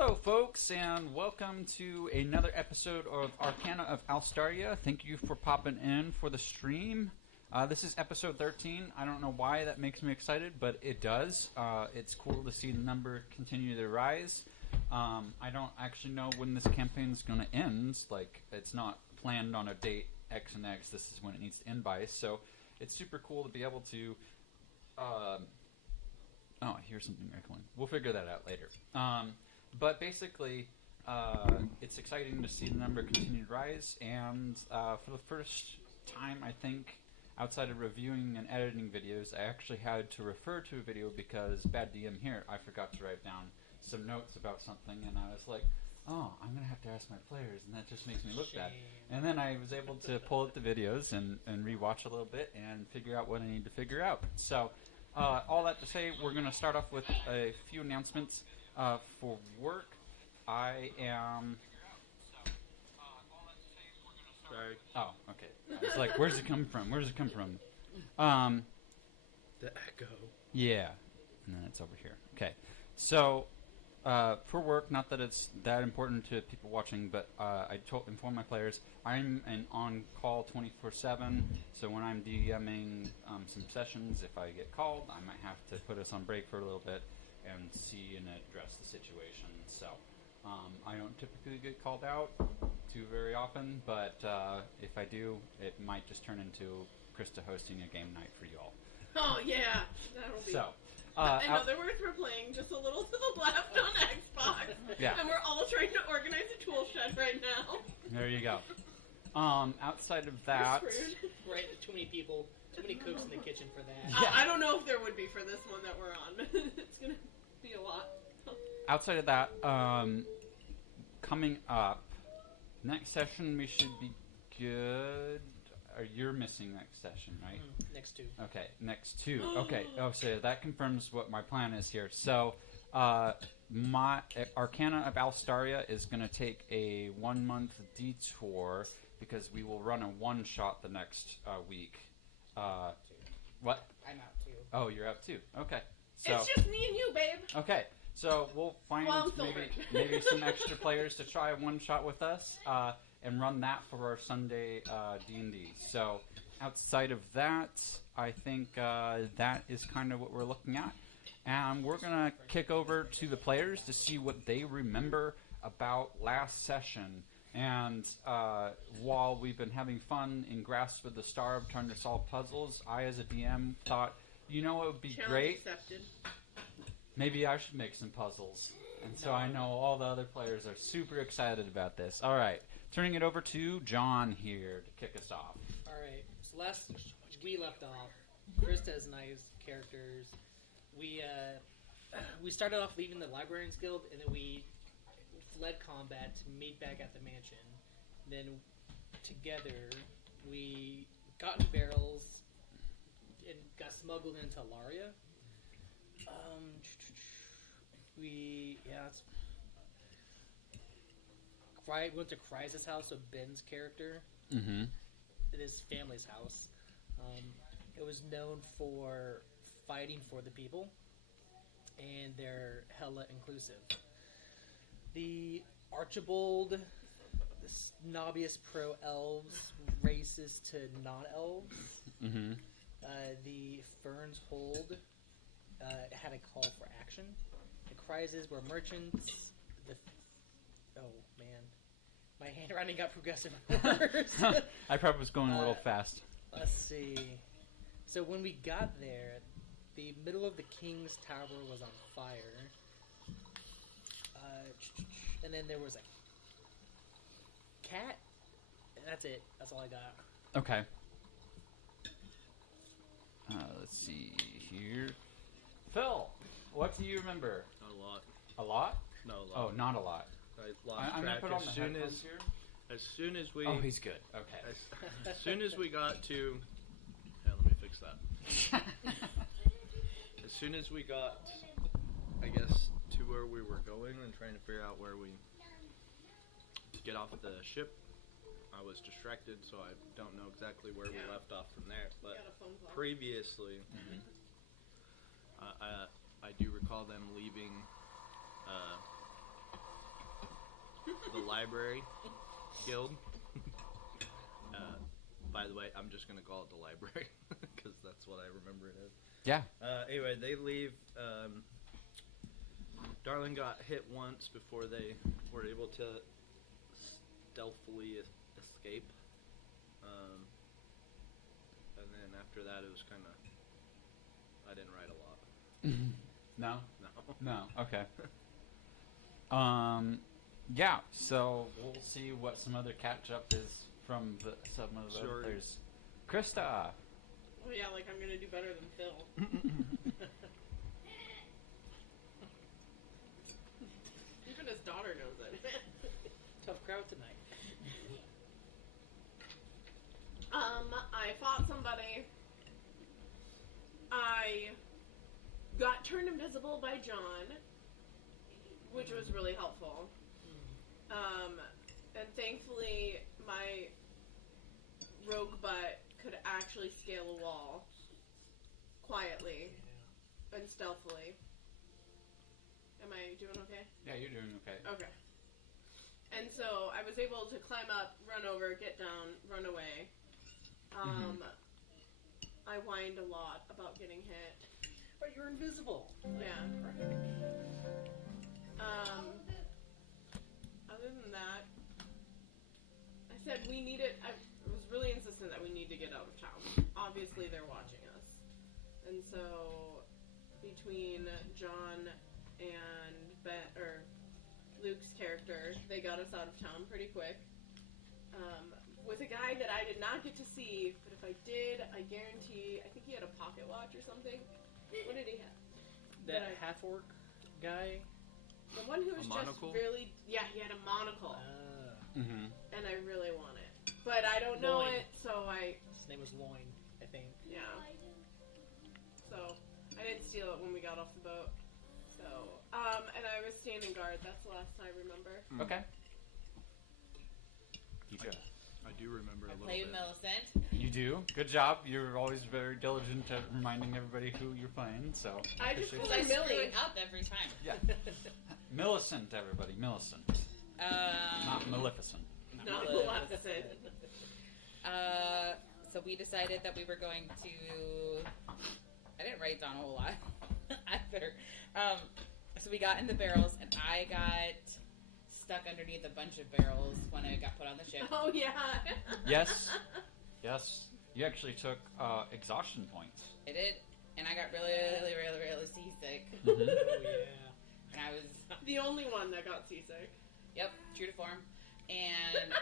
Hello, folks, and welcome to another episode of Arcana of Alstaria. Thank you for popping in for the stream. This is episode 13. I don't know why that makes me excited, but it does. It's cool to see the number continue to rise. I don't actually know when this campaign is going to end. Like, it's not planned on a date X and X. This is when it needs to end by. So it's super cool to be able to... oh, I hear something echoing. We'll figure that out later. But basically, it's exciting to see the number continue to rise, and for the first time, I think, outside of reviewing and editing videos, I actually had to refer to a video because, bad DM here, I forgot to write down some notes about something, and I was like, oh, I'm going to have to ask my players, and that just makes me look bad. And then I was able to pull up the videos and rewatch a little bit and figure out what I need to figure out. So, all that to say, we're going to start off with a few announcements. For work, I am... Sorry. Oh, okay. It's like, where's it come from? Where's it come from? The echo. Yeah. And then it's over here. Okay. So, for work, not that it's that important to people watching, but I inform my players, I'm an on-call 24/7, so when I'm DMing some sessions, if I get called, I might have to put us on break for a little bit and see and address the situation. So I don't typically get called out too very often, but if I do, it might just turn into Krista hosting a game night for you all. Oh yeah, that'll be. So, in other words, we're playing just a little to the left on Xbox, yeah. and we're all trying to organize a tool shed right now. There you go. Outside of that, Right, too many people, too many cooks in the kitchen for that. Yeah. I don't know if there would be for this one that we're on. It's gonna be a lot. outside of that, coming up, next session we should be good. Or you're missing next session, right? Next two. Okay, next two. Okay, oh, so that confirms what my plan is here. So, my Arcana of Alstaria is going to take a 1 month detour because we will run a one-shot the next week. What? I'm out too. Oh, you're out too. Okay. So, It's just me and you, babe. okay, so we'll find maybe some extra players to try a one-shot with us. And run that for our Sunday D&D. So outside of that, I think that is kind of what we're looking at. And we're going to kick over to the players to see what they remember about last session. And while we've been having fun in Grasp of the Starved trying to solve puzzles, I as a DM thought, you know what would be Challenge great? accepted. Maybe I should make some puzzles. And so I know all the other players are super excited about this. All right, turning it over to John here to kick us off. All right. So last we left off, Krista's nice characters. We started off leaving the Librarians Guild, and then we fled combat to meet back at the mansion. Then together we got in barrels and got smuggled into Alstaria. Went to Kryz's house, so Ben's character. Mm-hmm. It is family's house. It was known for fighting for the people, and they're hella inclusive. The Archibald, the snobbiest pro-elves, racist to non-elves. Mm-hmm. The Fern's Hold had a call for action. The Kryz's were merchants. Oh man, my handwriting got progressively worse. I probably was going a little fast. Let's see. So when we got there, the middle of the King's Tower was on fire. And then there was a cat. And that's it. That's all I got. Okay. Let's see here. Phil, what do you remember? Not a lot. A lot? No, a lot. Oh, not a lot. I lost I'm gonna track put on the headphones here. as soon as we. Oh, he's good. Okay. As soon as we got to. Yeah, let me fix that. As soon as we got, I guess, to where we were going and trying to figure out where we get off the ship, I was distracted, so I don't know exactly where we left off from there. But previously, I do recall them leaving library guild. By the way, I'm just gonna call it the library because that's what I remember it as. Yeah. Anyway, they leave. Darling got hit once before they were able to stealthily escape. And then after that, it was kind of. I didn't write a lot. No? No. No. Okay. Yeah, so we'll see what some other catch-up is from some of the Sure. others. Krista! Oh yeah, like I'm gonna do better than Phil. Even his daughter knows it. Tough crowd tonight. I fought somebody. I got turned invisible by John, which was really helpful. And thankfully, my rogue butt could actually scale a wall quietly and stealthily. Am I doing okay? Yeah, you're doing okay. Okay. And so I was able to climb up, run over, get down, run away. I whined a lot about getting hit. But you're invisible. Yeah. Other than that, I said we needed. I was really insistent that we need to get out of town. Obviously, they're watching us, and so between John and Luke's character, they got us out of town pretty quick. With a guy that I did not get to see, but if I did, I guarantee. I think he had a pocket watch or something. What did he have? That half-orc guy? The one who was just monocle? really... Yeah, he had a monocle. Mm-hmm. And I really want it. But I don't know Loin. it, so I... His name was Loin, I think. Yeah. So, I didn't steal it when we got off the boat. So, and I was standing guard. That's the last I remember. Okay. Keisha. I do remember a little Play bit. with Millicent. You do. Good job. You're always very diligent at reminding everybody who you're playing, so... I just appreciate call I her screw Millie. it up every time. Yeah. Millicent, everybody. Millicent. Not Maleficent. Not Millie. Maleficent. So we decided that we were going to... I didn't write down a whole lot. I better... So we got in the barrels, and I got stuck underneath a bunch of barrels when I got put on the ship. Oh, yeah. Yes. Yes. You actually took exhaustion points. I did, and I got really seasick. Mm-hmm. Oh, yeah. And I was... The only one that got seasick. Yep, true to form. And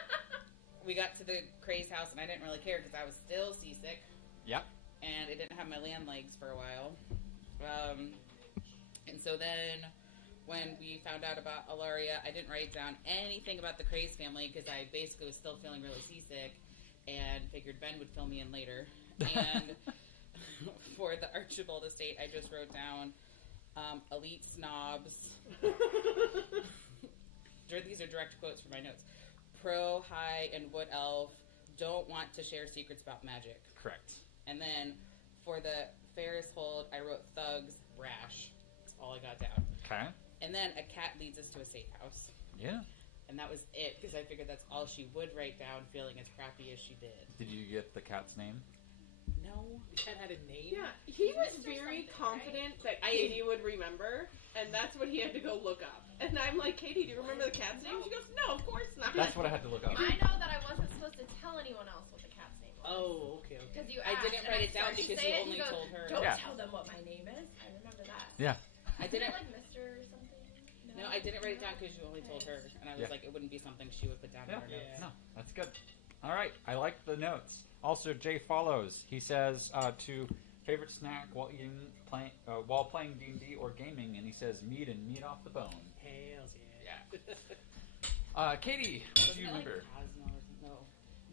we got to the Cray's house, and I didn't really care because I was still seasick. Yep. And I didn't have my land legs for a while. And so then when we found out about Alstaria, I didn't write down anything about the Craze family because I basically was still feeling really seasick and figured Ben would fill me in later. And for the Archibald estate, I just wrote down elite snobs. These are direct quotes from my notes. Pro, high, and wood elf don't want to share secrets about magic. Correct. And then for the Ferris hold, I wrote thugs, brash. That's all I got down. Okay. And then a cat leads us to a safe house. Yeah. And that was it, because I figured that's all she would write down, feeling as crappy as she did. Did you get the cat's name? No. The cat had a name? Yeah, he was Mr. very something, confident that Katie would remember, and that's what he had to go look up. And I'm like, Katie, do you remember the cat's name? She goes, no, of course not. That's what I had to look up. I know that I wasn't supposed to tell anyone else what the cat's name was. Oh, okay. Because you I asked, didn't and write it down started to because say you it, and only goes, told her. Don't Yeah. tell them what my name is. I remember that. Yeah. I Isn't didn't. it like Mr. or something? No, I didn't write it down because you only told her, and I was Yeah. like, it wouldn't be something she would put down in her notes. Yeah. No, that's good. All right. I like the notes. Also, Jay follows. He says to favorite snack while while playing D&D or gaming, and he says meat and meat off the bone. Hells yeah. Katie, what do Wasn't you it remember? Like Cosmo or something?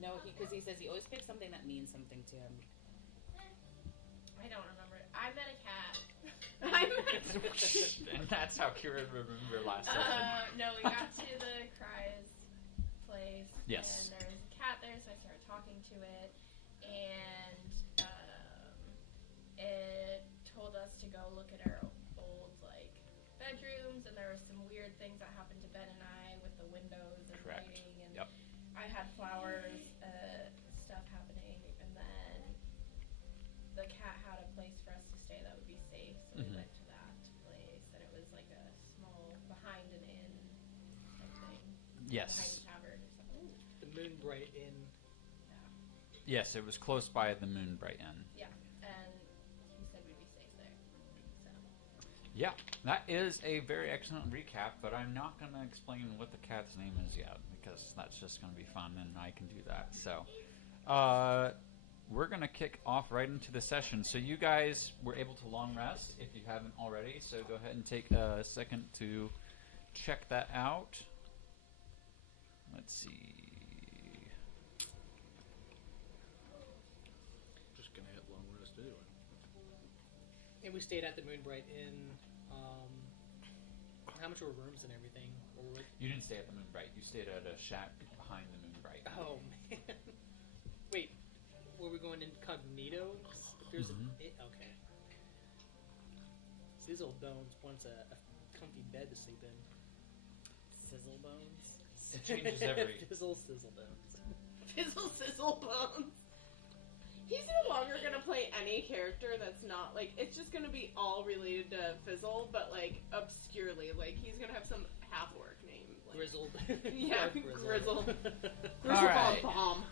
No, because he says he always picks something that means something to him. I don't remember it. I met a cat. And that's how Kira remember last time. No, we got to the Cry's place. Yes. And there was a cat there, so I started talking to it. And it told us to go look at our old, bedrooms. And there were some weird things that happened to Ben and I with the windows and Correct. I had flowers, stuff happening, and then the cat had a place for us to stay that would be safe, so we went to that place, and it was like a small behind an inn type thing. Yes. Behind a tavern or something. The Moonbright Inn. Yes, it was close by the Moonbright Inn. Yeah, and he said we'd be safe there. So. Yeah, that is a very excellent recap, but I'm not going to explain what the cat's name is yet, because that's just going to be fun, and I can do that. So, we're going to kick off right into the session. So you guys were able to long rest, if you haven't already, so go ahead and take a second to check that out. Let's see. Just gonna hit long rest anyway. And we stayed at the Moonbright Inn. How much were rooms and everything? You didn't stay at the Moonbright. You stayed at a shack behind the Moonbright. Oh, man. Wait, were we going incognito? There's okay. Sizzle Bones wants a comfy bed to sleep in. Sizzle bones. It changes every... Fizzle Sizzle Bones. Fizzle Sizzle Bones. He's no longer gonna play any character that's not like it's just gonna be all related to Fizzle, but like obscurely. Like he's gonna have some half-orc name. Like, Grizzled. Yeah, Dark Grizzled. All right. Bomb.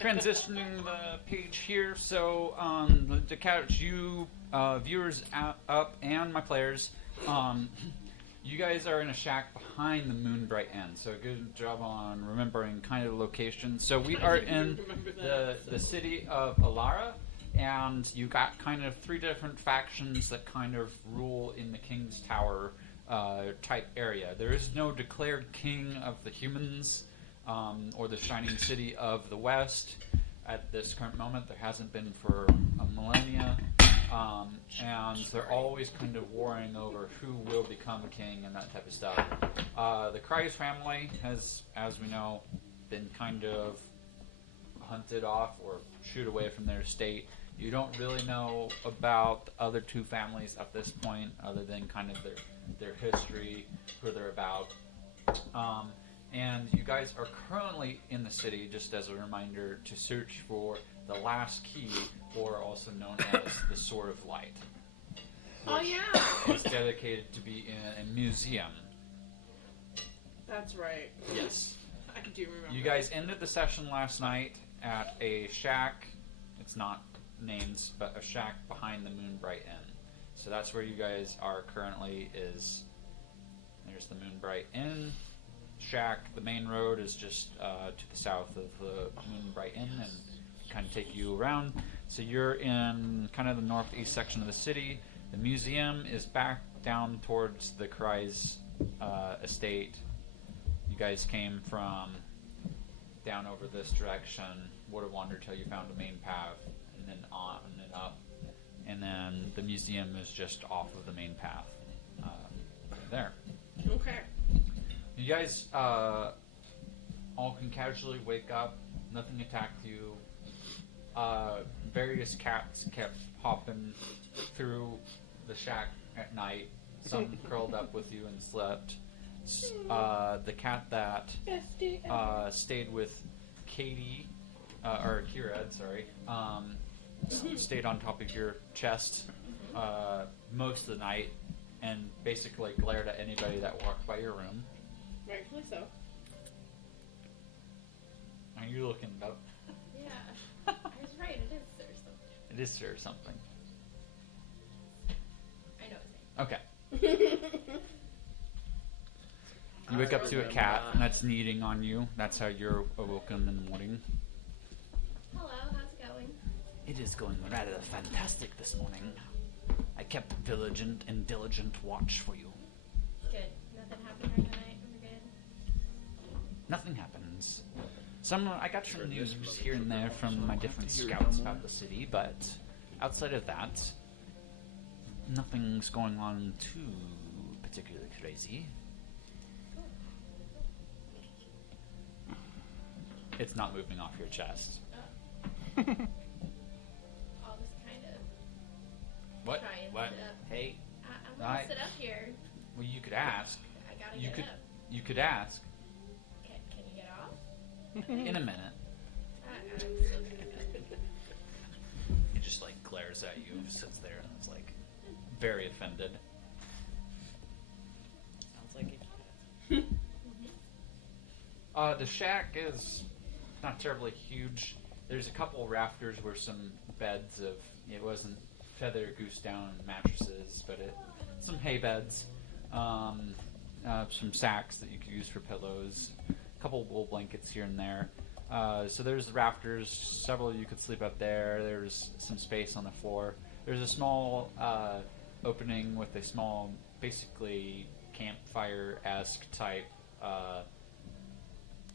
Transitioning the page here, so the couch, you viewers up and my players, you guys are in a shack behind the Moonbright Inn, so good job on remembering kind of the location. So we are in the city of Alara, and you got kind of 3 different factions that kind of rule in the King's Tower type area. There is no declared king of the humans or the Shining City of the West at this current moment. There hasn't been for a millennia. And they're always kind of warring over who will become king and that type of stuff. The Kreis family has, as we know, been kind of hunted off or shooed away from their estate. You don't really know about the other 2 families at this point, other than kind of their history, who they're about. And you guys are currently in the city, just as a reminder, to search for the last key, or also known as the Sword of Light. Oh yeah. It's dedicated to be in a museum. That's right. Yes. I do remember. You guys ended the session last night at a shack. It's not names, but a shack behind the Moonbright Inn. So that's where you guys are currently. There's the Moonbright Inn shack. The main road is just to the south of the Moonbright Inn, and kind of take you around. So you're in kind of the northeast section of the city. The museum is back down towards the Kreis estate. You guys came from down over this direction, would have wandered till you found the main path, and then on and up. And then the museum is just off of the main path. There. Okay. You guys all can casually wake up. Nothing attacked you. Various cats kept hopping through the shack at night. Some curled up with you and slept. The cat that stayed with Katie, or Kira, sorry, stayed on top of your chest most of the night and basically glared at anybody that walked by your room. Rightfully so. Are you looking it up? Yeah. I was right, it is Sir something. It is Sir something. I know his Okay. name. You wake up to a cat that's kneading on you. That's how you're awoken in the morning. Hello, how's it going? It is going rather fantastic this morning. I kept vigilant and diligent watch for you. Good. Nothing happened during the night? We're good? Nothing happens. I got some news here and there from my different scouts about the city, but outside of that, nothing's going on too particularly crazy. It's not moving off your chest. I'll just kind of What? try and What? sit up. Hey. I'm gonna sit up here. Well, you could ask. I gotta You get could. up. You could ask. Can you get off? In a minute. I'm still gonna. He just like glares at you and sits there and is like very offended. Sounds like a cat. The shack is not terribly huge. There's a couple rafters where some beds of, it wasn't feather goose down mattresses, but some hay beds, some sacks that you could use for pillows, a couple wool blankets here and there. So there's the rafters, several you could sleep up there. There's some space on the floor. There's a small opening with a small, basically campfire-esque type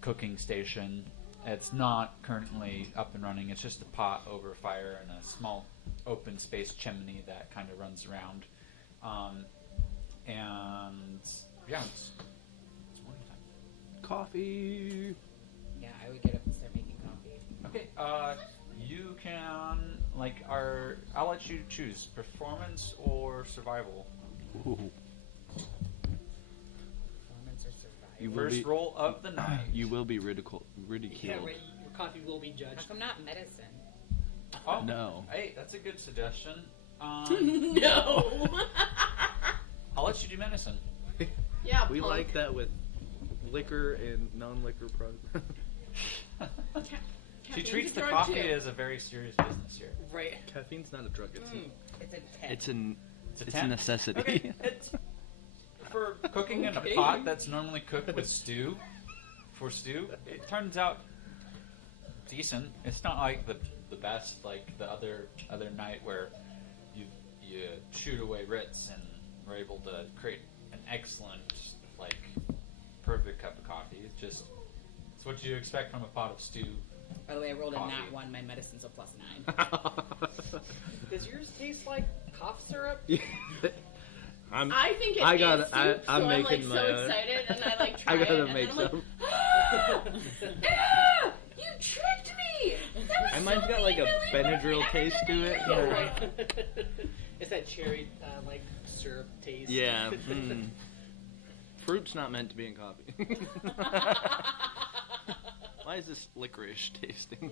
cooking station. It's not currently up and running. It's just a pot over fire and a small open space chimney that kind of runs around. And yeah, it's morning time. Coffee. Yeah, I would get up and start making coffee. Okay, you can I'll let you choose performance or survival. Ooh. Performance or survival? You will First be- roll of the night. You will be ridiculed. Yeah, right. Your coffee will be How judged. come not medicine? Oh, No. Hey, that's a good suggestion. No. I'll let you do medicine. Yeah, We punk. like that with liquor and non-liquor products. She Caffeine's treats a the drug, coffee too. as a very serious business here. Right. Caffeine's not a drug. It's It's a 10. it's an It's a it's 10? a necessity. Okay, it's for cooking in a Okay. pot that's normally cooked with stew. For stew, it turns out decent. It's not like the best like the other night where you shoot away writs and were able to create an excellent like perfect cup of coffee. It's what you expect from a pot of stew. By the way, I rolled Coffee. a nat 1. My medicine's a +9. Does yours taste like cough syrup? I think it I is gotta- soup, I'm so I'm like making so my own. excited, and I like try I gotta it, and make then I'm some. like, ah, you tricked me. That was And mine's so got like a mean, really Benadryl funny. taste to it. Yeah, Yeah. right. It's that cherry like syrup taste. Yeah. Mm. Fruit's not meant to be in coffee. Why is this licorice tasting?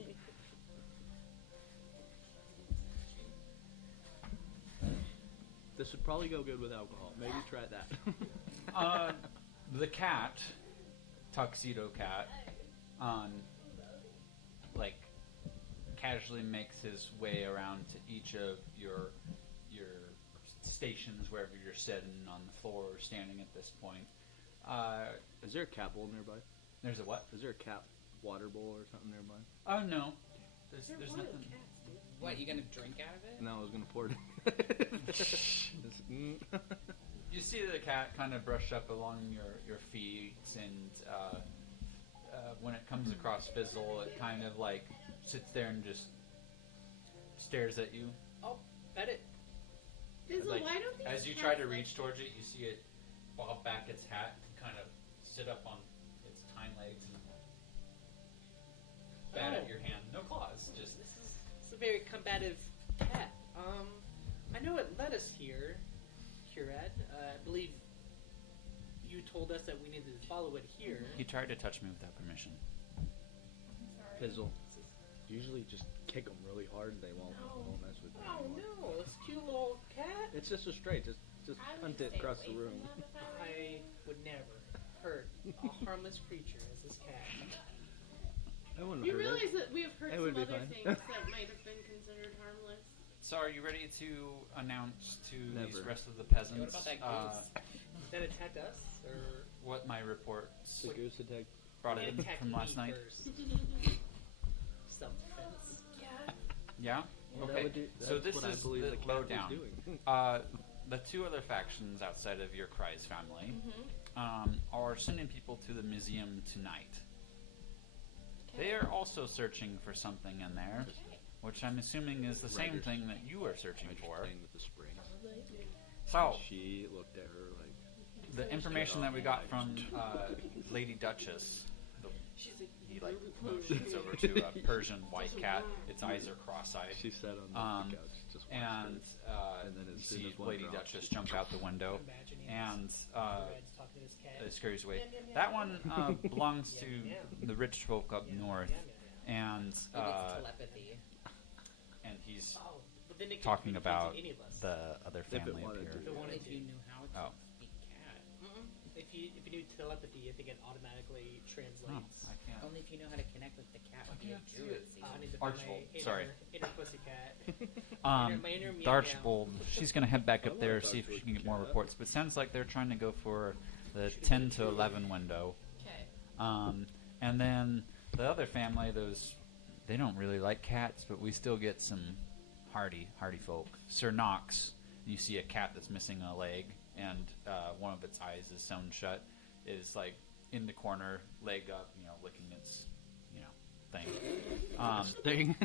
This would probably go good with alcohol. Maybe try that. The cat, tuxedo cat, casually makes his way around to each of your stations wherever you're sitting on the floor or standing at this point. Is there a cat bowl nearby? There's a what? Is there a cat water bowl or something nearby? Oh no, there's They're nothing. wild cats, dude. What, you gonna drink out of it? No, I was gonna pour it. You see the cat kind of brush up along your feet, and when it comes across Fizzle, it kind of like sits there and just stares at you. Oh, pet it. Fizzle, Like, why don't these as you cats try to like- reach towards it, you see it bob back its hat and kind of sit up on its hind legs and bat at Oh. your hand. No claws, just It's a very combative cat. I know it led us here, Curad. I believe you told us that we needed to follow it here. he tried to touch me without permission. Sorry. Fizzle. Usually just kick them really hard and they won't mess with you. Oh anymore. no, this cute little cat. It's just a straight. Just I would punt it stay across the away room. from them if I were I you. would never hurt a harmless creature as this cat. I wouldn't You hurt it. realize that we have heard It some would be other fine. things that might have been considered harmless. So, are you ready to announce to these Never. rest of the Hey, peasants what about that goose? That attacked us, or what my reports The goose attack. brought it in attacked from me last night? first? Self-defense. Yeah. Yeah. Well, that Okay. would do- So that's this what I is believe the the cat lowdown. was doing. The two other factions outside of your Kry's family Mm-hmm. are sending people to the museum tonight. They are also searching for something in there, which I'm assuming is the same Writers. thing that you are searching for. Playing with the spring. So, She looked at her like, the information that we got from Lady Duchess She's like, he like motions over to a Persian white cat. Its eyes are cross-eyed. She sat on the couch, just watched And And then you as soon see as one Lady drops, Duchess jump out the window, imagining and Red's talking to his cat. it scurries away. That one belongs to the rich folk up north, and Maybe it's telepathy. and he's Oh, but then it could talking communicate about to any of us. the other it family up wanted here. to. If it wanted If to. you knew how to Oh. speak cat. If you knew telepathy, I think it automatically Oh, translates. I can't. Only if you know how to connect with the cat via can't see druid. I need to find Archibald, my sorry. inner pussycat. My inner meow The Archibald, she's going to head back I up there, want see if she Archibald can get more cat. reports. But it sounds like they're trying to go for the 10 to 11 window. Okay. And then the other family, they don't really like cats, but we still get some hardy folk. Sir Knox, you see a cat that's missing a leg, and one of its eyes is sewn shut, is like in the corner, leg up, licking its, thing. thing.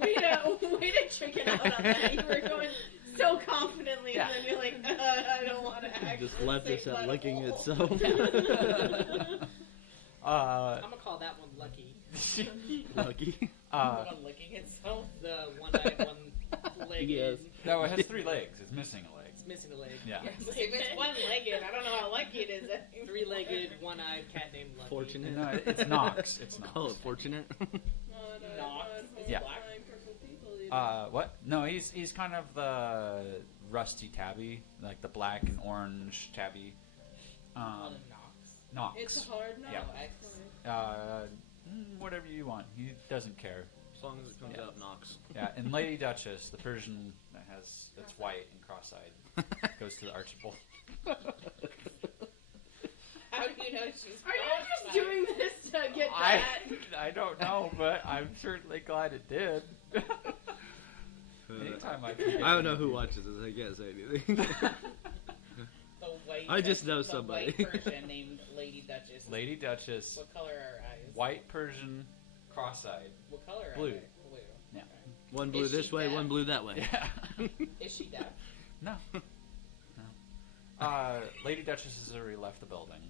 Way to chicken out on that. You were going so confidently, Yeah. and then you're like, I don't want to actually Just left say us at butthole. licking itself. I'm gonna call that one lucky. Lucky. One licking itself. The one-eyed, one-legged. Yes. No, it has 3 legs. It's missing a leg. It's missing a leg. Yeah. If it's one-legged, I don't know how lucky it is. Three-legged, one-eyed cat named Lucky. Fortunate. No, it's Knox. It's Knox. Call it fortunate. Knox. Yeah. Purple people, even. What? No, he's kind of the rusty tabby, like the black and orange tabby. Call him Knox. Knox. It's hard not. Yeah. Whatever you want. He doesn't care. As long as it comes Yeah. out Knox. Yeah, and Lady Duchess, the Persian that's white and cross-eyed, goes to the Archibald. How do you know she's Are you just cross-eyed? doing this to get that? I don't know, but I'm certainly glad it did. Anytime I can get I don't know who watches this. I can't say anything. The white, I just know the somebody. white Persian named Lady Duchess. Lady Duchess, What color are her eyes? white Persian, cross-eyed. What color are Blue. they? Blue. Yeah. Okay. One blew Is this she way, deaf? one blew that way. Yeah. Is she deaf? No. Lady Duchess has already left the building.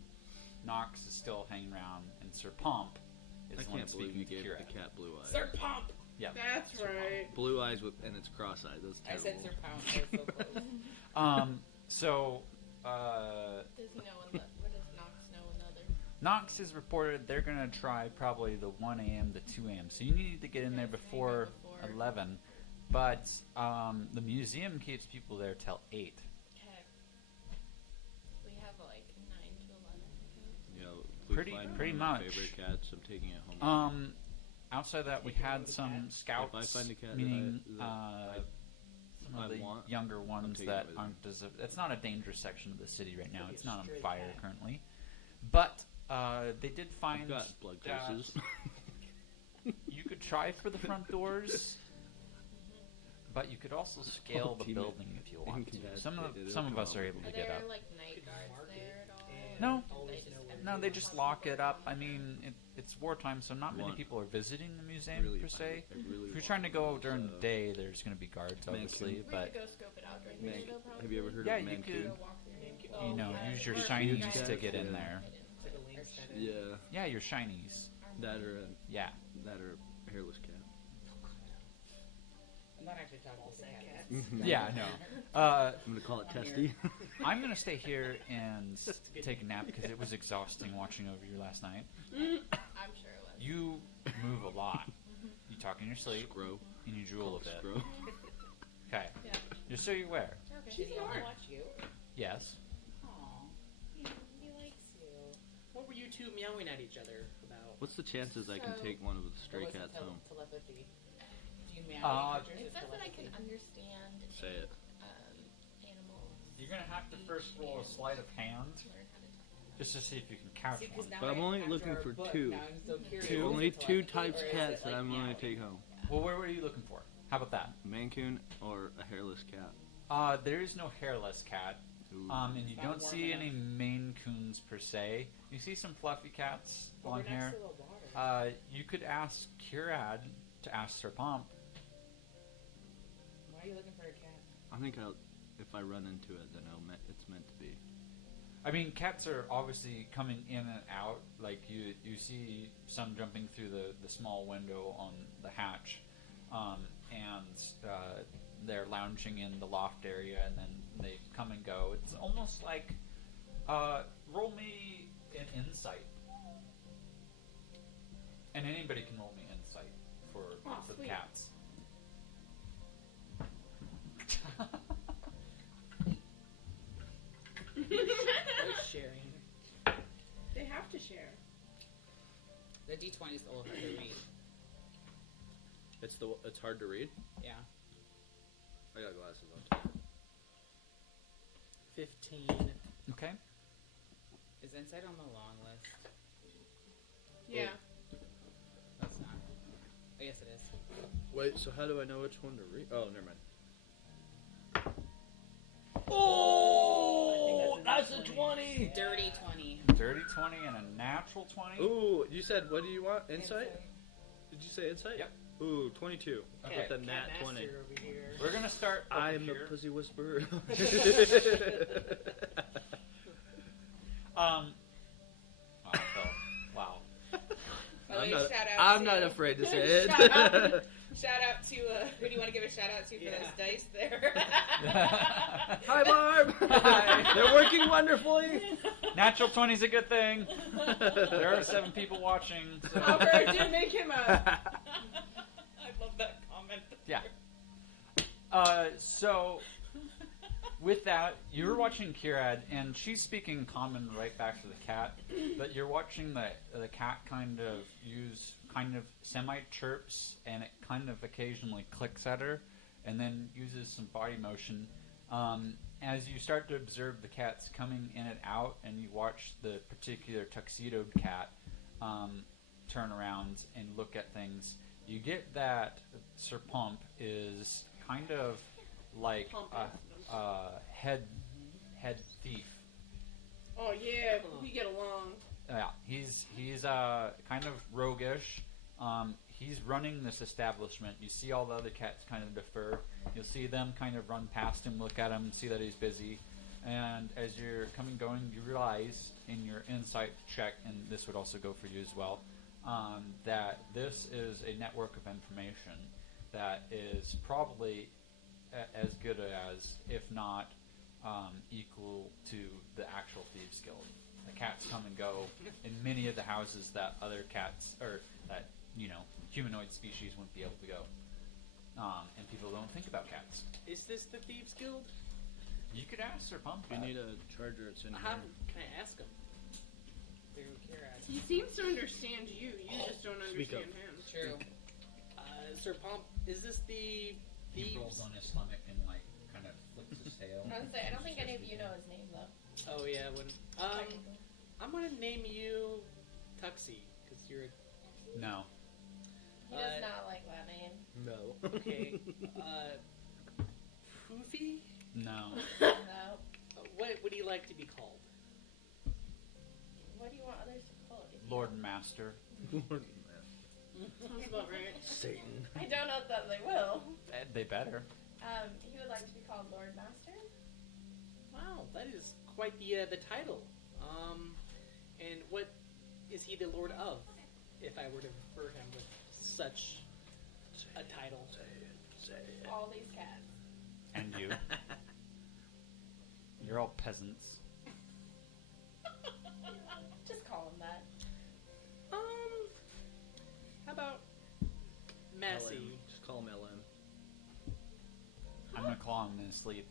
Knox is still hanging around, and Sir Pompfh is I the one can't believe speaking you to gave Kira. the cat blue eyes. Sir Pomp! Yeah. That's Sir right. Blue eyes with and it's cross-eyed. That's I terrible. said Sir Pomp. I was so close. So, Does he know what does Knox know in the other? Knox has reported they're going to try probably the 1 a.m. to 2 a.m. So you need to get in there Okay, before before. 11. But the museum keeps people there till 8. Okay. We have like 9 to 11 tickets. You know, please Pretty- find pretty one of my much. favorite cats. I'm taking it home. Outside that, we Taking had over the some cat? scouts, If I find a cat that meaning some I of the want, younger ones taking that it with aren't as it's not a dangerous section of the city right now. Could be It's a not on stray fire cat. currently, but they did I've find got blood that curses. you could try for the front doors, but you could also scale the Ultimate building if you want to. incapacitated Some of us are overall. able to Are get there up. like night Could guards mark there it at all? and No. always They just know have where No, to they go. just lock it up. I mean, it's wartime, so not many Want- people are visiting the museum Really, per se. I really If you're want trying to go during the those, day, there's going to be guards, Mancoon. obviously, We but could go scope it out during the Man- day, though, probably. have you ever heard Yeah, of you Mancoon? could- Go walk through. you know, yeah. use your Or shinies guys. to get in Yeah. there. It's like a link center. Yeah, Yeah, your shinies. that or Yeah. a hairless cat. I'm not actually talking to the cat. Yeah, no. I'm gonna call it Testy. I'm going to stay here and Just to get- take a nap because it was exhausting watching over you last night. I'm sure it was. You move a lot. You talk in your sleep Scro. and you drool a bit. Scro. Okay. Yeah. Just so you're aware. Okay. Did he only watch you? Yes. Aw. He likes you. What were you two meowing at each other about? What's the chances I can So- take one of the Or stray was it cats home? telepathy? Do you meow Uh, at creatures It or says that I can telepathy? understand Say it. animals. You're going to have to first roll a sleight of hand To learn how to talk. just to see if you can catch See, 'cause one. now But I'm I- only after looking our for book, two. now I'm so curious. Two? Is it Only two telepathy types or is cats it, that like, I'm willing meowing? to take home. Well, where were you looking for? How about that? Mancoon or a hairless cat. There is no hairless cat. Ooh. And you Not don't warm see enough. any Maine Coons per se. You see some fluffy cats But we're on next here. to the water. You could ask Curad to ask Sir Pomp. Why are you looking for a cat? I think if I run into it, then it's meant to be. I mean, cats are obviously coming in and out. Like you see some jumping through the small window on the hatch, and they're lounging in the loft area, and then they come and go. It's almost like roll me an insight, and anybody can roll me insight for the sweet. cats. Like sharing. They have to share. The D20 is a little hard to read. It's hard to read. Yeah. I got glasses on. 15. Okay. Is insight on the long list? Yeah. That's not. I guess it is. Wait, so how do I know which one to read? Oh, never mind. Oh, that's a 20. Dirty 20. Dirty 20 and a natural 20. Ooh, you said what do you want? Insight? Did you say insight? Yep. Ooh, 22. Okay. With the Cat nat master 20. over here. We're gonna start. over I'm the here. pussy whisperer. Wow. Wow. By the way, shout out I'm to- not afraid to say it. Shout out to, who do you want to give a shout out to for Yeah. those dice there? Hi, Barb. They're working wonderfully. Natural 20 is a good thing. There are 7 people watching. So. However, it did make him up. I love that comment. Yeah. So, with that, you're watching Kirad, and she's speaking common right back to the cat. But you're watching the cat kind of use kind of semi-chirps, and it kind of occasionally clicks at her, and then uses some body motion. As you start to observe the cats coming in and out, and you watch the particular tuxedoed cat turn around and look at things, you get that Sir Pompfh is kind of like a head thief. Oh yeah, we get along. Yeah, he's kind of roguish. He's running this establishment. You see all the other cats kind of defer. You'll see them kind of run past him, look at him, see that he's busy. And as you're going, you realize in your insight check, and this would also go for you as well, that this is a network of information that is probably as good as, if not equal to, the actual Thieves Guild. The cats come and go in many of the houses that other cats, or that, humanoid species wouldn't be able to go. And people don't think about cats. Is this the Thieves Guild? You could ask Sir Pompfh. You need a charger. It's in How here. can I ask him? Through Kirad. He seems to understand you. You just don't Speak up. understand him. True. Sir Pompfh, is this the He rolls Thieves? on his stomach and kind of flicks his tail. I was like, I don't think any of you know his name though. Oh yeah, when Technically. I'm gonna name you Tuxie because you're No. He does not like that name. No. okay. Poofy? No. No. What would he like to be called? What do you want others to call it? Lord Master. Sounds about right. Satan. I don't know that they will. They better. He would like to be called Lord Master. Wow, that is quite the title. And what is he the lord of? If I were to refer him with such a title. Say it. All these cats. And you. You're all peasants. Just call him that. How about Massey? LM. Just call him LM. I'm gonna claw him in his sleep.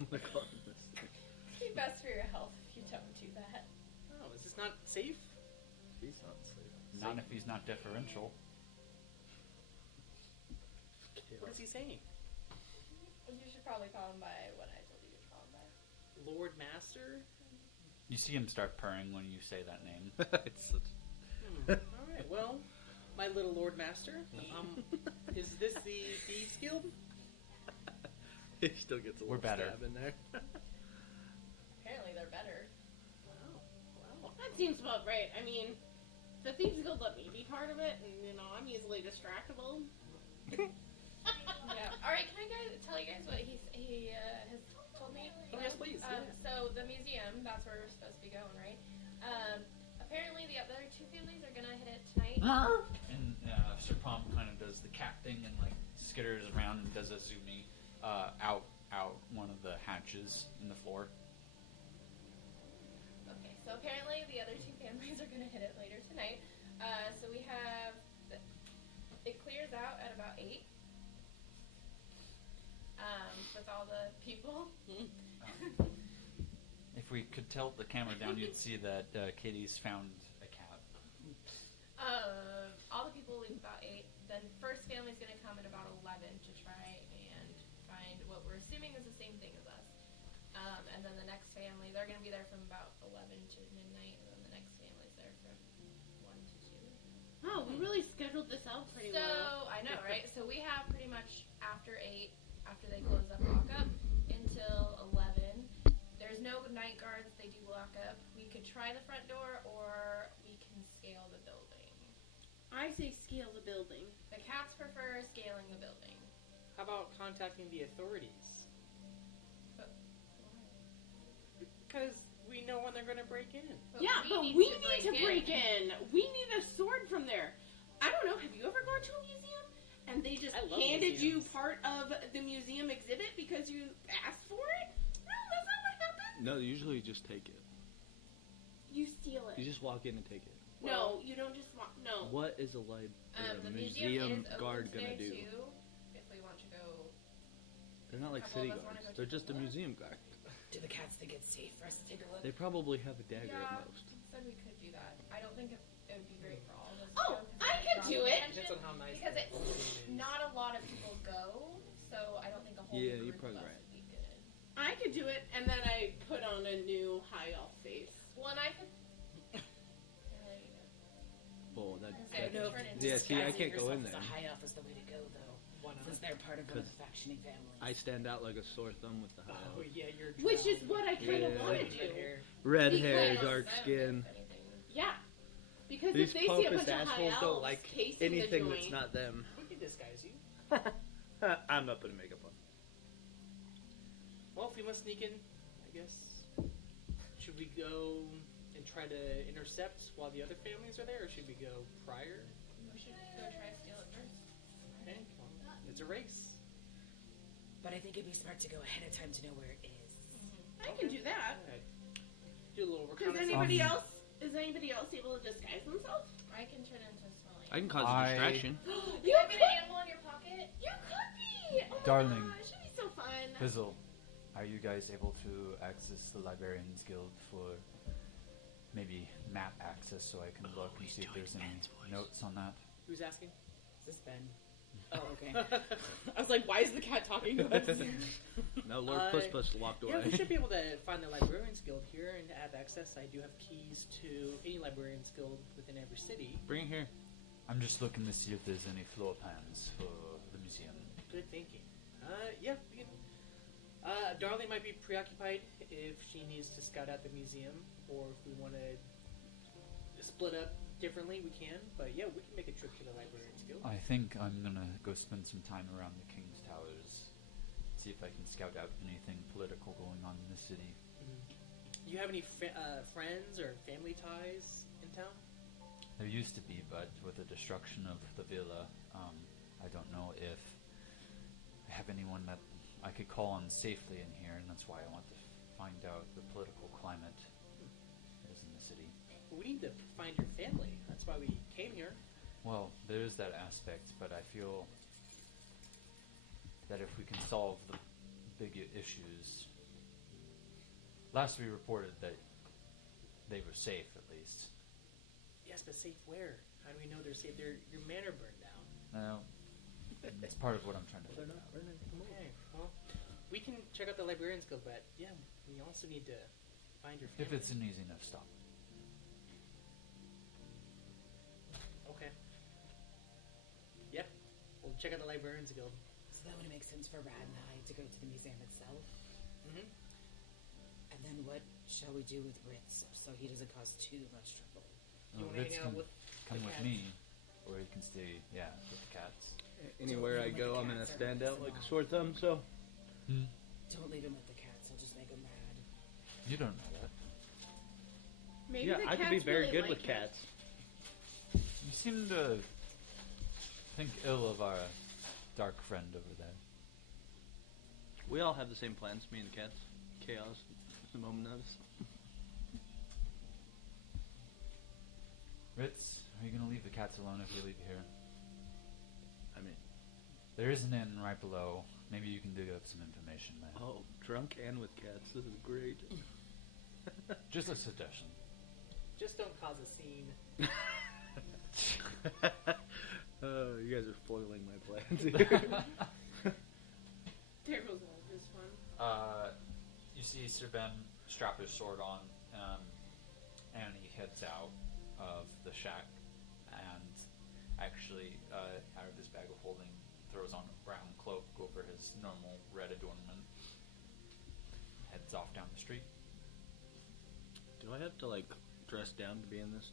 I'm gonna call him this. It'd be best for your health if you don't do that. Oh, is this not safe? He's not safe. Not if he's not deferential. What is he saying? You should probably call him by what I told you to call him by. Lord Master? You see him start purring when you say that name. It's such. All right. Well, my little Lord Master. Is this the Thieves Guild? He still gets a We're little better. stab in there. Apparently they're better. Wow. That seems about right. I mean, the Thieves Guild let me be part of it, and I'm easily distractible. Yeah. All right. Can I tell you guys what he has told me? Oh, yes, please. So the museum, that's where we're supposed to be going, right? Apparently the other two families are gonna hit it tonight. And Sir Pompfh kind of does the cat thing and like skitters around and does a zoomy out one of the hatches in the floor. Okay, so apparently the other two families are gonna hit it later tonight. So we have it clears out at about 8. With all the people. If we could tilt the camera down, you'd see that Katie's found a cat. All the people leave about 8. Then first family's gonna come at about 11 to try and find what we're assuming is the same thing as us. And then the next family, they're gonna be there from about 11 to midnight, and then the next family's there from 1 to 2. Oh, we really scheduled this out pretty well. So I know, right? So we have pretty much after 8, after they close up lockup, until 11. There's no night guards. They do lock up. We could try the front door, or we can scale the building. I say scale the building. The cats prefer scaling the building. How about contacting the authorities? Because we know when they're going to break in. But we need to break in. We need a sword from there. I don't know. Have you ever gone to a museum and they just handed you part of the museum exhibit because you asked for it? No, that's not what happened. No, usually you just take it. You steal it. You just walk in and take it. No, you don't just walk. No. What is a The museum is open guard gonna today, do? Too, if we want to go. They're not like Couple city of us wanna guards. go They're check just a it out? museum guard. Do the cats think it's safe for us to take a look? They probably have a dagger Yeah, at most. said we could do that. I don't think it would be great for all of us. to Oh, go, 'cause I it could draws do it. attention, Depends on how nice because the it's building is. not a lot of people go, so I don't think a whole Yeah, group you're probably of us right. would be good. I could do it, and then I put on a new high elf face. Well, and I could. Oh, that. I I don't know turn if into Yeah, see, I disguising can't go in yourself as there. a high elf is the way to go, though. Why not? Since they're part of one of 'Cause the factioning families. I stand out like a sore thumb with the high Oh, elf. yeah, you're Which is drowned. what I kind of Yeah. want to Red do. hair. Red Because- hair, Well, dark if skin. anything. Yeah. Because These if they see a pompous bunch of high assholes elves don't like casing the anything that's joint, not them. We can disguise you. I'm not putting makeup on. Well, if we must sneak in, I guess. Should we go and try to intercept while the other families are there, or should we go prior? We should go try to steal it first. Okay, well, it's a race. But I think it'd be smart to go ahead of time to know where it is. I can do that. Alright. Do a little Does reconnaissance. anybody else? Is anybody else able to disguise themselves? I can turn into a smelling. I can cause I- a distraction. You have an animal in your pocket? You could be. Oh my Darling. gosh, it'd be so fun. Fizzle, are you guys able to access the Librarians Guild for maybe map access so I can look and see if there's any notes on that? Who's asking? Is this Ben? Oh, okay. I was like, why is the cat talking to us? No, Lord Puss Puss walked Yeah, away. we should be able to find the Librarians Guild here and have access. I do have keys to any Librarians Guild within every city. Bring it here. I'm just looking to see if there's any floor plans for the museum. Good thinking. Yeah, we can. Darling might be preoccupied if she needs to scout out the museum, or if we want to split up differently, we can. But yeah, we can make a trip to the Librarians Guild. I think I'm gonna go spend some time around the King's Towers, see if I can scout out anything political going on in the city. Do you have any friends or family ties in town? There used to be, but with the destruction of the villa, I don't know if I have anyone that I could call on safely in here, and that's why I want to find out the political climate is in the city. We need to find your family. That's why we came here. Well, there is that aspect, but I feel that if we can solve the big issues... Last we reported that they were safe, at least. Yes, but safe where? How do we know they're safe? Your manor burned down. No, it's part of what I'm trying to They're figure not out. burning. Okay, well, we can check out the Librarians Guild, but yeah, we also need to find your family. If it's an easy enough stop. Okay. Yep, we'll check out the Librarians Guild. So that would make sense for Rad and I to go to the museum itself. Mm-hmm. And then what shall we do with Ritz so he doesn't cause too much trouble? You Oh, want to Ritz hang out can with come the with cat? me, or he can stay, with the cats. Anywhere I go, I'm gonna stand out like a sore thumb. So Don't leave him with the cats. He'll just make him mad. You don't know that. Maybe Yeah, the I could be cats very really good like with it. cats. You seem to think ill of our dark friend over there. We all have the same plans, me and the cats. Chaos, the moment notice. Ritz, are you going to leave the cats alone if you leave here? I mean, There is an inn right below. Maybe you can dig up some information there. oh, drunk and with cats. This is great. Just a suggestion. Just don't cause a scene. You guys are foiling my plans here. There goes all his fun. You see Sir Ben strap his sword on, and he heads out of the shack, and actually, out of his bag of holding, throws on a brown cloak over his normal red adornment, heads off down the street. Do I have to like dress down to be in this?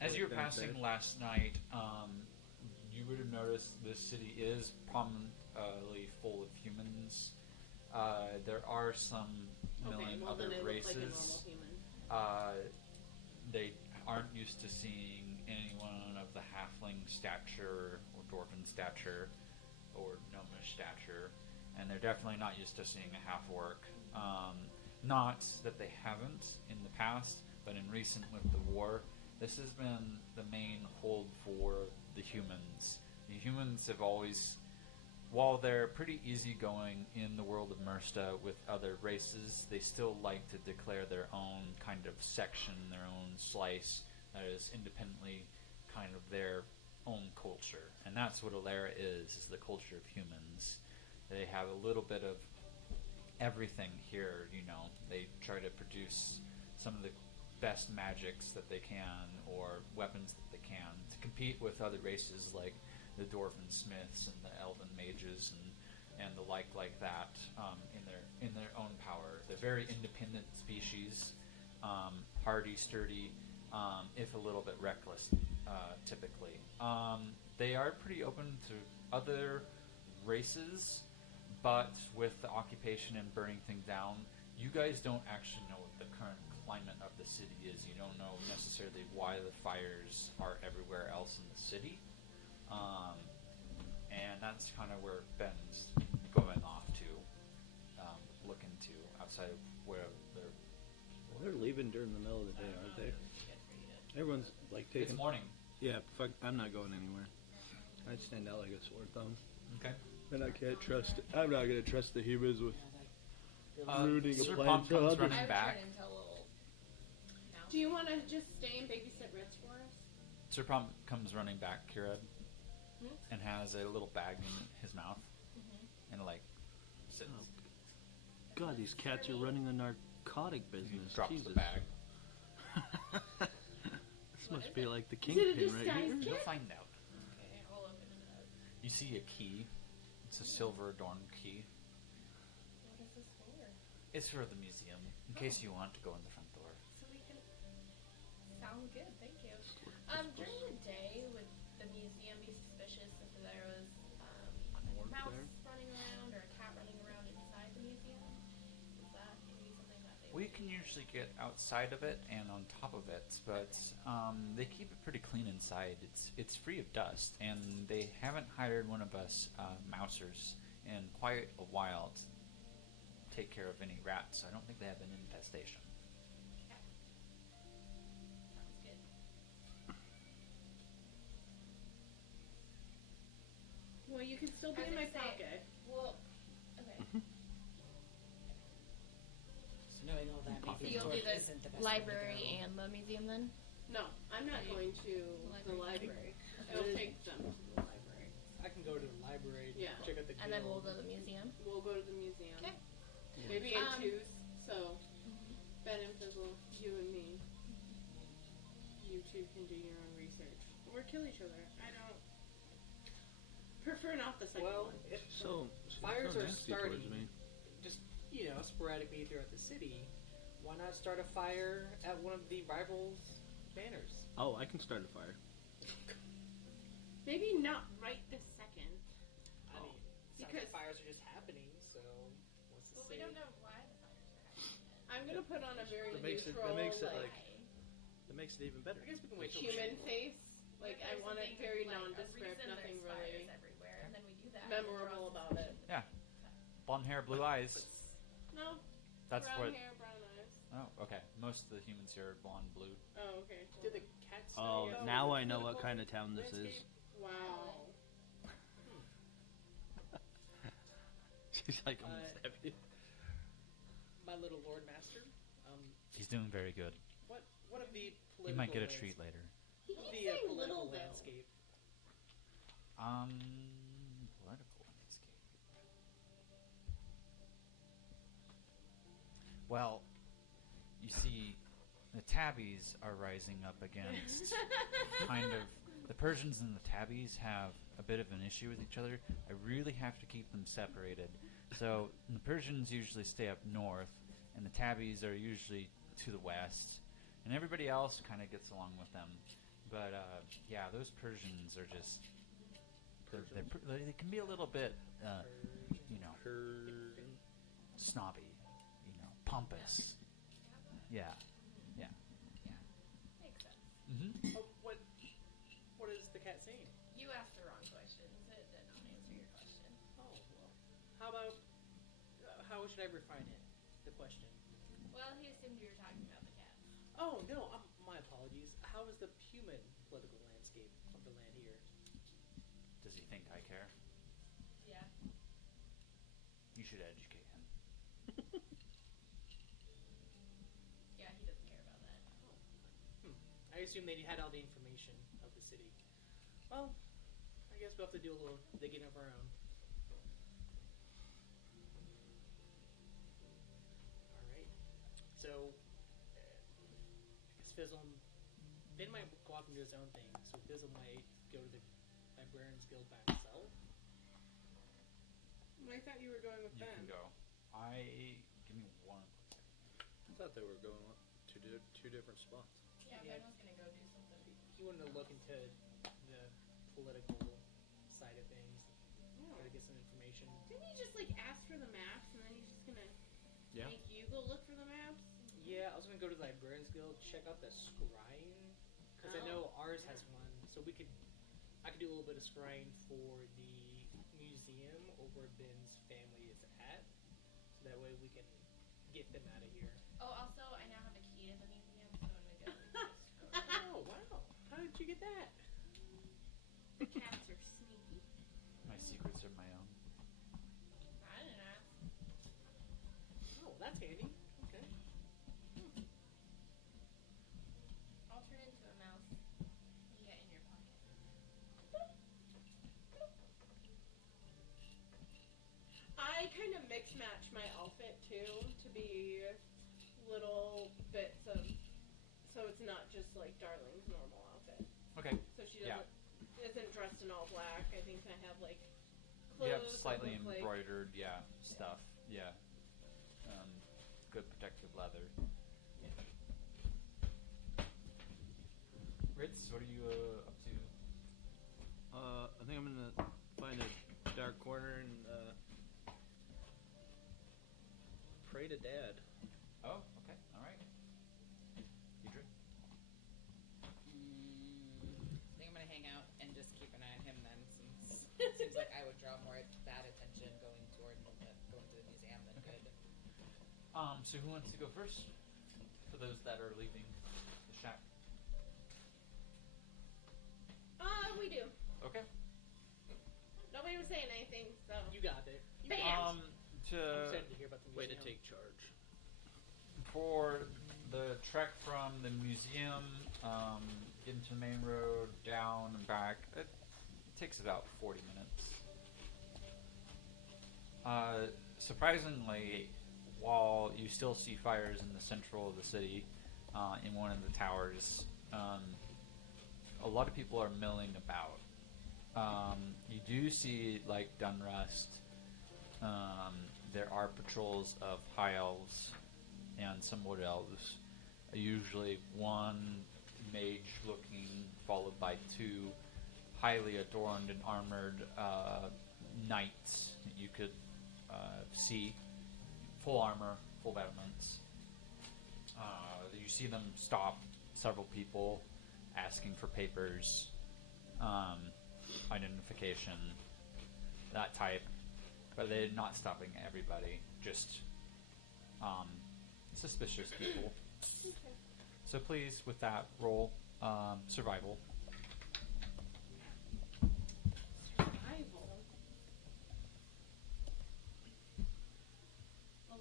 As you were downstairs? passing last night, you would have noticed this city is prominently full of humans. There are some million well, then other it looks races. like a normal human. They aren't used to seeing anyone of the halfling stature or dwarven stature or gnomish stature, and they're definitely not used to seeing a half-orc. Not that they haven't in the past, but in recent with the war, this has been the main hold for the humans. The humans have always, while they're pretty easygoing in the world of Mersta with other races, they still like to declare their own kind of section, their own slice that is independently kind of their own culture. And that's what Alera is the culture of humans. They have a little bit of everything here, you know. They try to produce some of the best magics that they can or weapons that they can to compete with other races like the dwarven smiths and the elven mages and the like that in their own power. They're very independent species, hardy, sturdy, if a little bit reckless, typically. They are pretty open to other races, but with the occupation and burning things down, you guys don't actually know what the current climate of the city is. You don't know necessarily why the fires are everywhere else in the city. And that's kind of where Ben's going off to look into outside of where they're... Well, they're leaving during the middle of the day, aren't they? Everyone's like taking. It's morning. Yeah, fuck. I'm not going anywhere. I'd stand out like a sore thumb. Okay. And I can't trust. I'm not gonna trust the humans with Yeah, ruining a Sir plan. Pompfh So I'll comes just- running I would back. turn into a little mouse. Do you want to just stay and babysit Ritz for us? Sir Pompfh comes running back, Kirad, Hmm? and has a little bag in his mouth, Mhm. and like sits. Oh, God, these cats are running a narcotic He business. drops Jesus. the bag. This must be like the Is it a kingpin right disguise here. kit? You'll find out. Okay, I'll open it up. You see a key. It's a silver adorned key. What is this for? It's for the museum, in case you want to go in the front door. So we can. Sounds good, thank you. During the day, would the museum be suspicious if there was a Work mouse there? running around or a cat running around inside the museum? Is that gonna be something that they? We would can usually get outside of it and on top of it, but they keep it pretty clean inside. It's free of dust, and they haven't hired one of us mousers in quite a while to take care of any rats. I don't think they have an infestation. Okay. Sounds good. Well, you can still be I was in my gonna say- pocket. Well, okay. So knowing all that, So maybe you'll George do the isn't the best library way to go. and the museum then? No, I'm not Are you- going to the Library. library. I'll take them to the library. I can go to the library, Yeah. check out the And then we'll guild. go to the museum? We'll go to the museum. Okay. Maybe in Um, twos. So Ben and Fizzle, you and me. You two can do your own research or kill each other. I don't prefer not the second Well, one. if So fires so are nasty towards starting me. just, sporadically throughout the city, why not start a fire at one of the rivals' banners? Oh, I can start a fire. Maybe not right this second. I mean, sounds Because- like fires are just happening, so what's the But we don't know why the fires are happening yet. I'm gonna put on a very That makes it- neutral, that makes it, like, That makes it even better. I guess we can wait till human face. Like, If I there's want it something very like a nondescript, reason nothing there's fires really everywhere, and then we do that. memorable about it. Yeah. Blonde hair, blue eyes. No, That's brown what. hair, brown eyes. Oh, okay. Most of the humans here are blonde, blue. Oh, okay. Did the cats? Oh, study now the I know what political kind of town this is. landscape? Wow. She's like almost Uh, happy. My little Lord Master. He's doing very good. What of the political? He might get a lands- treat later. He The keeps saying political little, though. landscape. Political landscape. Well, you see, the tabbies are rising up against kind of the Persians and the tabbies have a bit of an issue with each other. I really have to keep them separated. So the Persians usually stay up north, and the tabbies are usually to the west, and everybody else kind of gets along with them. But yeah, those Persians are just they can be a little bit you know, snobby, you know, pompous. Yeah. Makes sense. Mm-hmm. Oh, what is the cat saying? You asked the wrong questions. It did not answer your question. Oh well. How about how should I refine it? The question. Well, he assumed you were talking about the cat. Oh no, my apologies. How is the human political landscape of the land here? Does he think I care? Yeah. You should educate him. Yeah, he doesn't care about that. I assume they had all the information of the city. Well, I guess we'll have to do a little digging of our own. Alright. So, I guess Fizzle, Ben might go off and do his own thing, so Fizzle might go to the Librarians Guild by himself. I thought you were going with You Ben. can go. Give me one quick second. I thought they were going to two different spots. Yeah, Yeah. Ben was gonna go do something. He wanted to look into the political side of things, try to get some information. Didn't he just like ask for the maps and then he's just gonna Yeah. make you go look for the maps? Yeah, I was gonna go to the Librarians Guild, check out the scrying, because I Oh, know ours yeah. has one. So I could do a little bit of scrying for the museum or where Ben's family is at, so that way we can get them out of here. Oh, also, I now have a key to the museum, so I'm gonna go. Oh wow! How did you get that? The cats are sneaky. My secrets are my own. I didn't ask. Oh, that's handy. Okay. I'll turn into a mouse. You get in your pocket. I kind of mix match my outfit too to be little bits of, so it's not just like Darling's normal outfit. Okay. So she Yeah. isn't dressed in all black. I think I have like You have clothes that slightly look like- embroidered, stuff. Yeah. Good protective leather. Ritz, what are you up to? I think I'm gonna find a dark corner and pray to Dad. Oh, okay, all right. Deidre? I think I'm gonna hang out and just keep an eye on him then, since it seems like I would draw more bad attention going to the museum than good. So who wants to go first? For those that are leaving the shack. We do. Okay. Nobody was saying anything, so. You got it. Bam! I'm excited to hear about the Way museum. to take charge. For the trek from the museum, into the main road, down and back, it takes about 40 minutes. Surprisingly, while you still see fires in the central of the city, in one of the towers, a lot of people are milling about. You do see, like, Dunrust. There are patrols of high elves and some wood elves. Usually one mage-looking, followed by two highly adorned and armored knights that you could see, full armor, full battlements. You see them stop several people, asking for papers, identification, that type. But they're not stopping everybody, just suspicious people. Okay. So please, with that, roll survival. Survival. 11.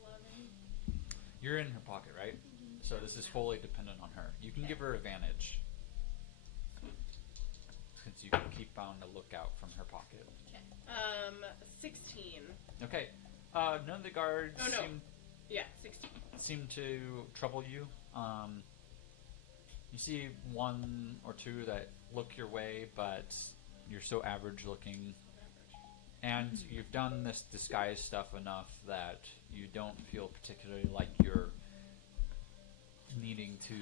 You're in her pocket, right? So this is fully dependent on her. You can give her advantage, since you can keep on the lookout from her pocket. 16. Okay. None of the guards Oh, no. Yeah, 16. seem to trouble you. You see one or two that look your way, but you're so average looking. And you've done this disguise stuff enough that you don't feel particularly like you're needing to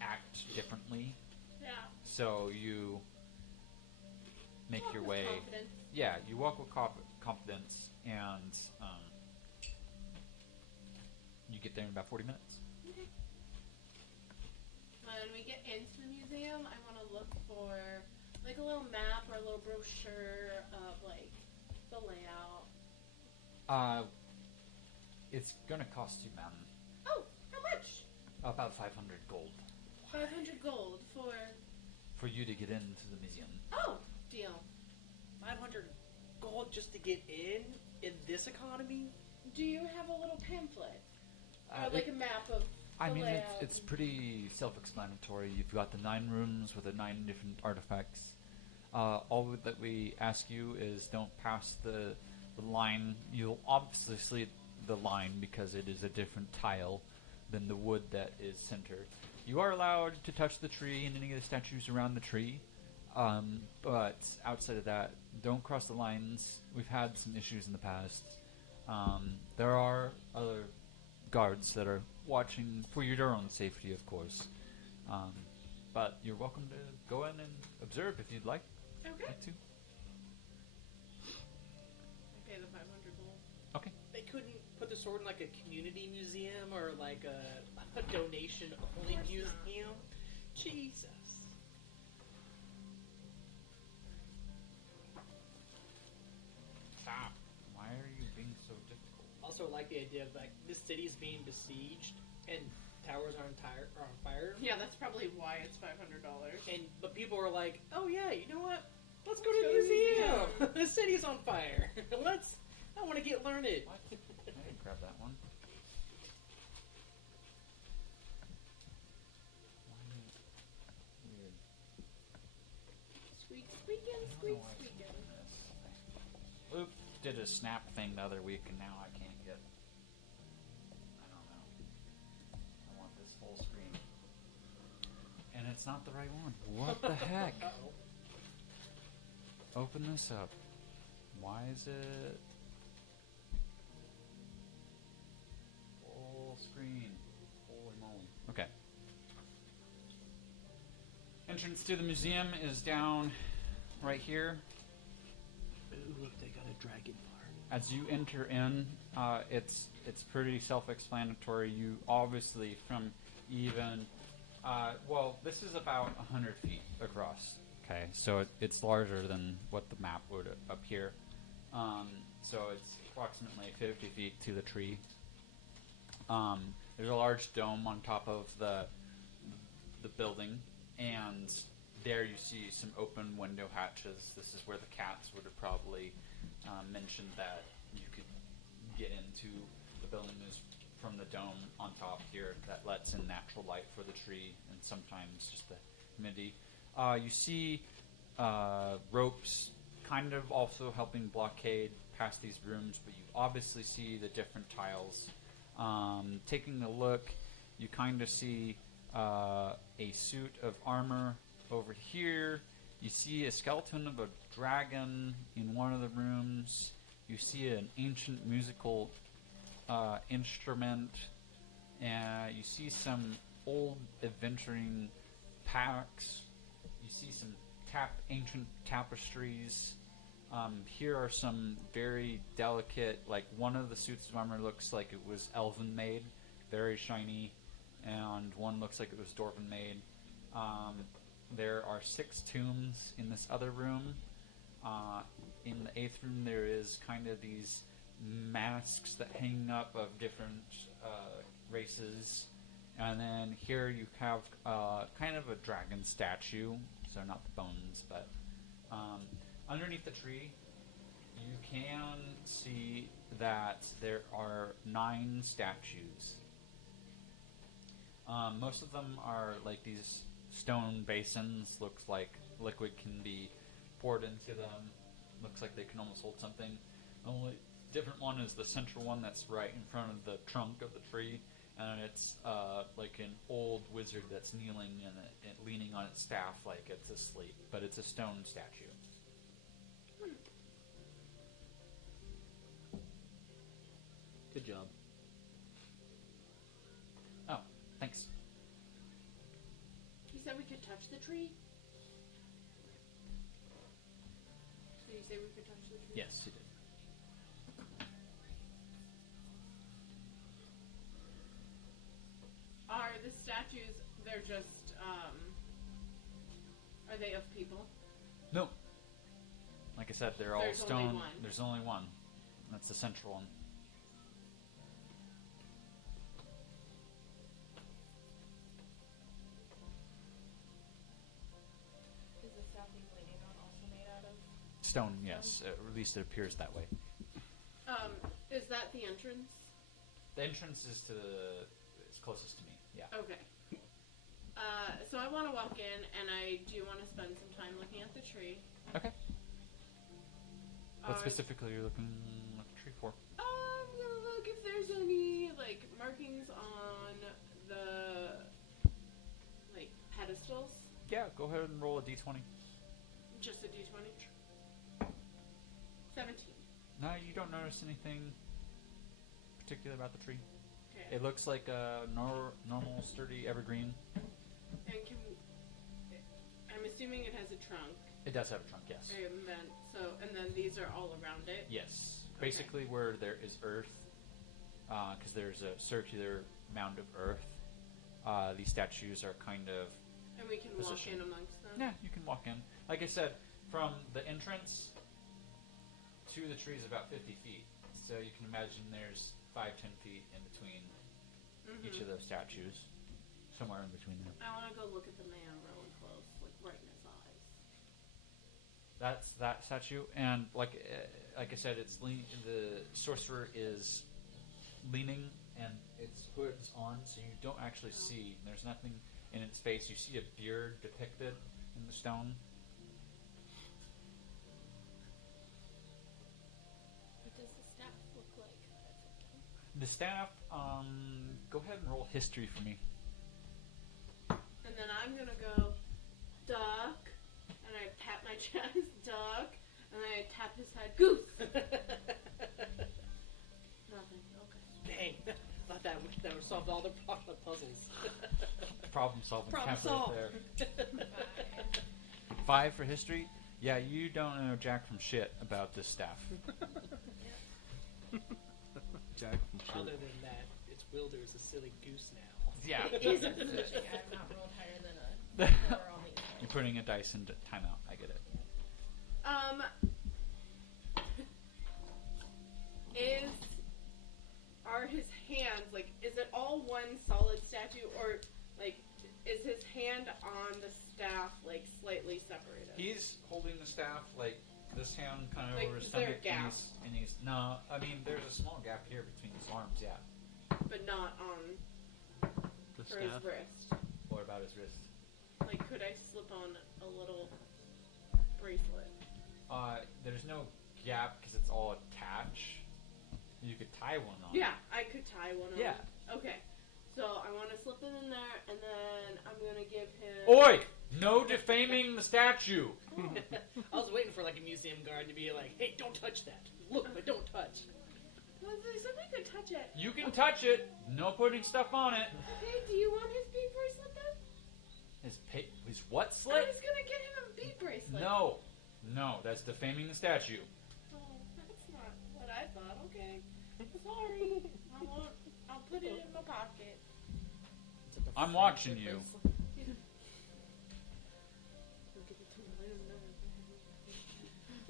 act differently. Yeah. So you make your way. Confident. Yeah, you walk with confidence, and you get there in about 40 minutes. Okay. When we get into the museum, I want to look for like a little map or a little brochure of like the layout. It's gonna cost you, ma'am, Oh, how much? about 500 gold 500 gold for you to get into the museum. Oh, deal. 500 gold just to get in this economy? Do you have a little pamphlet? Uh, Or like it- a map of I the mean, layout? it's pretty self-explanatory. You've got the 9 rooms with the 9 different artifacts. All that we ask you is don't pass the line. You'll obviously see the line because it is a different tile than the wood that is centered. You are allowed to touch the tree and any of the statues around the tree, but outside of that, don't cross the lines. We've had some issues in the past. There are other guards that are watching for your own safety, of course. But you're welcome to go in and observe if you'd like Okay. to. I pay the 500 gold. Okay. They couldn't put the sword in like a community museum or like a donation only museum? Jesus. Stop. Why are you being so difficult? Also, I like the idea of like this city's being besieged and towers are on fire. Yeah, that's probably why it's $500. But people are like, oh yeah, you know what? Let's go Let's to go the to the museum. museum. The city's on fire. I want to get learned. What? I didn't grab that one. Weird. Squeak, squeakin', I don't squeak, know why it's squeakin'. doing this. Luke did a snap thing the other week, and now I can't get. I don't know. I want this full screen, and it's not the right one. What the heck? Uh-oh. Open this up. Why is it full screen? Holy moly. Okay. Entrance to the museum is down right here. Ooh, look, they got a dragon bar. As you enter in, it's pretty self-explanatory. You obviously from even well, this is about 100 feet across. Okay, so it's larger than what the map would appear. So it's approximately 50 feet to the tree. There's a large dome on top of the building, and there you see some open window hatches. This is where the cats would have probably mentioned that you could get into the building. Is from the dome on top here that lets in natural light for the tree and sometimes just the humidity. You see ropes kind of also helping blockade past these rooms, but you obviously see the different tiles. Taking a look, you kind of see a suit of armor over here. You see a skeleton of a dragon in one of the rooms. You see an ancient musical instrument. You see some old adventuring packs. You see some ancient tapestries. Here are some very delicate, like one of the suits of armor looks like it was elven made, very shiny, and one looks like it was dwarven made. There are 6 tombs in this other room. In the 8th room there is kind of these masks that hang up of different races. And then here you have kind of a dragon statue, so not the bones, but underneath the tree you can see that there are 9 statues. Most of them are like these stone basins, looks like liquid can be poured into them, looks like they can almost hold something. The only different one is the central one that's right in front of the trunk of the tree, and it's like an old wizard that's kneeling and leaning on its staff like it's asleep, but it's a stone statue. Good job. Oh, thanks. You said we could touch the tree? So you say we could touch the tree? Yes, you did. Are the statues, they're just, are they of people? No. Like I said, they're all There's stone. only one. There's only one. That's the central one. Is the staff he's leaning on also made out of? Stone, yes. At least it appears that way. Is that the entrance? The entrance is is closest to me. Yeah. Okay. So I want to walk in, and I do want to spend some time looking at the tree. Okay. What Uh, specifically are you looking at the tree for? I'm gonna look if there's any like markings on the like pedestals. Yeah, go ahead and roll a d20. Just a d20. 17. No, you don't notice anything particular about the tree. Okay. It looks like a normal, sturdy evergreen. And I'm assuming it has a trunk. It does have a trunk, yes. And then these are all around it. Yes. Okay. Basically where there is earth, because there's a circular mound of earth, these statues are kind of... And we can walk in amongst them. Yeah, you can walk in. Like I said, from the entrance to the tree is about 50 feet. So you can imagine there's 5-10 feet in between each of those statues. Somewhere in between them. I want to go look at the man really close, like right in his eyes. That's that statue, and like I said, it's the sorcerer is leaning, and its hood's on, so you don't actually see. There's nothing in its face. You see a beard depicted in the stone. What does the staff look like? The staff. Go ahead and roll history for me. And then I'm gonna go duck, and I pat my chest, duck, and then I tap his head, goose. Nothing. Okay. Dang. Thought that would solve all the puzzles. Problem solving. Problem cap right solved. there. 5 for history. Yeah, you don't know jack from shit about this staff. Jack from shit. Other than that, its wielder is a silly goose now. Yeah. It is a position. I have not rolled higher than a 4 on these rolls. You're putting a dice into timeout. I get it. Are his hands like? Is it all one solid statue, or like, is his hand on the staff like slightly separated? He's holding the staff like this hand kind of Like, over his is there a stomach, gap? and he's no. I mean, there's a small gap here between his arms. Yeah. But not on The for his staff. wrist. What about his wrist? Like, could I slip on a little bracelet? There's no gap because it's all attached. You could tie one on. Yeah, I could tie one on. Yeah. Okay. So I want to slip it in there, and then I'm gonna give him. Oi! No defaming the statue. I was waiting for like a museum guard to be like, "Hey, don't touch that. Look, but don't touch." Well, they said we could touch it. You can touch it. No putting stuff on it. Okay, do you want his bead bracelet then? His what I slit? was gonna get him a bead bracelet. No. No, that's defaming the statue. Oh, that's not what I thought. Okay. Sorry. I'll put it in my pocket. I'm watching you.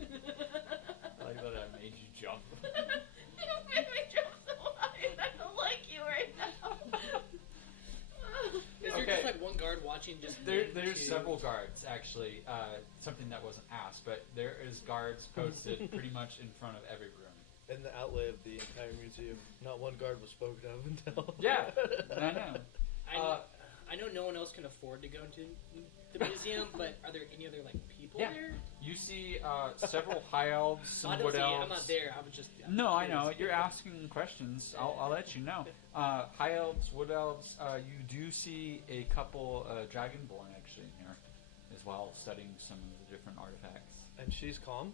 I like that I made you jump. You made me jump so high, and I don't like you right now. Is there just like one guard watching just There's several guards, actually. Something that wasn't asked, but there is guards posted pretty much in front of every room. In the outlay of the entire museum, not one guard was spoken of until. Yeah, I know. I know no one else can afford to go into the museum, but are there any other like people Yeah. there? You see several high elves, some I don't wood see. elves. I'm not there. I was just. No, I know. curious. You're asking questions. I'll let you know. High elves, wood elves. You do see a couple dragonborn actually in here as well, studying some of the different artifacts. And she's calm.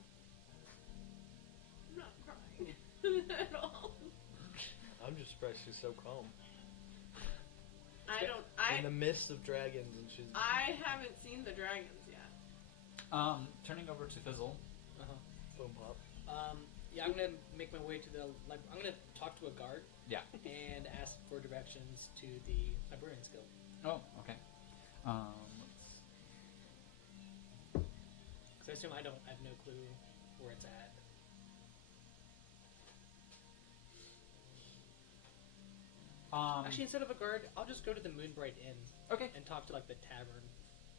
I'm not crying at all. I'm just surprised she's so calm. In the midst of dragons, and she's. I haven't seen the dragons yet. Turning over to Fizzle. Boom pop. Yeah, I'm gonna make my way to the. I'm gonna talk to a guard. Yeah. And ask for directions to the librarian's guild. Oh, okay. Because I assume I have no clue where it's at. Actually, instead of a guard, I'll just go to the Moonbright Inn. Okay. And talk to like the tavern,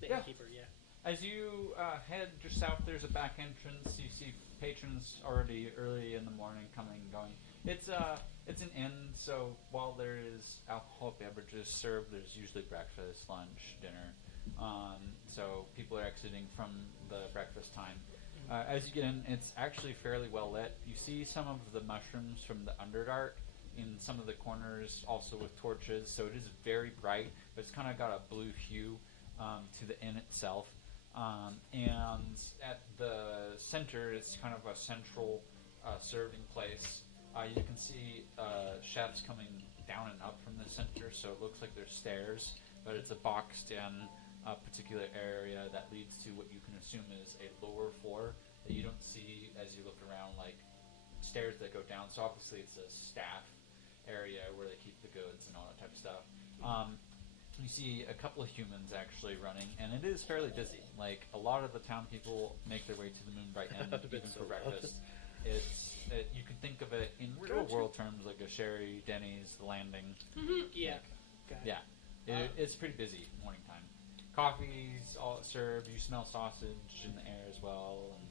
the Yeah. innkeeper. Yeah. As you head just south, there's a back entrance. You see patrons already early in the morning coming and going. It's an inn, so while there is alcoholic beverages served, there's usually breakfast, lunch, dinner. So people are exiting from the breakfast time. As you get in, it's actually fairly well lit. You see some of the mushrooms from the Underdark in some of the corners, also with torches. So it is very bright, but it's kind of got a blue hue to the inn itself. And at the center, it's kind of a central serving place. You can see chefs coming down and up from the center, so it looks like there's stairs, but it's a boxed-in particular area that leads to what you can assume is a lower floor that you don't see as you look around, like stairs that go down. So obviously it's a staff area where they keep the goods and all that type of stuff. You see a couple of humans actually running, and it is fairly busy. Like, a lot of the town people make their way to the Moonbright Inn even for breakfast. You can think of it in real world terms like a Sherry, Denny's, the Landing. Yeah. Got it. Yeah. It's pretty busy morning time. Coffee's all served. You smell sausage in the air as well, and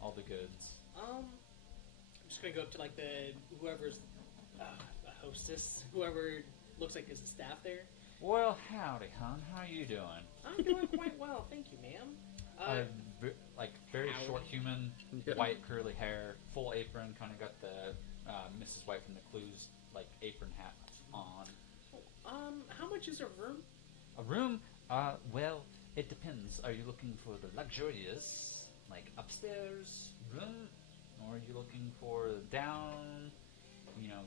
all the goods. I'm just gonna go up to like whoever's a hostess, whoever looks like is the staff there. Well, howdy, hon. How you doing? I'm doing quite well, thank you, ma'am. Very howdy. short human, white curly hair, full apron. Kind of got the Mrs. White from the Clues like apron hat on. How much is a room? A room? Well, it depends. Are you looking for the luxurious, like upstairs room, or are you looking for down,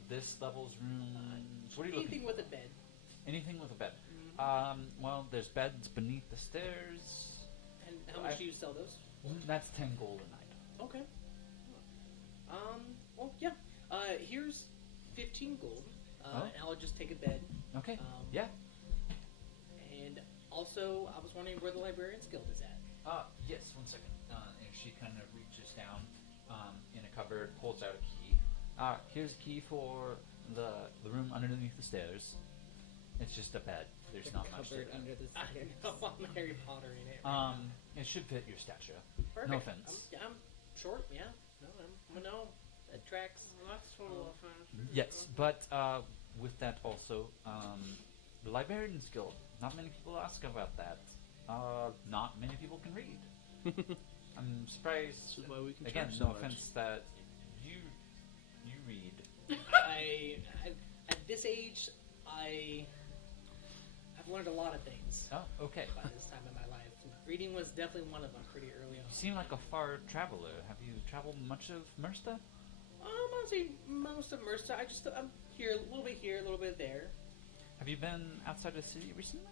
this level's rooms? What are you looking Anything for? with a bed. Anything with a bed. Well, there's beds beneath the stairs. And how much do you sell those? That's 10 gold a night. Okay. Well, yeah. Here's 15 gold. And I'll just take a bed. Okay. Um, Yeah. And also, I was wondering where the Librarian's Guild is at. Yes. 1 second. And she kind of reaches down in a cupboard, pulls out a key. Here's a key for the room underneath the stairs. It's just a bed. There's not much to Cupboard it. under the I stairs. know I'm Harry Potter in it. It should fit your stature. Perfect. No offense. I'm short, yeah. No, that tracks. Well, that's full of fun. Yes, but with that also, the Librarian's Guild. Not many people ask about that. Not many people can read. I'm surprised. This is why we can Again, charge no so much. offense that you read. I at this age, I've learned a lot of things Oh, okay. by this time in my life. Reading was definitely one of them pretty early on. You seem like a far traveler. Have you traveled much of Mersta? I'd say most of Mercer. I'm here a little bit here, a little bit there. Have you been outside the city recently?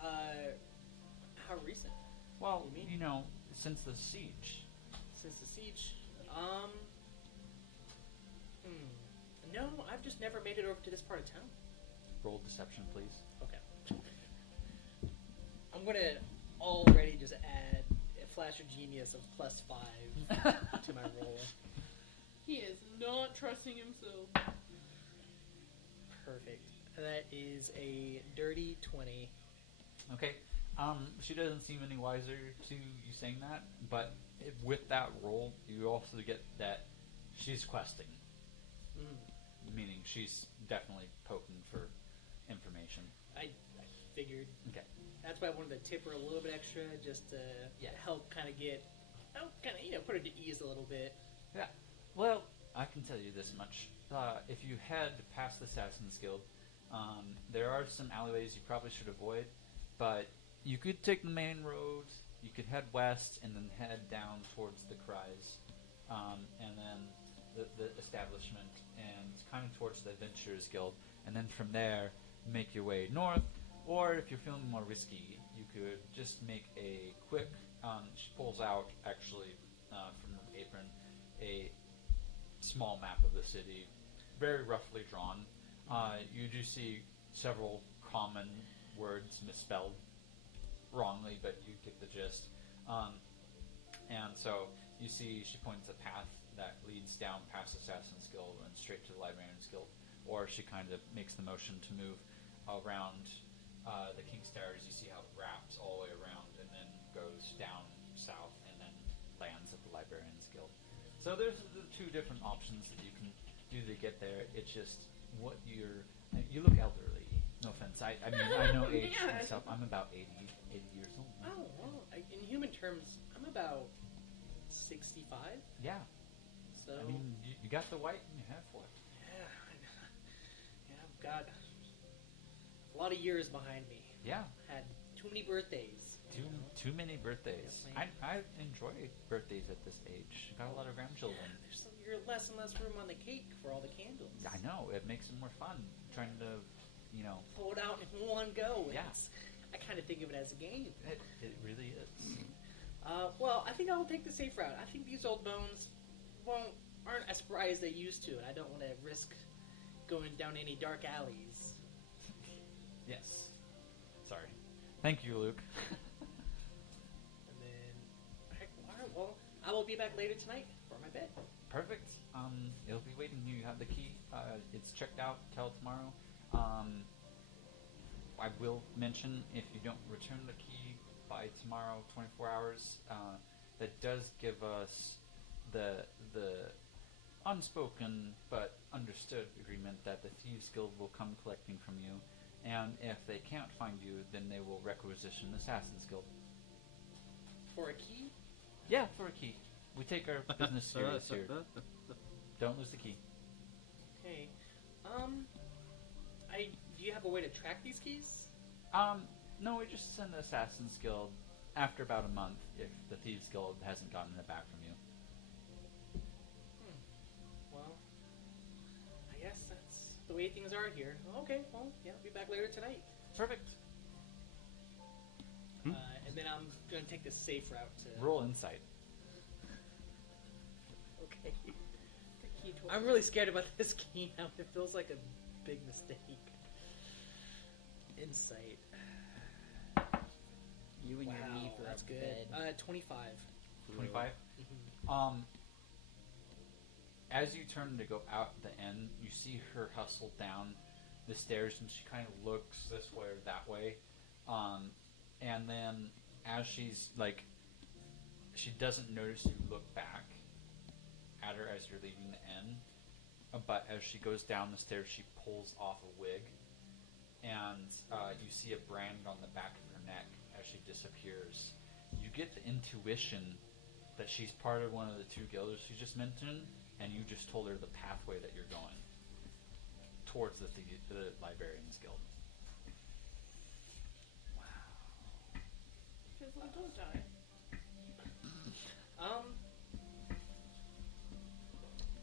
How recent? Well, You mean? since the siege. Since the siege, no, I've just never made it over to this part of town. Roll deception, please. Okay. I'm gonna already just add a flash of genius of +5 to my roll. He is not trusting himself. Perfect. That is a dirty 20. Okay. She doesn't seem any wiser to you saying that, but with that roll, you also get that she's questing. Meaning she's definitely poking for information. I figured. Okay. That's why I wanted to tip her a little bit extra, just to help kind of put her to ease a little bit. Yeah. Well, I can tell you this much. If you head past the Assassin's Guild, there are some alleyways you probably should avoid, but you could take the main road, you could head west, and then head down towards the Cries, and then the establishment, and kind of towards the Adventurers Guild, and then from there, make your way north, or if you're feeling more risky, you could just make a quick, she pulls out, actually, from her apron, a small map of the city, very roughly drawn. You do see several common words misspelled wrongly, but you get the gist. And so you see she points a path that leads down past Assassin's Guild and straight to the Librarian's Guild, or she kind of makes the motion to move around the King's Towers. You see how it wraps all the way around and then goes down south and then lands at the Librarian's Guild. So there's the two different options that you can do to get there. It's just what you look elderly. No offense. I mean, I know age myself. I'm about 80 years old. Oh, well, in human terms, I'm about 65. Yeah. So I mean, you got the white and you have for it. Yeah, I've got a lot of years behind me. Yeah. Had too many birthdays. Too many birthdays. Yes, I enjoy birthdays at this age. Got a lot of grandchildren. You're less and less room on the cake for all the candles. I know. It makes it more fun. Trying to, pull it out in one go. Yeah. I kind of think of it as a game. It really is. Well, I think I'll take the safe route. I think these old bones aren't as spry as they used to, and I don't want to risk going down any dark alleys. Yes. Sorry. Thank you, Luke. And then, all right, well, I will be back later tonight for my bed. Perfect. It'll be waiting. You have the key. It's checked out till tomorrow. I will mention, if you don't return the key by tomorrow, 24 hours, that does give us the unspoken but understood agreement that the Thieves Guild will come collecting from you, and if they can't find you, then they will requisition the Assassin's Guild. For a key? Yeah, for a key. We take our business serious here. Don't lose the key. Okay. Do you have a way to track these keys? No, we just send the Assassin's Guild after about a month if the Thieves Guild hasn't gotten it back from you. Well, I guess that's the way things are here. Okay, well, yeah, I'll be back later tonight. Perfect. And then I'm going to take the safe route to... Roll insight. Okay. The key to I'm really scared about this key now. It feels like a big mistake. Insight. You and your knee for that's a good. bed. 25. 25. Mm-hmm. As you turn to go out the end, you see her hustle down the stairs, and she kind of looks this way or that way. And then as she's like, she doesn't notice you look back at her as you're leaving the inn. But as she goes down the stairs, she pulls off a wig, and you see a brand on the back of her neck as she disappears. You get the intuition that she's part of one of the two guilds she just mentioned, and you just told her the pathway that you're going towards the Librarian's Guild. Fizzle, don't die.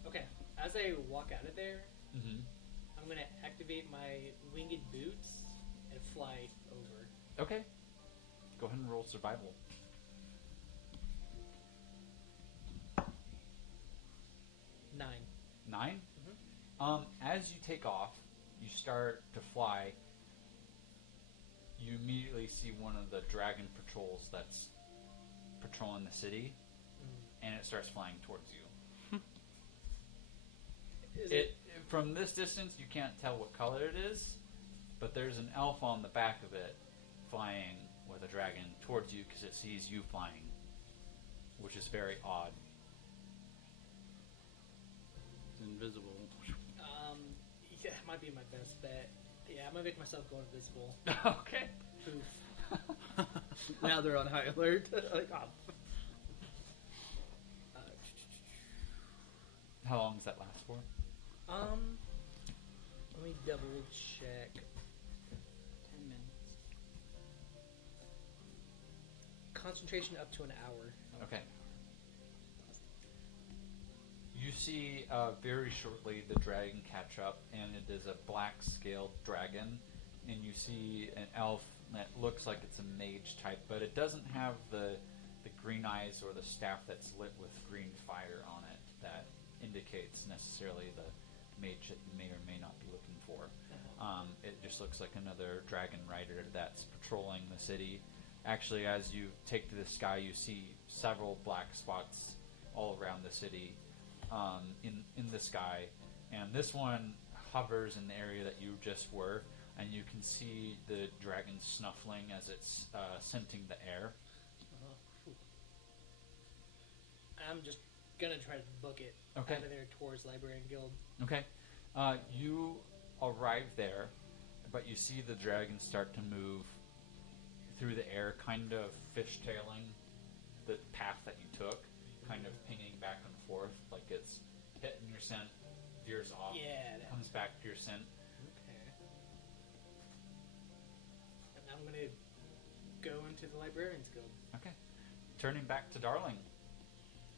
Okay. As I walk out of there, Mm-hmm. I'm going to activate my winged boots and fly over. Okay. Go ahead and roll survival. 9? As you take off, you start to fly. You immediately see one of the dragon patrols that's patrolling the city, and it starts flying towards you. From this distance, you can't tell what color it is, but there's an elf on the back of it flying with a dragon towards you because it sees you flying, which is very odd. It's invisible. Yeah, it might be my best bet. Yeah, I'm gonna make myself go invisible. Okay. Poof. Now they're on high alert. Like, oh. How long does that last for? Let me double check. 10 minutes. Concentration up to an hour. Okay. You see very shortly the dragon catch up, and it is a black-scaled dragon, and you see an elf that looks like it's a mage type, but it doesn't have the green eyes or the staff that's lit with green fire on it that indicates necessarily the mage that you may or may not be looking for. It just looks like another dragon rider that's patrolling the city. Actually, as you take to the sky, you see several black spots all around the city in the sky, and this one hovers in the area that you just were, and you can see the dragon snuffling as it's scenting the air. I'm just gonna try to book it Okay. out of there towards Librarian Guild. Okay. You arrive there, but you see the dragon start to move through the air, kind of fishtailing the path that you took, kind of pinging back and forth, like it's hitting your scent, veers off, Yeah. comes back to your scent. Okay. And I'm gonna go into the Librarian's Guild. Okay. Turning back to Darling.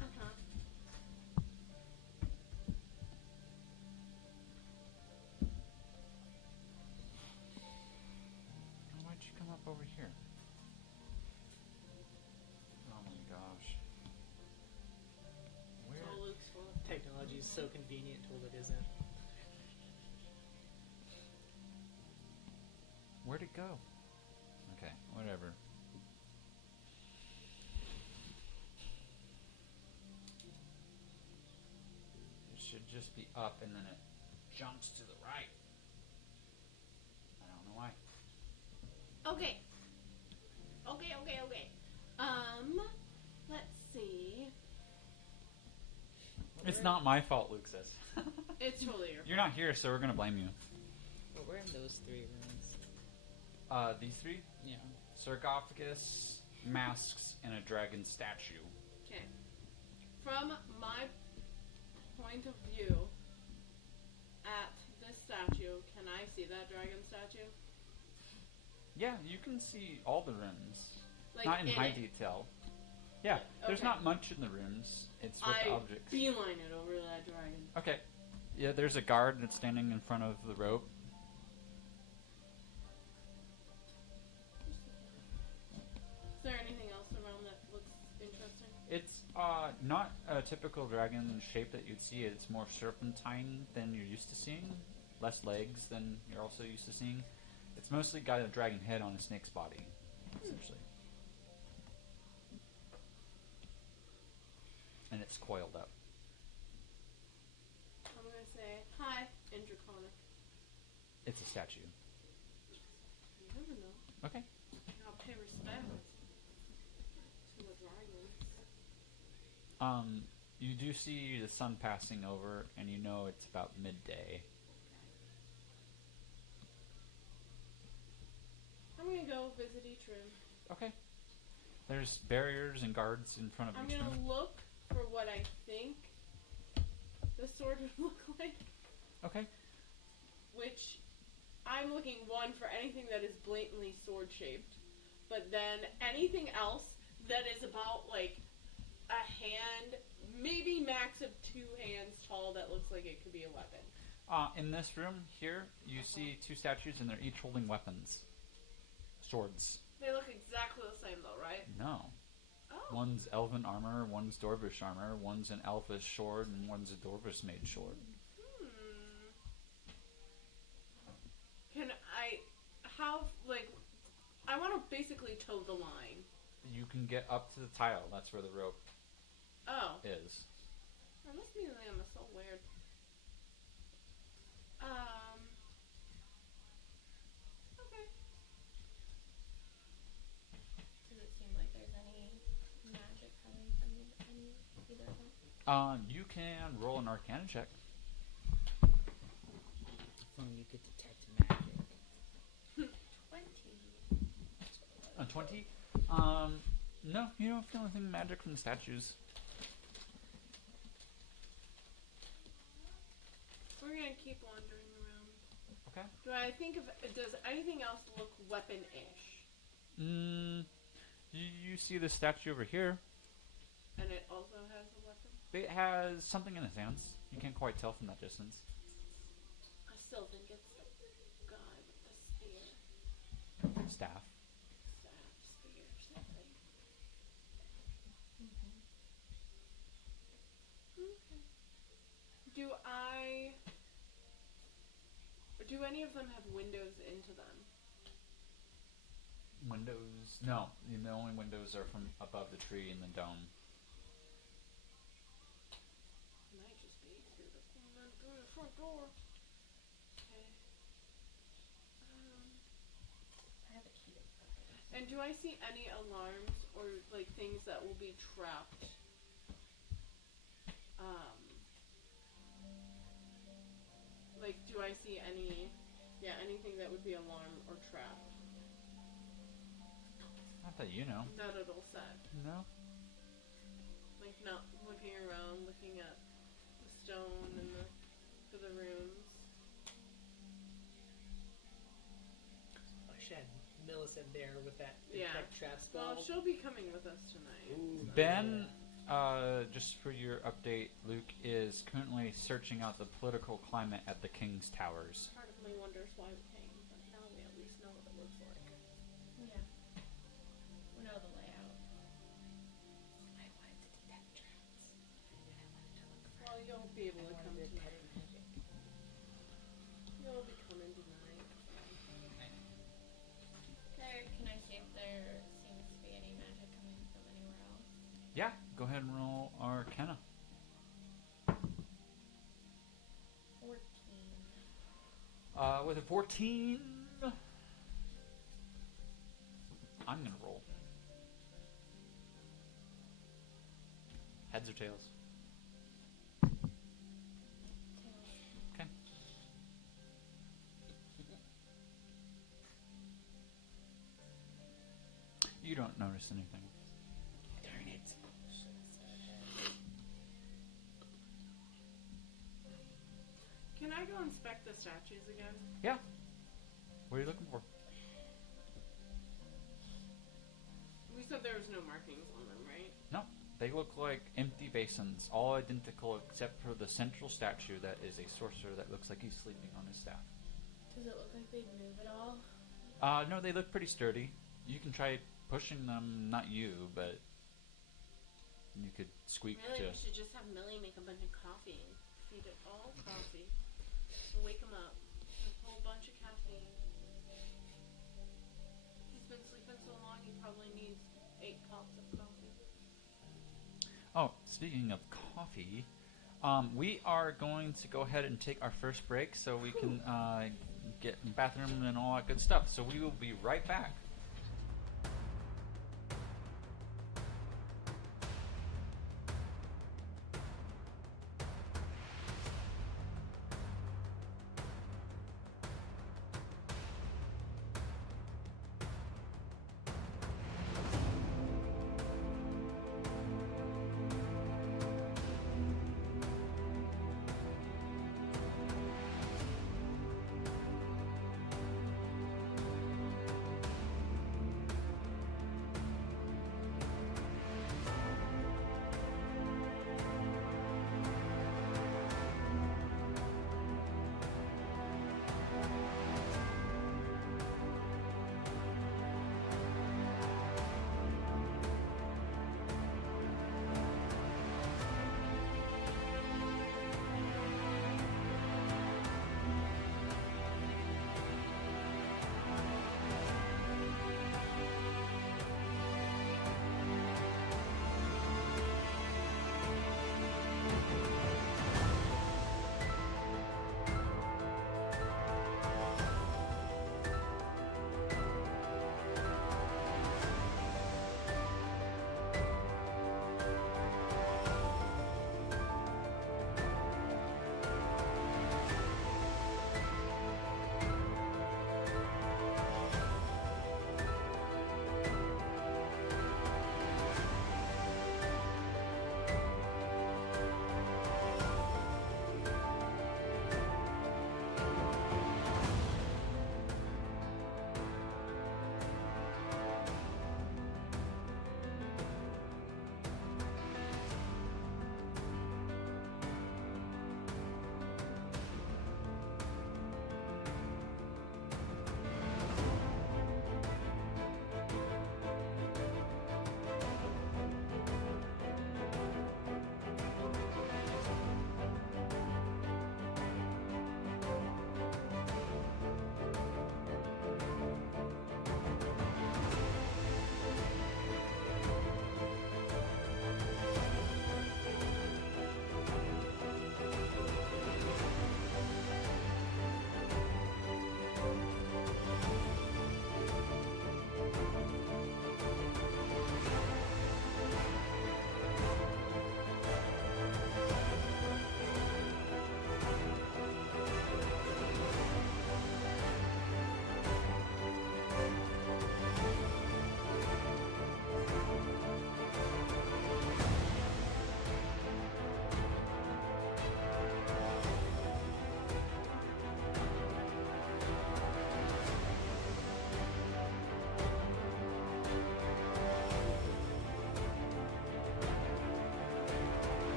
Uh-huh. Why'd you come up over here? Oh my gosh. Where? It's all Luke's fault. Technology is so convenient till it isn't. Where'd it go? Okay, whatever. It should just be up and then it jumps to the right. I don't know why. Okay. Let's see. It's not my fault, Luke says. It's totally your You're not here, so we're gonna blame you. But we're in those 3 rooms. These 3? Yeah. Sarcophagus, masks, and a dragon statue. Okay. From my point of view, at this statue, can I see that dragon statue? Yeah, you can see all the rooms. Like Not in high it. detail. Yeah, there's Okay. not much in the rooms. It's with I objects. beeline it over that dragon. Okay. Yeah, there's a guard that's standing in front of the rope. Is there anything else around that looks interesting? It's not a typical dragon shape that you'd see. It's more serpentine than you're used to seeing. Less legs than you're also used to seeing. It's mostly got a dragon head on a snake's body, essentially. And it's coiled up. I'm gonna say hi in Draconic. It's a statue. You never know. Okay. I'll pay respect to the dragons. You do see the sun passing over, and you know it's about midday. I'm gonna go visit each room. Okay. There's barriers and guards in front of I'm each gonna room. look for what I think the sword would look like. Okay. Which I'm looking one for anything that is blatantly sword shaped, but then anything else that is about like a hand, maybe max of 2 hands tall, that looks like it could be a weapon. In this room here, you see 2 statues, and they're each holding weapons. Swords. They look exactly the same though, right? No. Oh. One's elven armor, one's dwarvish armor, one's an elfish sword, and one's a dwarvish made sword. basically toe the line. You can get up to the tile. That's where the rope Oh. is. That must be so weird. Okay. Does it seem like there's any magic coming from either of them? You can roll an Arcana check. If only you could detect magic. 20. A 20? No, you don't feel anything magic from the statues. We're gonna keep wandering around. Okay. Does anything else look weapon-ish? You see the statue over here. And it also has a weapon? It has something in its hands. You can't quite tell from that distance. I still think it's the guy with the spear. Staff. Spear, something. Okay. Do any of them have windows into them? Windows? No. The only windows are from above the tree in the dome. Might just be through the front door. Okay. I have a key to And do I see any alarms or like things that will be trapped? Like, do I see anything that would be alarm or trapped? Not that you know. That it'll set. No. Like, not looking around, looking at the stone and for the runes. I should have Millicent there with that Yeah. detect trap spell. Well, she'll be coming with us tonight. Ooh, Ben, just for your update, Luke is currently searching out the political climate at the King's Towers. Part of me wonders why we came, but now we at least know what it looks like. Yeah. We know the layout. I wanted to detect traps. And I wanted to look for Well, you'll be able to come Wanted to tonight. detect magic. You'll be coming tonight. Can I see if there seems to be any magic coming from anywhere else? Yeah, go ahead and roll Arcana. 14. With a 14, I'm gonna roll. Heads or tails? Tails. Okay. You don't notice anything. Darn it. Can I go inspect the statues again? Yeah. What are you looking for? We said there was no markings on them, right? No, they look like empty basins, all identical except for the central statue that is a sorcerer that looks like he's sleeping on his staff. Does it look like they move at all? No, they look pretty sturdy. You can try pushing them, not you, but you could squeak Really, to... we should just have Millie make a bunch of coffee and feed it all coffee. Wake him up. A whole bunch of caffeine. He's been sleeping so long, he probably needs 8 pots of coffee. Oh, speaking of coffee, we are going to go ahead and take our first break so we can get in the bathroom and all that good stuff. So we will be right back.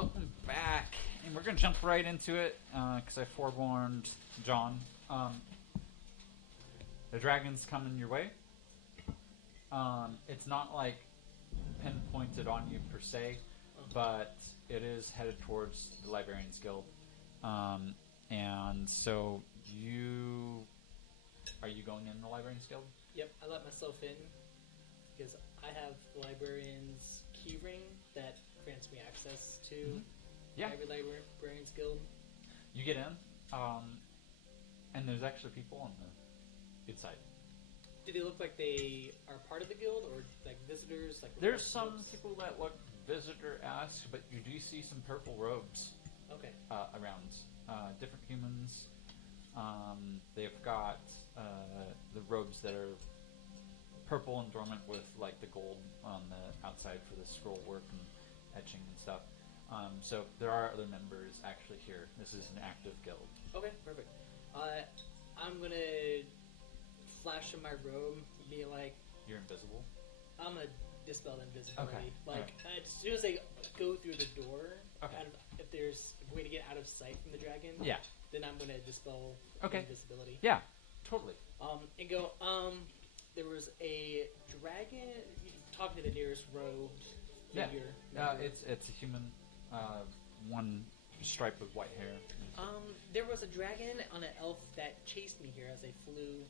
welcome back. And we're going to jump right into it because I forewarned John. The dragon's coming your way. It's not like pinpointed on you per se, but it is headed towards the Librarians Guild. And so are you going in the Librarians Guild? Yep, I let myself in because I have the librarian's keyring that grants me access to every librarian's guild. You get in, and there's actually people on the inside. Do they look like they are part of the guild or like visitors? Like There's some people that look visitor-esque, but you do see some purple robes around. Different humans. They've got the robes that are purple and dormant with like the gold on the outside for the scroll work and etching and stuff. So there are other members actually here. This is an active guild. Okay, perfect. I'm gonna flash in my robe and be like, You're invisible? I'm gonna dispel invisibility. Okay. Like, as soon as they go through the door, Okay. and if there's a way to get out of sight from the dragon, then I'm gonna dispel invisibility. Yeah, totally. And go, there was a dragon, talking to the nearest robed figure. It's a human, one stripe with white hair. There was a dragon on an elf that chased me here as I flew.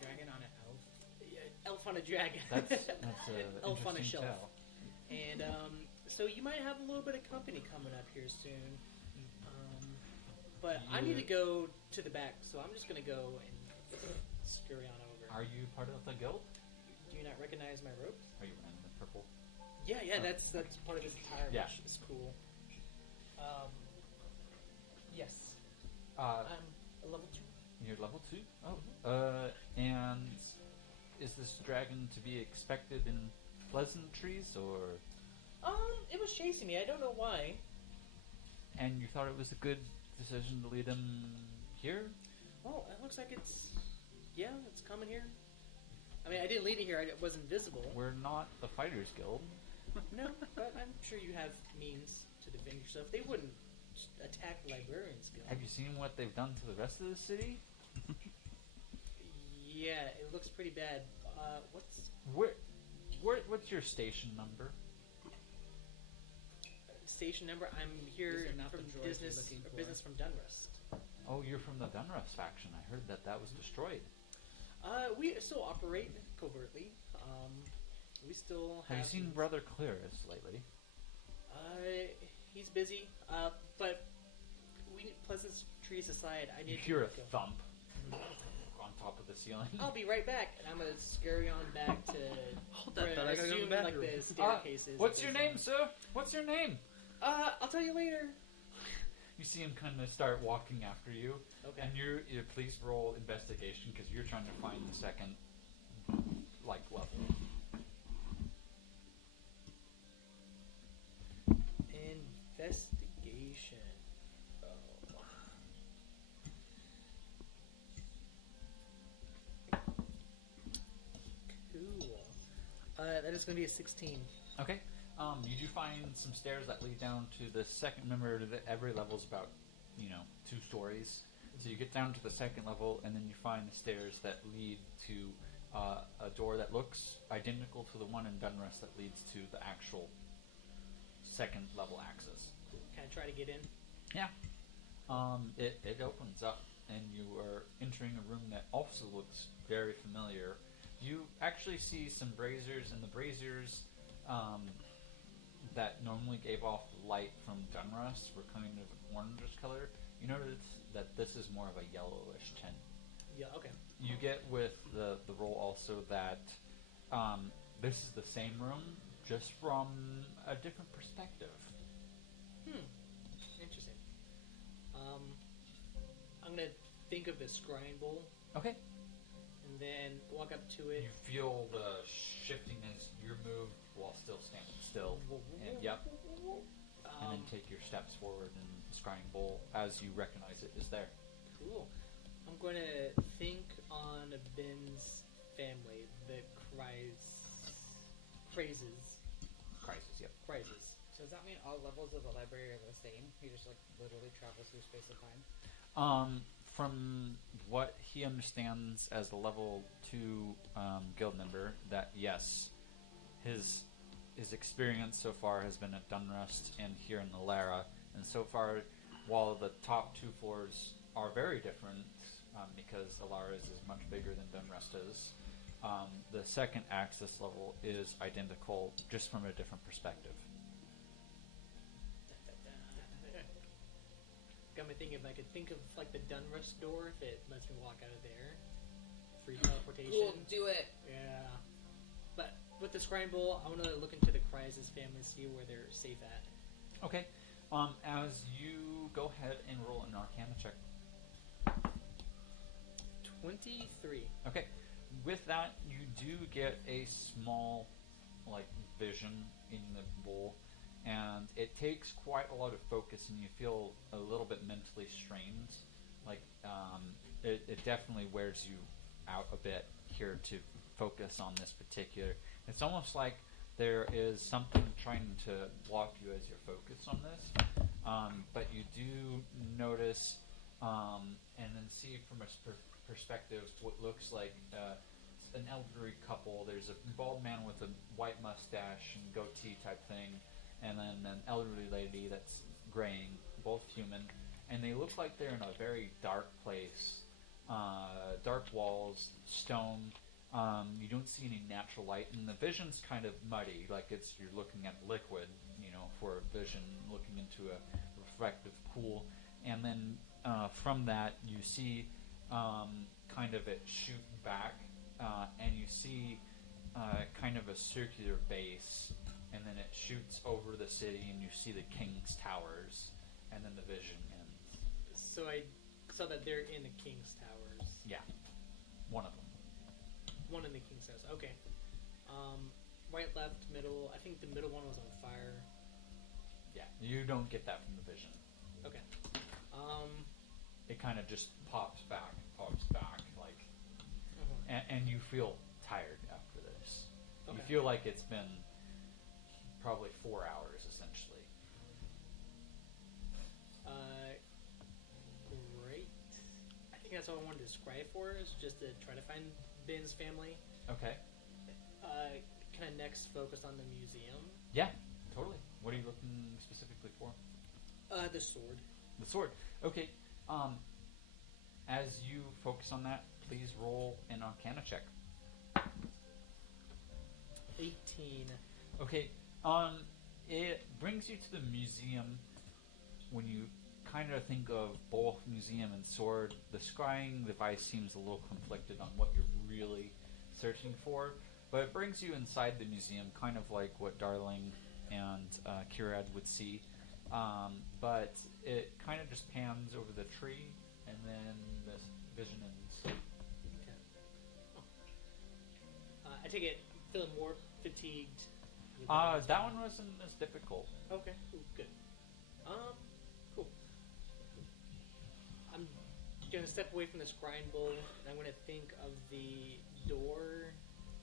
Dragon on an elf. Elf on a dragon. That's elf on a interesting shelf. tale. And so you might have a little bit of company coming up here soon. But I need to go to the back, so I'm just going to go and scurry on over. Are you part of the guild? Do you not recognize my robes? Are you in the purple? Yeah, that's part of his attire, which is cool. Yes. I'm a level 2. You're level 2? Oh. And is this dragon to be expected in pleasantries, or? It was chasing me. I don't know why. And you thought it was a good decision to lead him here? Well, it looks like it's coming here. I mean, I didn't lead it here. I was invisible. We're not the Fighters Guild. No, but I'm sure you have means to defend yourself. They wouldn't attack the Librarians Guild. Have you seen what they've done to the rest of the city? Yeah, it looks pretty bad. What's your station number? Station number? I'm here These are not from the droids you're business looking for. business from Dunrust. Oh, you're from the Dunrust faction. I heard that was destroyed. We still operate covertly. We still have. Have you seen Brother Clearus lately? He's busy. But pleasantries aside, I need You to hear a go. thump on top of the ceiling. I'll be right back, and I'm gonna scurry on back to. Hold that thought, I gotta go to the like bathroom. the staircases. What's your name, sir? What's your name? I'll tell you later. You see him kind of start walking after you, Okay. and you please roll investigation because you're trying to find the second level. Investigation. Cool. That is going to be a 16. Okay. You do find some stairs that lead down to the second. Remember that every level is about 2 stories. So you get down to the second level, and then you find the stairs that lead to a door that looks identical to the one in Dunrust that leads to the actual second level access. Can I try to get in? Yeah. It opens up, and you are entering a room that also looks very familiar. You actually see some braziers, and the braziers that normally gave off light from Dunrust were kind of orangish color. You notice that this is more of a yellowish tint. Yeah, okay. You get with the roll also that this is the same room, just from a different perspective. Interesting. I'm going to think of the scrying bowl, Okay. and then walk up to it. You feel the shifting as you move while still standing still. And, yep. And then take your steps forward, and the scrying bowl, as you recognize it, is there. Cool. I'm going to think on Ben's family, the Crazes. Crisis, yep. Crazes. So does that mean all levels of the library are the same? He just like literally travels through space and time. From what he understands as a level 2 guild member, that yes, his experience so far has been at Dunrust and here in Alara, and so far, while the top 2 floors are very different, because Alara's is much bigger than Dunrust is, the second access level is identical, just from a different perspective. Got me thinking if I could think of like the Dunrust door, if it lets me walk out of there. Free teleportation. We'll do it. Yeah. But with the Scrying Bowl, I want to look into the Cries' family, see where they're safe at. Okay. As you go ahead and roll an Arcana check. 23. Okay. With that, you do get a small, vision in the bowl, and it takes quite a lot of focus, and you feel a little bit mentally strained. It definitely wears you out a bit here to focus on this particular. It's almost like there is something trying to block you as you focus on this, but you do notice and then see from a perspective what looks like an elderly couple. There's a bald man with a white mustache and goatee type thing, and then an elderly lady that's graying, both human, and they look like they're in a very dark place. Dark walls, stone. You don't see any natural light, and the vision's kind of muddy, like you're looking at liquid, for vision, looking into a reflective pool. And then from that, you see kind of it shoot back, and you see kind of a circular base, and then it shoots over the city, and you see the King's Towers, and then the vision ends. So I saw that they're in the King's Towers. Yeah, one of them. One in the King's Towers. Okay. Right, left, middle. I think the middle one was on fire. Yeah, you don't get that from the vision. Okay. It kind of just pops back, and you feel tired after this. Okay. You feel like it's been probably 4 hours, essentially. Great. I think that's all I wanted to scry for, is just to try to find Ben's family. Okay. Can I next focus on the museum? Yeah, totally. What are you looking specifically for? The sword. The sword. Okay. As you focus on that, please roll an Arcana check. 18. Okay. It brings you to the museum. When you kind of think of both museum and sword, the scrying device seems a little conflicted on what you're really searching for, but it brings you inside the museum, kind of like what Darling and Kirad would see. But it kind of just pans over the tree, and then the vision ends. Okay. Oh. I take it I'm feeling more fatigued. with the last That one wasn't as difficult. Okay. Ooh, good. Cool. I'm gonna step away from the Scrying Bowl, and I'm gonna think of the door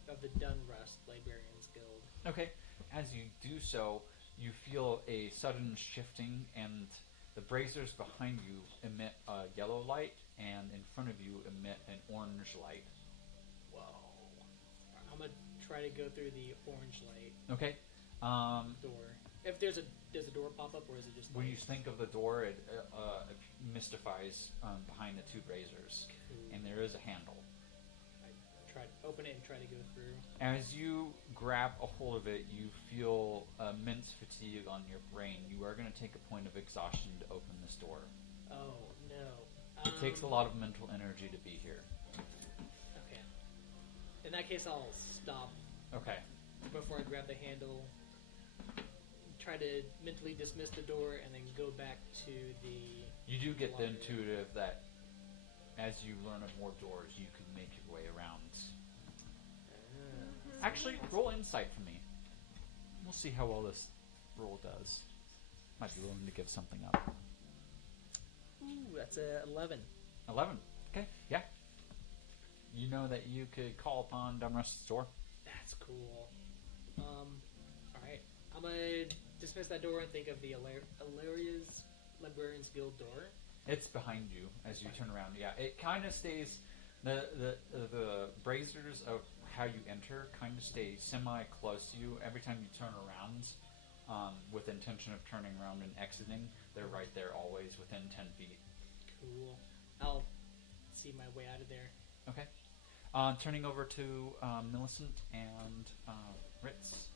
of the Dunrust Librarians Guild. Okay. As you do so, you feel a sudden shifting, and the braziers behind you emit a yellow light, and in front of you emit an orange light. Whoa. I'm gonna try to go through the orange light Okay. door. If does a door pop up, or is it just When light? you think of the door, it mystifies behind the two braziers, Cool. and there is a handle. I try to open it and try to go through. As you grab a hold of it, you feel immense fatigue on your brain. You are going to take a point of exhaustion to open this door. Oh no. It takes a lot of mental energy to be here. Okay. In that case, I'll stop Okay. before I grab the handle. Try to mentally dismiss the door, and then go back to the. You do get the library. intuitive that as you learn of more doors, you can make your way around. Actually, roll insight for me. We'll see how well this roll does. Might be willing to give something up. Ooh, that's a 11. 11. Okay, yeah. You know that you could call upon Dunrust's door. That's cool. Alright. I'm gonna dismiss that door and think of the Alaria's Librarian's Guild door. It's behind you as you turn around. Yeah, it kind of stays. The braziers of how you enter kind of stay semi close to you. Every time you turn around, with intention of turning around and exiting, they're right there always within 10 feet. Cool. I'll see my way out of there. Okay. Turning over to Millicent and Ritz.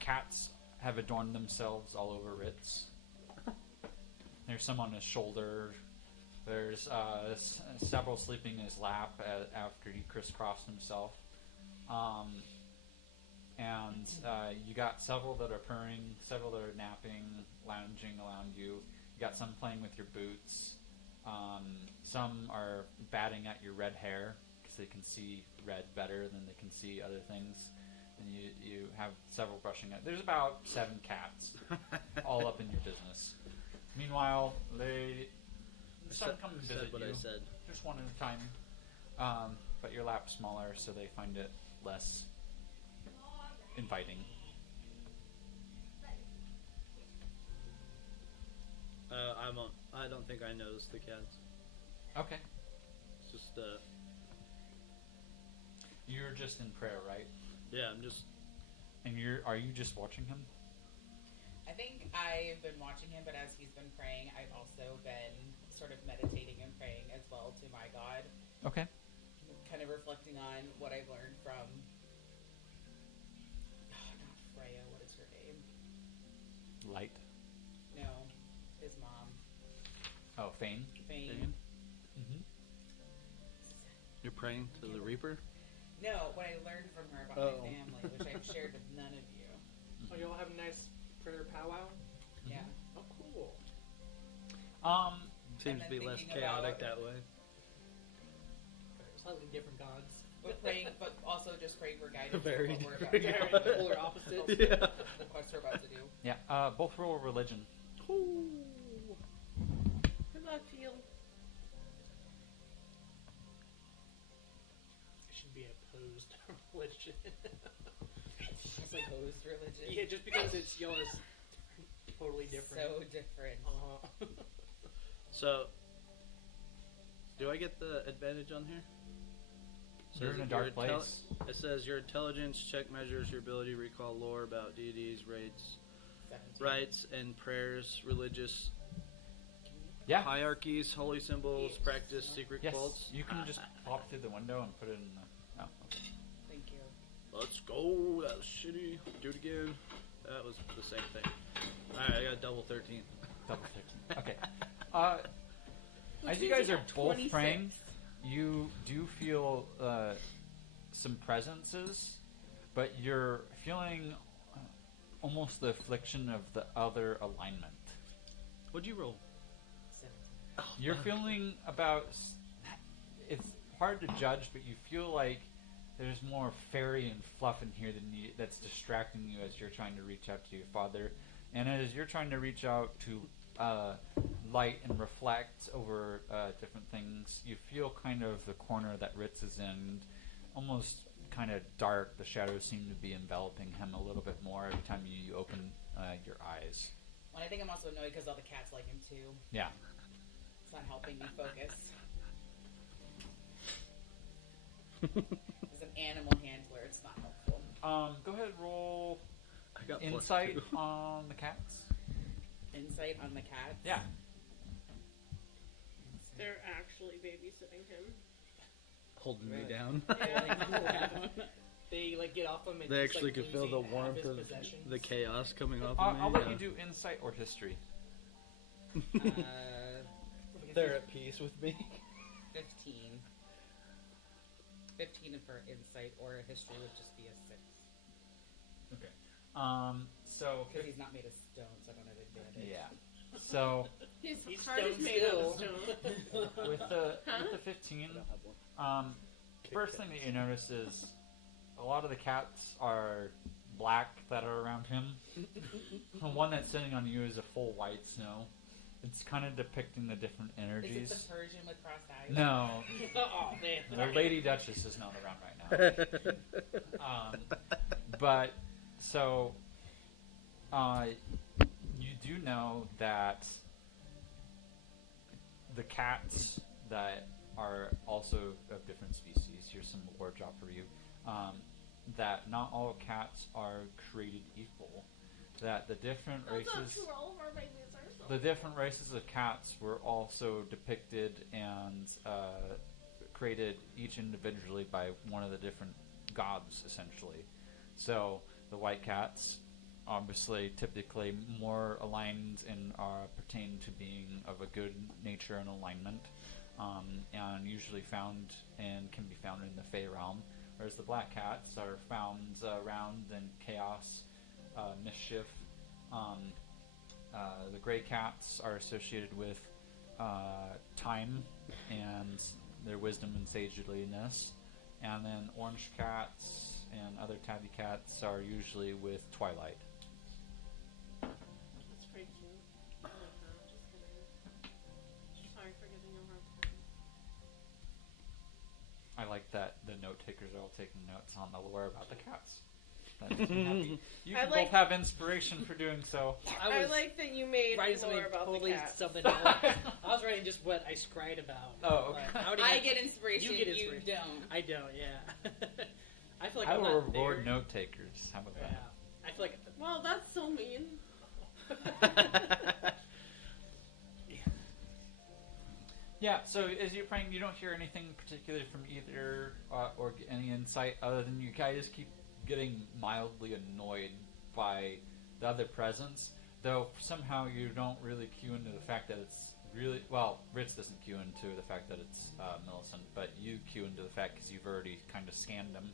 Cats have adorned themselves all over Ritz. There's some on his shoulder. There's several sleeping in his lap after he crisscrossed himself. And you got several that are purring, several that are napping, lounging around you. You got some playing with your boots. Some are batting at your red hair because they can see red better than they can see other things. And you have several brushing it. There's about 7 cats all up in your business. Meanwhile, some come and visit what you. I said. Just one at a time. But your lap's smaller, so they find it less inviting. I don't think I noticed the cats. Okay. It's just You're just in prayer, right? yeah, I'm just. And are you just watching him? I think I've been watching him, but as he's been praying, I've also been sort of meditating and praying as well to my God. Okay. Kind of reflecting on what I've learned from... Oh, not Freya, what is her name? Light. No, his mom. Oh, Fane. Fane. Mm-hmm. You're praying to the Reaper? No, what I learned from her about my family, which I've shared with none of you. Oh, you all have a nice prayer powwow? Yeah. Oh, cool. Seems to be less chaotic that way. Slightly different gods. But praying, but also just praying for guidance. Very for what we're different. about to do. Polar opposites. Yeah. The quest we're about to do. Yeah. Both roll religion. Good luck to you. It should be opposed religion. It's like host religion. Yeah, just because it's yours. Totally different. So different. Uh-huh. So, do I get the advantage on here? You're in a dark place. It says your intelligence check measures your ability to recall lore about deities, rites, and prayers, religious Yeah. hierarchies, holy symbols, practice, secret Yes. cults. You can just pop through the window and put it in the... Oh, okay. Thank you. Let's go. That was shitty. Do it again. That was the same thing. Alright, I got a double 13. Double 16. Okay. As you guys are both praying, you do feel some presences, but you're feeling almost the affliction of the other alignment. What'd you roll? 17. You're feeling about... It's hard to judge, but you feel like there's more fairy and fluff in here that's distracting you as you're trying to reach out to your father. And as you're trying to reach out to light and reflect over different things, you feel kind of the corner that Ritz is in, almost kind of dark. The shadows seem to be enveloping him a little bit more every time you open your eyes. Well, I think I'm also annoyed because all the cats like him too. Yeah. It's not helping me focus. As an animal handler, it's not helpful. Go ahead and roll I got insight +2. on the cats. Insight on the cat. Yeah. They're actually babysitting him. Holding me Really? down. They like get off him and They just, actually like, could feel the losing half warmth his of possessions. the chaos coming off I'll of me. let you do insight or history. They're at peace with me. 15. 15 for insight, or a history would just be a 6. Okay. So Because he's not made of stone, so I don't have advantage. yeah. So His He's heart is stone made out of still. stone. with the 15, first thing that you notice is a lot of the cats are black that are around him. The one that's sitting on you is a full white snow. It's kind of depicting the different Is energies. it the Persian with crossed eyes? No, Oh man. the Lady Duchess is not around right now. But So, you do know that the cats that are also of different species. Here's some lore drop for you. That not all cats are created equal. That the different races, the different races of cats were also depicted and created each individually by one of the different gods, essentially. So the white cats, obviously, typically more aligned and pertain to being of a good nature and alignment, and usually found and can be found in the Fey realm. Whereas the black cats are found around in chaos, mischief. The gray cats are associated with time and their wisdom and sageliness. And then orange cats and other tabby cats are usually with twilight. That's pretty cute. I like that. Just kidding. Sorry for giving you a hard time. I like that the note takers are all taking notes on the lore about the cats. That makes me happy. You I can like- both have inspiration for doing so. I like that you made writing something lore about totally the cat. something else. I was writing just what I scried about. Oh, okay. Like, how do I get inspiration. You get inspiration. don't. I don't. Yeah. I feel like I I'm will not reward there. note takers. How about Yeah. that? I feel like Well, that's so mean. Yeah, so as you're playing, you don't hear anything particularly from either or any insight other than you guys keep getting mildly annoyed by the other presence, though somehow you don't really cue into the fact that it's really, well, Ritz doesn't cue into the fact that it's Millicent, but you cue into the fact because you've already kind of scanned them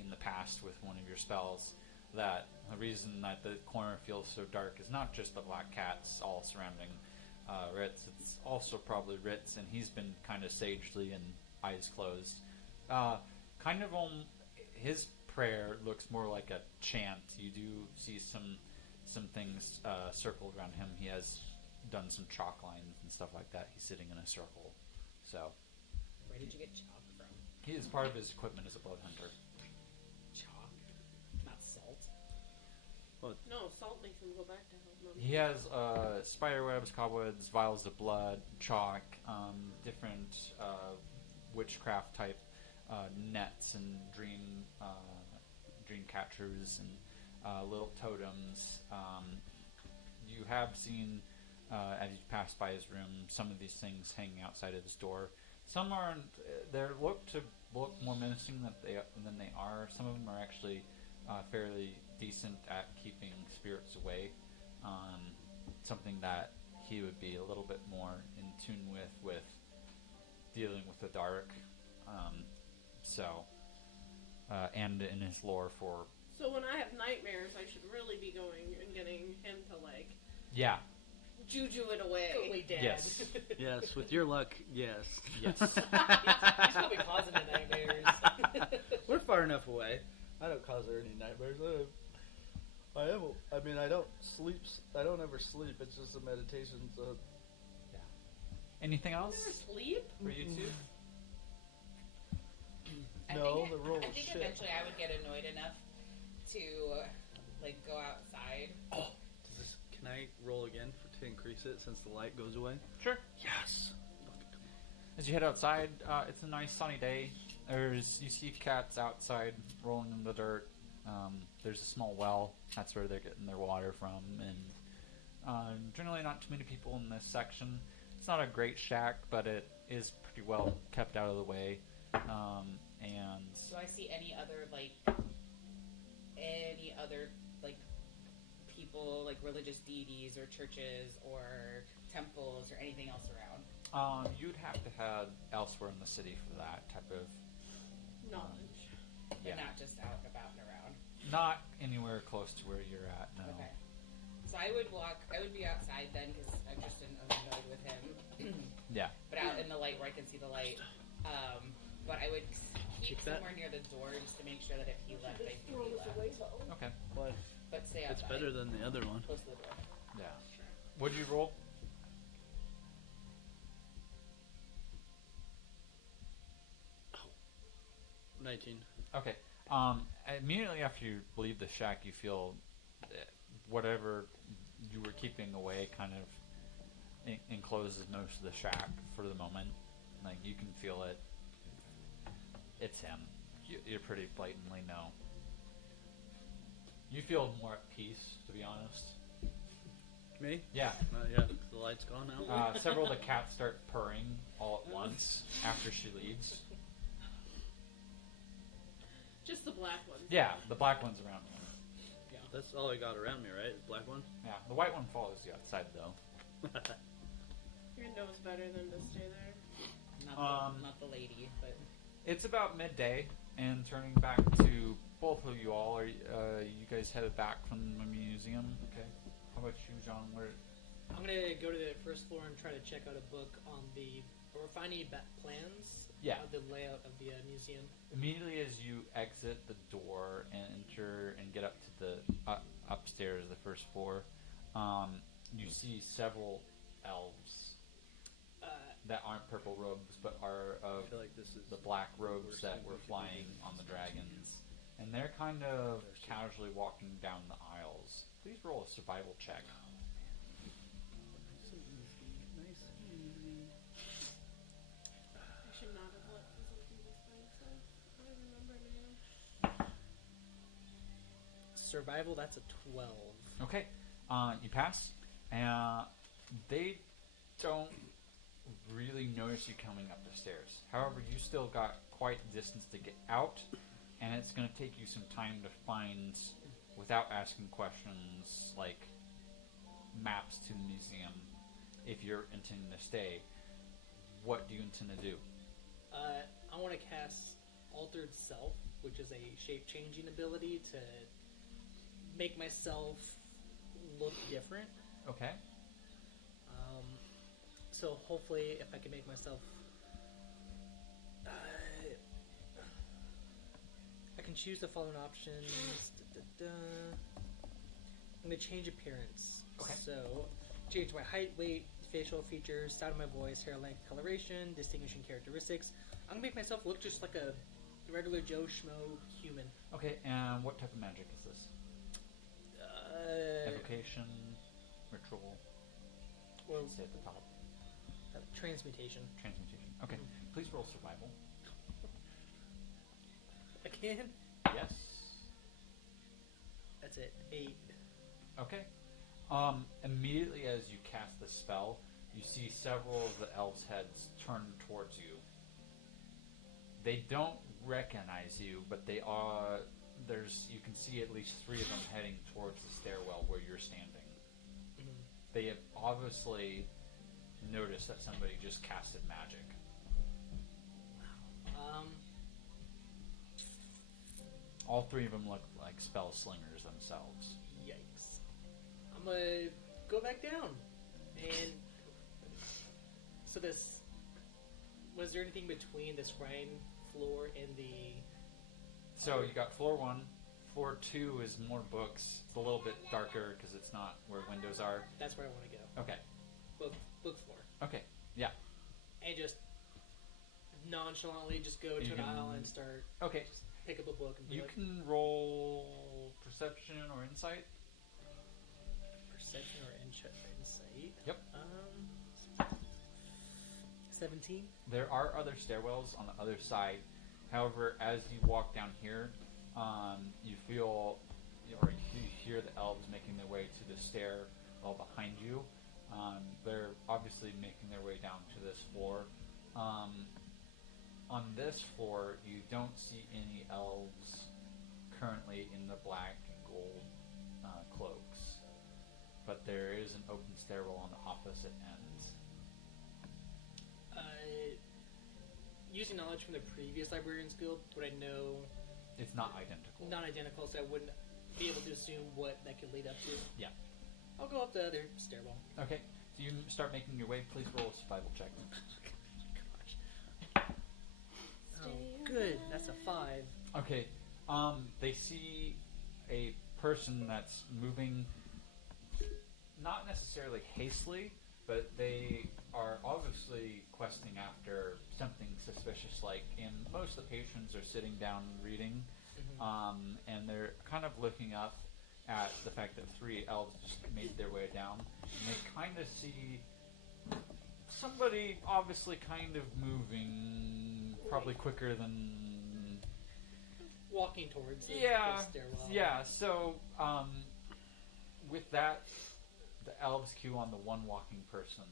in the past with one of your spells, that the reason that the corner feels so dark is not just the black cats all surrounding Ritz, it's also probably Ritz, and he's been kind of sagely and eyes closed. Kind of on his prayer looks more like a chant. You do see some things circled around him. He has done some chalk lines and stuff like that. He's sitting in a circle. So where did you get chalk from? he is part of his equipment as a blood hunter. Chalk, not salt. No, salt makes him go back to hell. He has spider webs, cobwebs, vials of blood, chalk, different witchcraft type nets and dream catchers and little totems. You have seen, as you pass by his room, some of these things hanging outside of his door. Some aren't. They look more menacing than they are. Some of them are actually fairly decent at keeping spirits away. Something that he would be a little bit more in tune with dealing with the dark. And in his lore for... So when I have nightmares, I should really be going and getting him to, like, Yeah. juju it away. Totally dead. Yes. Yes, with your luck, yes. Yes. He's probably causing the nightmares. We're far enough away. I don't cause her any nightmares. I don't sleep. I don't ever sleep. It's just a meditation. So Anything You else never sleep? for you two? No, the roll I was think shit. eventually I would get annoyed enough to like go outside. Can I roll again to increase it since the light goes away? Sure. Yes. As you head outside, it's a nice sunny day. You see cats outside rolling in the dirt. There's a small well. That's where they're getting their water from. And generally not too many people in this section. It's not a great shack, but it is pretty well kept out of the way. And Do I see any other people, like religious deities or churches or temples or anything else around? you'd have to head elsewhere in the city for that type of... Knowledge. But Yeah. not just out and about and around. Not anywhere close to where you're at, no. Okay. So I would be outside then because I'm just annoyed with him. Yeah. But out in the light where I can see the light. But I would keep Keep that. somewhere near the door just to make sure that if he left, I knew he left. Okay. What? But stay outside. It's better than the other one. Close to the door. Yeah. What'd you roll? Oh. 19. Okay. Immediately after you leave the shack, you feel that whatever you were keeping away kind of encloses most of the shack for the moment. Like, you can feel it. It's him. You pretty blatantly know. You feel more at peace, to be honest. Me? Yeah. Yeah, the light's gone out. Several of the cats start purring all at once after she leaves. Just the black one. Yeah, the black one's around you. That's all I got around me, right? The black one? Yeah, the white one follows you outside, though. Your nose better than to stay there. Not the lady, but It's about midday, and turning back to both of you all, are you guys headed back from the museum? Okay. How about you, John? I'm gonna go to the first floor and try to check out a book on the or find any plans Yeah. of the layout of the museum. Immediately as you exit the door and enter and get up to the upstairs, the first floor, you see several elves that aren't purple robes, but are I of feel like this is the black robes worse that than were what you flying did. on the dragons. And they're kind of casually walking down the aisles. Please roll a survival check. Nice and easy. Nice and easy. I should not have let something this way, so I remember now. Survival, that's a 12. Okay, you pass, and they don't really notice you coming up the stairs. However, you still got quite the distance to get out, and it's going to take you some time to find, without asking questions, like maps to the museum. If you're intending to stay, what do you intend to do? I want to cast Altered Self, which is a shape-changing ability to make myself look different. Okay. So hopefully, if I can make myself, I can choose the following options. I'm gonna change appearance. Okay. So, change my height, weight, facial features, sound of my voice, hair length, coloration, distinguishing characteristics. I'm gonna make myself look just like a regular Joe Schmo human. Okay, and what type of magic is this? Evocation, ritual, Well, say at the top. transmutation. Transmutation. Okay, please roll survival. Again? Yes. That's it. 8. Okay. Immediately as you cast the spell, you see several of the elves' heads turn towards you. They don't recognize you, but they are. You can see at least 3 of them heading towards the stairwell where you're standing. They have obviously noticed that somebody just casted magic. All 3 of them look like spell slingers themselves. Yikes. I'm gonna go back down. And so was there anything between the shrine floor and the... So you got floor 1. Floor 2 is more books. It's a little bit darker because it's not where windows are. That's where I want to go. Okay. Book floor. Okay. Yeah. And just nonchalantly just go You to an can- aisle and start, Okay. pick up a book and do You it. can roll perception or insight. Perception or insight. Yep. 17. There are other stairwells on the other side. However, as you walk down here, you feel or you hear the elves making their way to the stairwell behind you. They're obviously making their way down to this floor. On this floor, you don't see any elves currently in the black and gold cloaks, but there is an open stairwell on the opposite end. Using knowledge from the previous librarian's guild, would I know It's not identical. not identical, so I wouldn't be able to assume what that could lead up to? Yeah. I'll go up the other stairwell. Okay, so you start making your way. Please roll a survival check. Gosh. Oh, good. That's a 5. Okay, they see a person that's moving, not necessarily hastily, but they are obviously questing after something suspicious. Like, and most of the patrons are sitting down reading, and they're kind of looking up at the fact that 3 elves just made their way down, and they kind of see somebody obviously kind of moving, probably quicker than... Walking towards the stairwell. Yeah, so with that, the elves cue on the one walking person.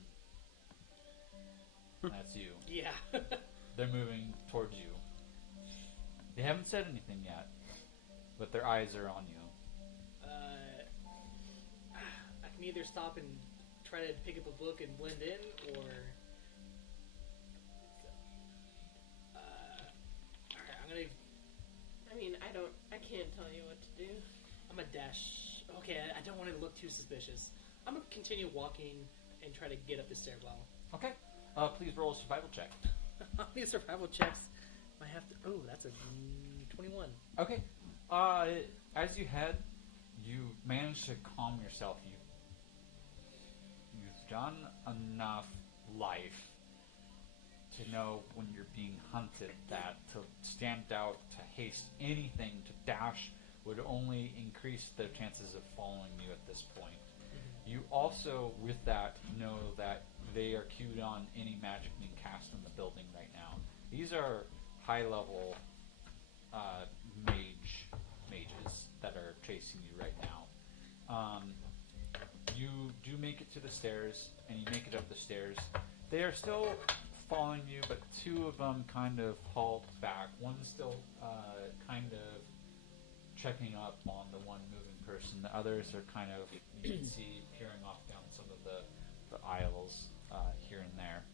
That's you. Yeah. They're moving towards you. They haven't said anything yet, but their eyes are on you. I can either stop and try to pick up a book and blend in, or... Alright, I'm gonna... I mean, I can't tell you what to do. I'm gonna dash... Okay, I don't want to look too suspicious. I'm gonna continue walking and try to get up the stairwell. Okay. Please roll a survival check. How many survival checks I have to... Oh, that's a 21. Okay. As you head, you manage to calm yourself. You've done enough life to know when you're being hunted that to stand out, to haste anything, to dash would only increase their chances of following you at this point. You also, with that, know that they are cued on any magic being cast in the building right now. These are high-level mages that are chasing you right now. You do make it to the stairs, and you make it up the stairs. They are still following you, but 2 of them kind of halt back. One's still kind of checking up on the one moving person. The others are kind of, you can see, peering off down some of the aisles here and there.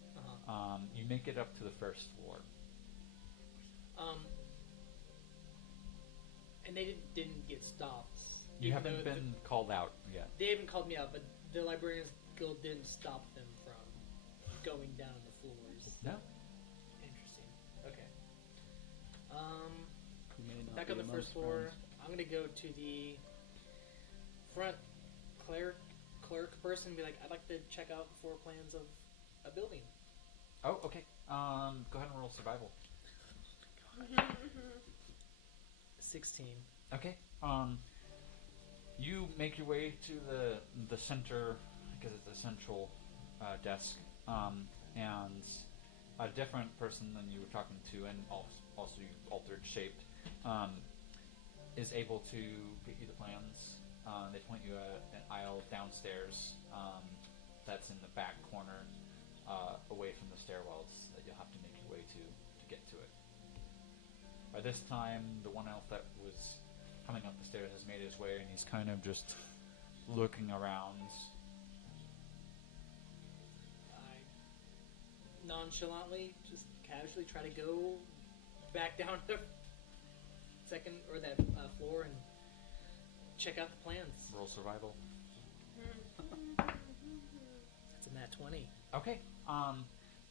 You make it up to the first floor. And they didn't get stopped. You haven't been called out yet. They haven't called me out, but the Librarians Guild didn't stop them from going down the floors. No. Interesting. Okay. May not Back be on the amongst first floor, friends. I'm gonna go to the front clerk person and be like, I'd like to check out floor plans of a building. Oh, okay. Go ahead and roll survival. 16. Okay. You make your way to the center, I guess it's the central desk, and a different person than you were talking to, and also you altered shape, is able to get you the plans. They point you at an aisle downstairs that's in the back corner, away from the stairwells that you'll have to make your way to get to it. By this time, the one elf that was coming up the stairs has made his way, and he's kind of just looking around. I nonchalantly, just casually try to go back down to the second or that floor and check out the plans. Roll survival. That's a nat 20. Okay.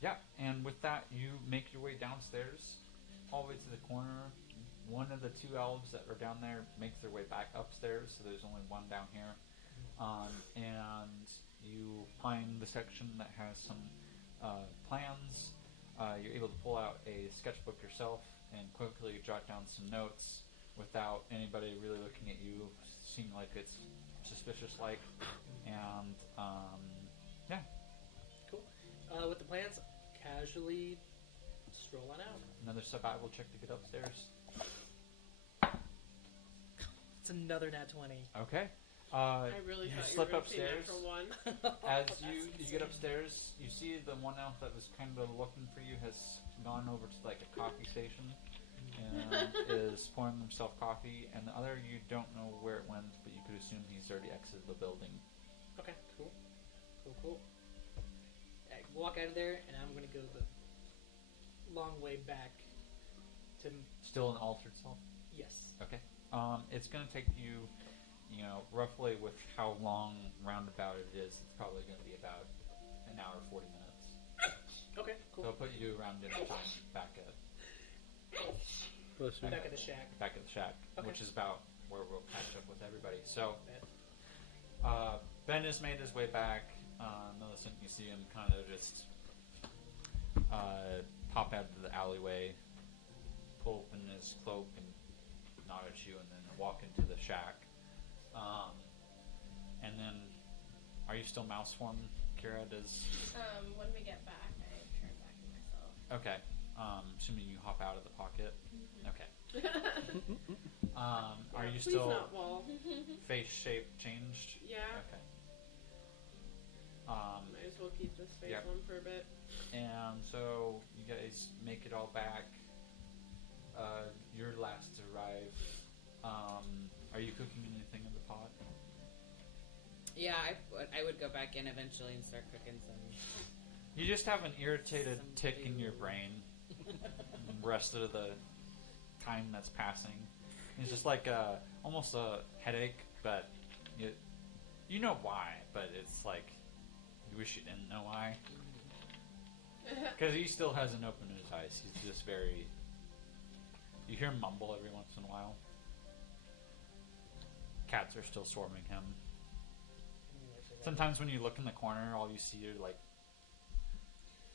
Yeah, and with that, you make your way downstairs, all the way to the corner. One of the 2 elves that are down there makes their way back upstairs, so there's only one down here. And you find the section that has some plans. You're able to pull out a sketchbook yourself and quickly jot down some notes without anybody really looking at you, seeming like it's suspicious-like. And, yeah. Cool. With the plans, casually stroll on out. Another survival check to get upstairs. It's another nat 20. Okay. I really You thought slip you were going to say upstairs. that for one. As you get upstairs, you see the one elf that was kind of looking for you has gone over to like a coffee station and is pouring himself coffee, and the other you don't know where it went, but you could assume he's already exited the building. Okay, cool. Cool. I walk out of there, and I'm going to go the long way back to... Still an altered self? Yes. Okay. It's going to take you, roughly with how long roundabout it is, it's probably going to be about an hour, 40 minutes. Okay, cool. So I'll put you around dinner time back at Back at the shack. Okay. Which is about where we'll catch up with everybody. So, Bet. Ben has made his way back. Millicent, you see him kind of just pop out of the alleyway, pull open his cloak, and nod at you, and then walk into the shack. And then, are you still mouse form, Kira? When we get back, I turn back in myself. Okay. Assuming you hop out of the pocket. Okay. Are you Please still not wall. face shape changed? Yeah. Okay. Might as well keep this face Yep. one for a bit. And so you guys make it all back. You're last to arrive. Are you cooking anything in the pot? Yeah, I would go back in eventually and start cooking some. You just have an irritated Some tick in your food. brain. The rest of the time that's passing, it's just like almost a headache, but you know why. But it's like you wish you didn't know why, because he still hasn't opened his eyes. He's just very. You hear him mumble every once in a while. Cats are still swarming him. Sometimes when you look in the corner, all you see are like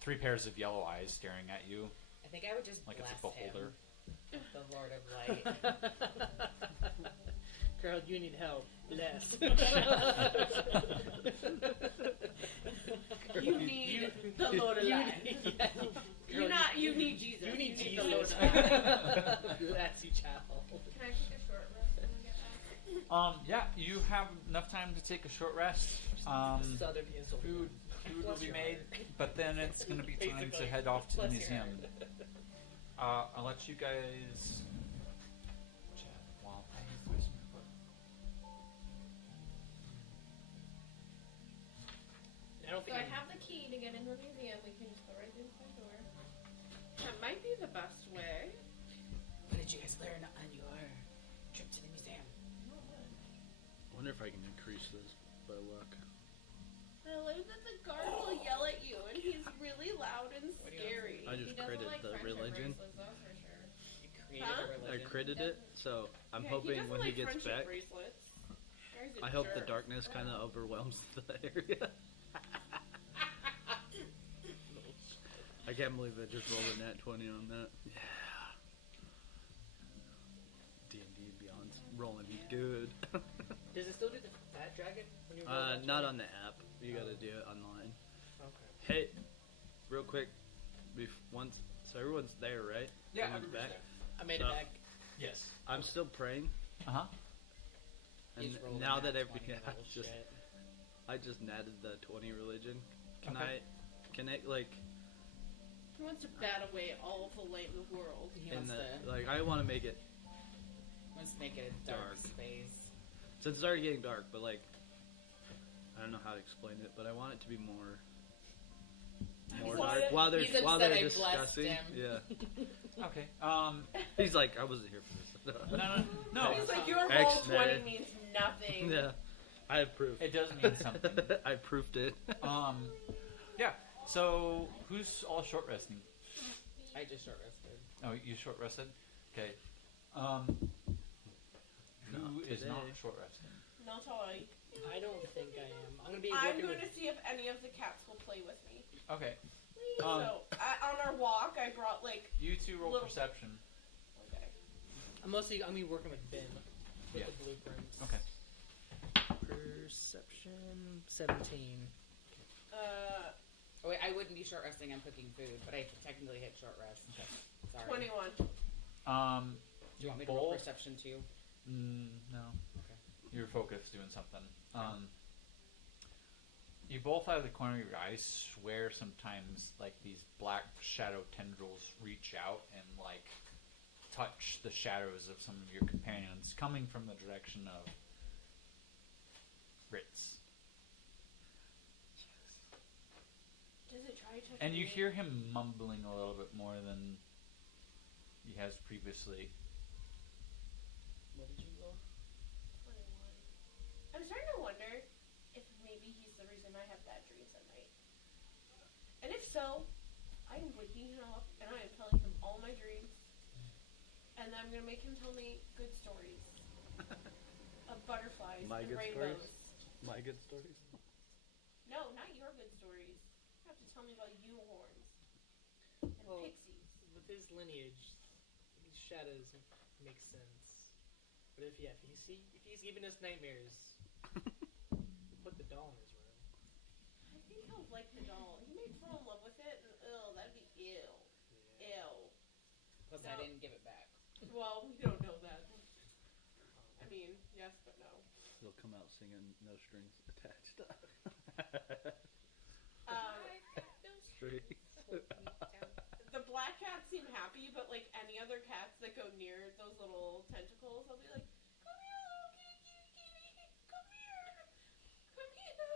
3 pairs of yellow eyes staring at you, I think I would just like bless it's a beholder. him, the Lord of Light. Girl, you need help. Bless. You need the Lord of Light. You need Jesus. You need the Jesus. Lord of Light. Bless you, child. Can I take a short rest when we get back? Yeah, you have enough time to take a short rest. Southern Israel. Food will Bless be your made, heart. but then it's going to be time to Basically, head off to the bless your museum. heart. I'll let you guys chat while I use this book. I don't So think I have the key to get into the museum. We can just go right through the front door. That might be the best way. What did you guys learn on your trip to the museum? I wonder if I can increase this by luck. I learned that the guard will yell at you, and he's really loud and What do you scary. I just He doesn't critted like the friendship religion. bracelets, that's for sure. You created Huh? a I religion. critted it, so I'm Yeah, hoping doesn't when he like gets friendship back, bracelets. Gary's a I hope the jerk. darkness kind of overwhelms the area. I can't believe I just rolled a nat 20 on that. Yeah. D&D Beyond's rolling good. Does it still do the fat dragon when you roll that Not 20? on the app. You gotta do it online. Okay. Hey, real quick, so everyone's there, right? Yeah, Everyone's back. I made So- it back. Yes. I'm still praying, Uh-huh. and He's rolling now that nat I've 20 level I just natted the 20 religion. Can Okay. I like He wants to bat away all of the light in the world. He in wants the to, I want to make it wants to make it a dark Dark. space. since it's already getting dark, but like I don't know how to explain it, but I want it to be more want dark it- while they're He's upset while they're I blessed discussing. him. Yeah, Okay. he's like, I wasn't here for this. No. He's like, your roll X 20 nerd. means nothing. Yeah, I have proof. It does mean something. I proofed it. Yeah. So who's all short resting? I just short rested. Oh, you short rested? Okay. Who Not is not today. short resting? No toy. I don't think I am. I'm gonna be I'm working going with. to see if any of the cats will play with me. Okay. So, on our walk, I brought, like, You two roll Little- perception. okay. I'm mostly gonna be working with Ben with Yeah. the blueprints. Okay. Perception 17. Oh wait, I wouldn't be short resting. I'm cooking food, but I technically hit short rest. Okay. Sorry. 21. Do you want me to roll both- perception too? No. Okay. You're focused doing something. You both out of the corner of your eyes swear sometimes like these black shadow tendrils reach out and like touch the shadows of some of your companions coming from the direction of Ritz. Does it try to touch And you me? hear him mumbling a little bit more than he has previously. What did you roll? 21. I'm starting to wonder if maybe he's the reason I have bad dreams at night. And if so, I'm waking him up and I am telling him all my dreams. And then I'm going to make him tell me good stories of butterflies My and good rainbows. stories? My good stories. No, not your good stories. You have to tell me about unicorns and Well, pixies. with his lineage, these shadows make sense. But if he's giving us nightmares, put the doll in his room. I think he'll like the doll. He may fall in love with it, and that'd be ew. Yeah. Ew. Plus, No. I didn't give it back. Well, we don't know that. I mean, yes, but no. They'll come out singing "No Strings Attached." Strings. The black cats seem happy, but like any other cats that go near those little tentacles, I'll be like, "Come here, little kitty, come here, come here."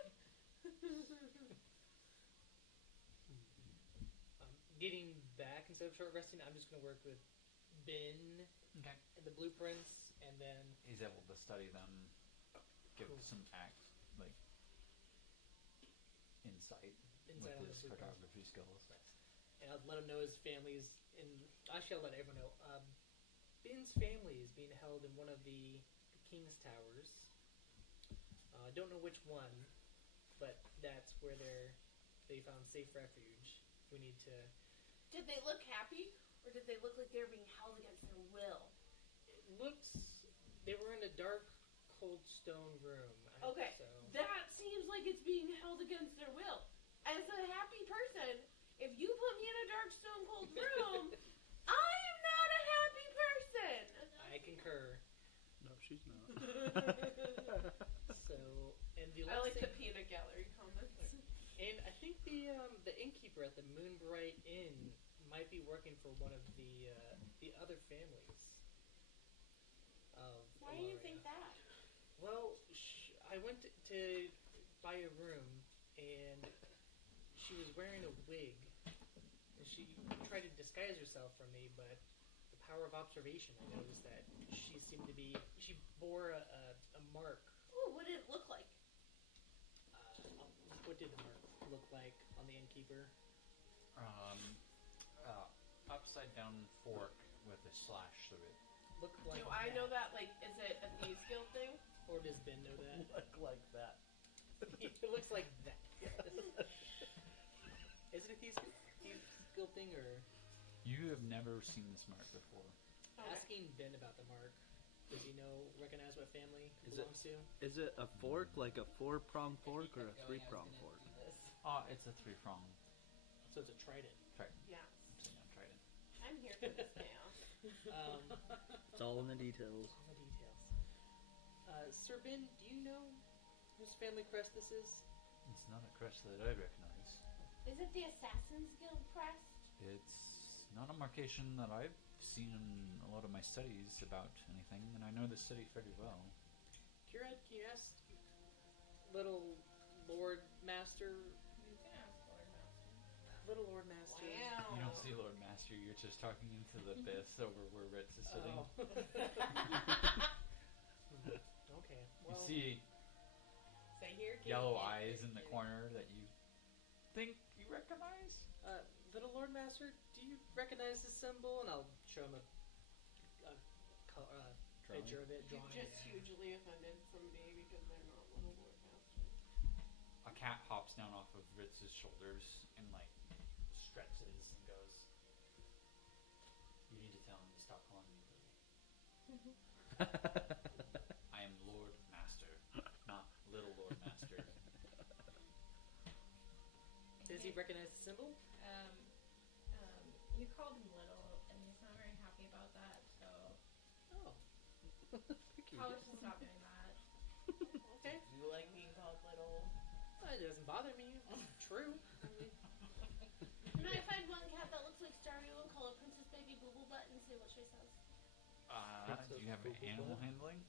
Getting back instead of short resting, I'm just gonna work with Ben Okay. and the blueprints, and then He's able to study them, give Cool. some insight inside on with the his blueprints. cartography skills. And I'll let him know his family's in. Actually, I'll let everyone know. Ben's family is being held in one of the King's Towers. I don't know which one, but that's where they found safe refuge. We need to. Did they look happy, or did they look like they were being held against their will? It looks. They were in a dark, cold stone room. Okay, So that seems like it's being held against their will. As a happy person, if you put me in a dark, stone cold room, I am not a happy person. I concur. No, she's not. So and the I last like the thing, peanut gallery comments. and I think the innkeeper at the Moonbright Inn might be working for one of the other families. Of Why do you Alaria. think that? Well, I went to buy a room, and she was wearing a wig. And she tried to disguise herself from me, but the power of observation, I noticed that she seemed to be. She bore a mark. Ooh, what did it look like? What did the mark look like on the innkeeper? Upside down fork with a slash through it. Looked like Do I know that? Like, is it a Thieves Guild thing? Or does Ben know that? Look like that. It looks like that. Is it a Thieves Guild thing, or You have never seen this mark before. Okay. asking Ben about the mark? Does he recognize what family it Is it- belongs to? Is it a fork, like a 4-pronged fork, or a 3-pronged fork? It's a 3-prong. So it's a trident. Yes. Trident. I'm here for this now. It's all in the details. All the details. Sir Ben, do you know whose family crest this is? It's not a crest that I recognize. Is it the Assassin's Guild crest? It's not a markation that I've seen in a lot of my studies about anything, and I know the city fairly well. Kira, can you ask little Lord Master? You can ask Lord Master. Little Lord Master. Wow. You don't see Lord Master, you're just talking into the abyss over where Ritz is sitting. Oh. Okay. You Well, see Say here, kitty, yellow kitty, eyes kitty, in the kitty. corner that you think you recognize? little Lord Master, do you recognize this symbol? And I'll show him a picture of it, You're drawing just it. hugely offended from me because they're not little Lord Masters. A cat hops down off of Ritz's shoulders and stretches and goes, "You need to tell him to stop calling me Lily. I am Lord Master, not Little Lord Master." Does he recognize the symbol? You called him little, and he's not very happy about that, so Oh. probably should stop doing that. Okay. You like being called little? It doesn't bother me. True. Can I find one cat that looks like Stardew and call it Princess Baby Boo Boo Butt and see what she says? Do you have animal handling?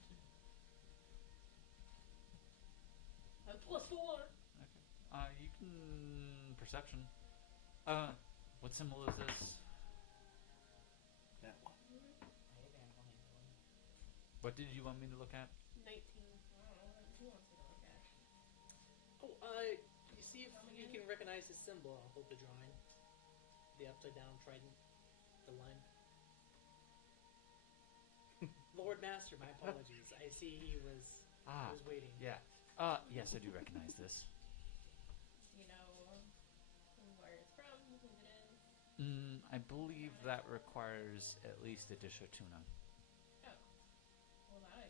+4. Okay. You can perception. What symbol is this? That one. I have animal handling. What did you want me to look at? 19. I don't know what he wants me to look at. Oh, you see if you can recognize the symbol. I'll hold the drawing. The upside down trident. The line. Lord Master, my apologies. I see he was waiting. Yeah. Yes, I do recognize this. You know where it's from, who it is. I believe that requires at least a dish of tuna. Oh. Well, that I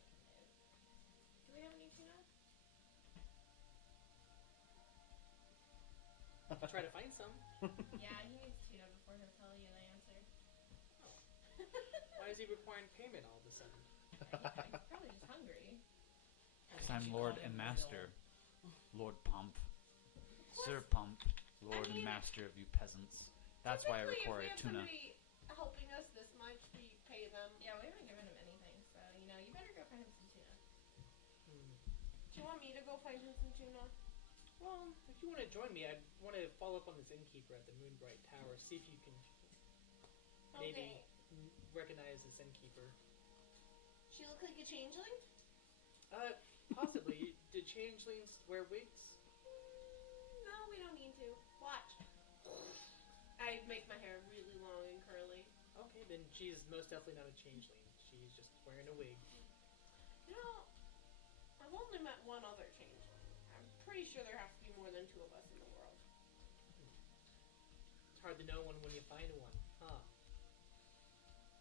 Try to find some. Yeah, he needs tuna before he'll tell you the answer. Why is he requiring payment all of a sudden? He's probably just hungry. Because I'm Lord and Master. Lord Pompfh. Sir Pompfh. Lord and Master of you peasants. That's why I require a tuna. If we have somebody helping us this much, we pay them. Yeah, we haven't given him anything, so, you know, you better go find him some tuna. Do you want me to go find him some tuna? Well, if you want to join me, I'd want to follow up on this innkeeper at the Moonbright Tower. See if you can maybe recognize this innkeeper. She look like a changeling? Possibly. Did changelings wear wigs? No, we don't need to. Watch. I make my hair really long and curly. Okay, then she's most definitely not a changeling. She's just wearing a wig. You know, I've only met one other changeling. I'm pretty sure there has to be more than 2 of us in the world. It's hard to know one when you find one, huh?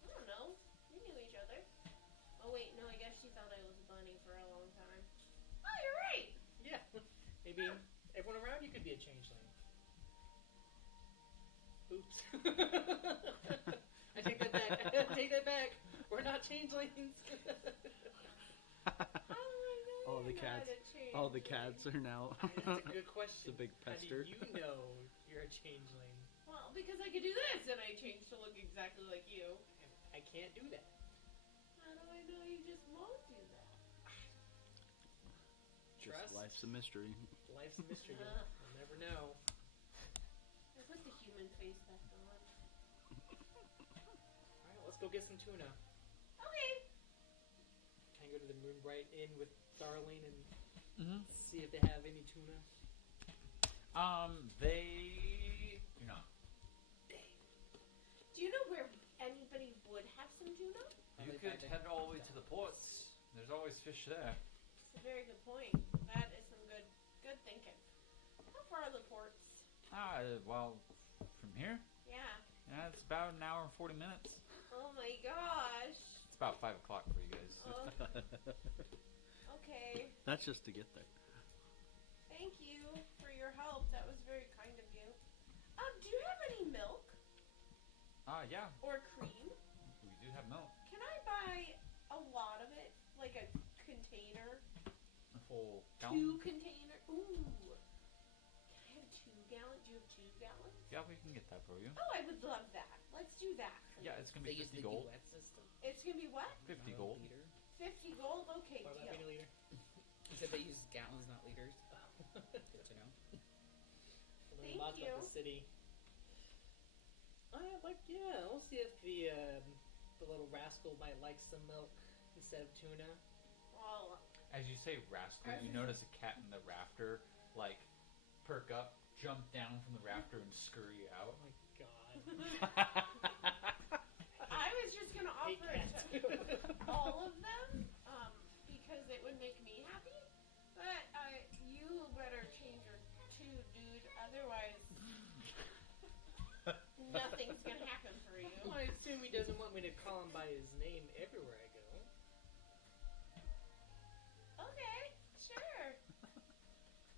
I don't know. We knew each other. Oh wait, no, I guess she thought I was a bunny for a long time. Oh, you're right! Yeah. Maybe everyone around you could be a changeling. Oops. I take that back. Take that back. We're not changelings. All the cats. All the cats are now. That's a good question. It's a big pester. How do you know you're a changeling? Well, because I could do this and I change to look exactly like you. And I can't do that. How do I know you just won't do that? Trust. Just life's a mystery. Life's a mystery. You'll never know. I put the human face back on. Alright, let's go get some tuna. Okay. Can I go to the Moonbright Inn with Darlene and Mm-hmm. see if they have any tuna? They... You know. Do you know where anybody would have some tuna? You Probably could find head it. all the way to the ports. There's always fish there. It's a very good point. That is some good thinking. How far are the ports? Well, from here? Yeah. Yeah, it's about an hour and 40 minutes. Oh my gosh. It's about 5 o'clock for you guys. Okay. That's just to get there. Thank you for your help. That was very kind of you. Do you have any milk Yeah. or cream? We do have milk. Can I buy a lot of it? Like a container? A full 2 gallon? container? Ooh. Can I have 2 gallons? Do you have 2 gallons? Yeah, we can get that for you. Oh, I would love that. Let's do that. Yeah, it's going to They be use 50 the gold. duet system. It's gonna be what? 50 Not a gold. liter. 50 gold? Okay, What about deal. being a leader? He said they use gallons, not liters. Good to know. Thank Lots you. about the city. We'll see if the little rascal might like some milk instead of tuna. Well, As you say rascal, you notice a cat in the rafter, like, perk up, jump down from the rafter, and scurry out. Oh my god. I was just gonna Hate offer it cats. to all of them, because it would make me happy. But you better change your tune, dude. Otherwise, nothing's gonna happen for you. Well, I assume he doesn't want me to call him by his name everywhere I go. Okay, sure.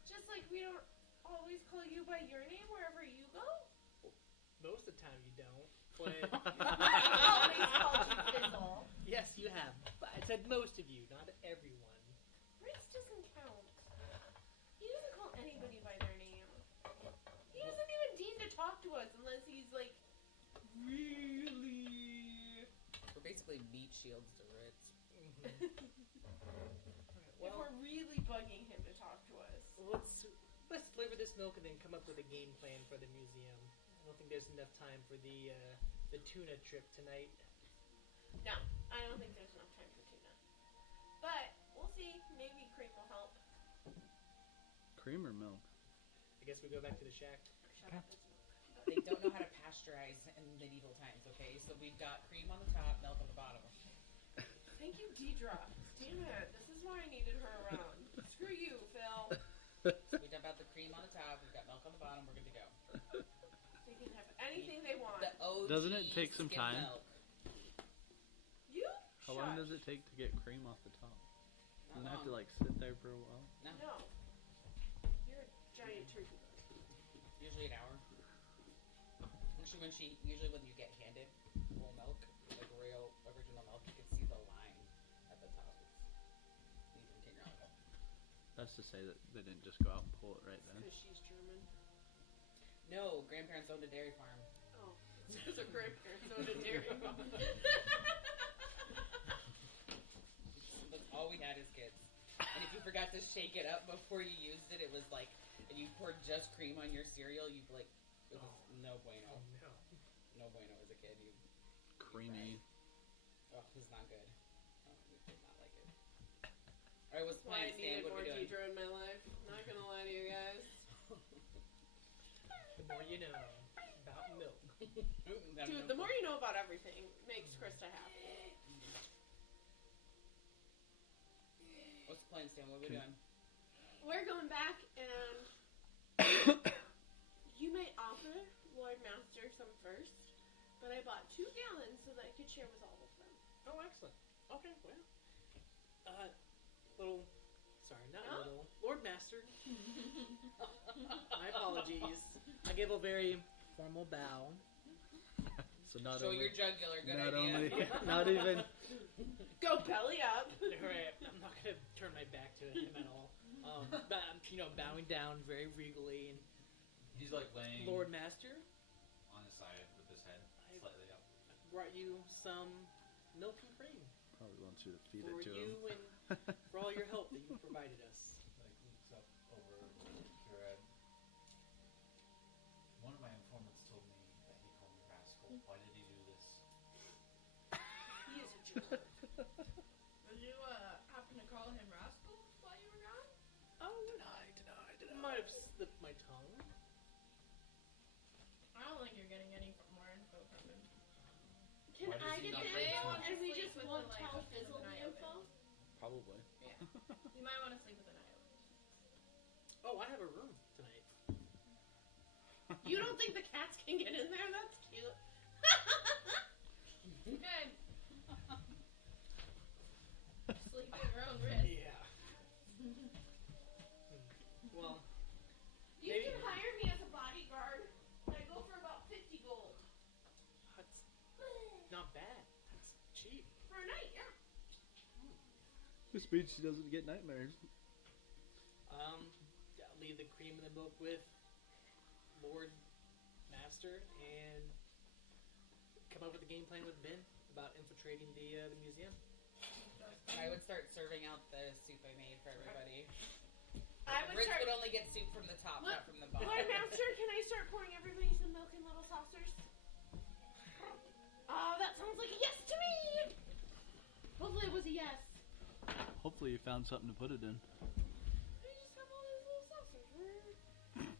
Just like we don't always call you by your name wherever you go. Most of the time you don't. But I've always called you Fizzle. yes, you have. But I said most of you, not everyone. Ritz doesn't count. He doesn't call anybody by their name. He doesn't even deign to talk to us unless he's like, really. We're basically meat shields to Ritz. Mm-hmm. If we're really bugging him to talk to us. Let's flavor this milk and then come up with a game plan for the museum. I don't think there's enough time for the tuna trip tonight. No, I don't think there's enough time for tuna. But we'll see. Maybe cream will help. Cream or milk? I guess we go back to the shack. Shut up. They don't know how to pasteurize in medieval times, okay? So we've got cream on the top, milk on the bottom. Thank you, Deidre. Damn it. This is why I needed her around. Screw you, Phil. So we dump out the cream on the top, we've got milk on the bottom, we're good to go. They can have anything they want. The OG Doesn't it take some skim time? Milk. You? How long does it take to get cream off the top? Not Doesn't it have to long. like sit there for a while? No. No. You're a giant turkey. Usually Usually an hour. Usually when you get handed whole milk, like real original milk, you can see the line at the top. You can take your own milk. That's to say that they didn't just go out and pull it right then. Because she's German. No, grandparents owned a dairy farm. Oh, because her grandparents owned a dairy farm. Look, all we had as kids. And if you forgot to shake it up before you used it, it was like, and you poured just cream on your cereal, you'd like, it was no bueno. Oh no. No bueno as a kid. You Creamy. Oh, it was not good. Oh, I did not like it. Alright, what's the Why plan, I Stan? needed What are more we doing? teacher in my life. Not gonna lie to you guys. The more you know about milk. Dude, the more you know about everything makes Krista happy. What's the plan, Stan? What are we doing? We're going back and you may offer Loremaster some first, but I bought 2 gallons so that I could share with all of them. Oh, excellent. Okay, well. Sorry, not Huh? little. Lordmaster. My apologies. I gave a very formal bow. So not Show only, your jugular. Good not idea. only, not even. Go belly up. Right, I'm not gonna turn my back to him at all. But I'm, bowing down very regally. And He's like laying Lordmaster, on his side with his head slightly up. brought you some milk and cream Probably wants you to feed for it to you him. and for all your help that you provided us. Like looks up over Kira. One of my informants told me that he called me rascal. Why did he do this? He is a jerk. Did you happen to call him rascal while you were gone? Oh, I might have slipped my tongue. I don't think you're getting any more info from him. can Why does I he get not the bring it info home? and we Sleep just with won't the, like, tell with Fizzle an the eye info? Probably. Yeah. You might want to sleep with an eye open. Oh, I have a room tonight. You don't think the cats can get in there? That's cute. Good. Sleep at your own risk. Yeah. Well, You Maybe- can hire me as a bodyguard. I go for about 50 gold. that's not bad. That's cheap. For a night, yeah. This means she doesn't get nightmares. I'll leave the cream in the milk with Lord Master and come up with a game plan with Ben about infiltrating the museum. I would start serving out the soup I made for everybody. I would Rick start. would only get soup from the top, Look, not from the bottom. Loremaster, can I start pouring everybody some milk in little saucers? Oh, that sounds like a yes to me! Hopefully it was a yes. Hopefully you found something to put it in. We just have all these little saucers. We're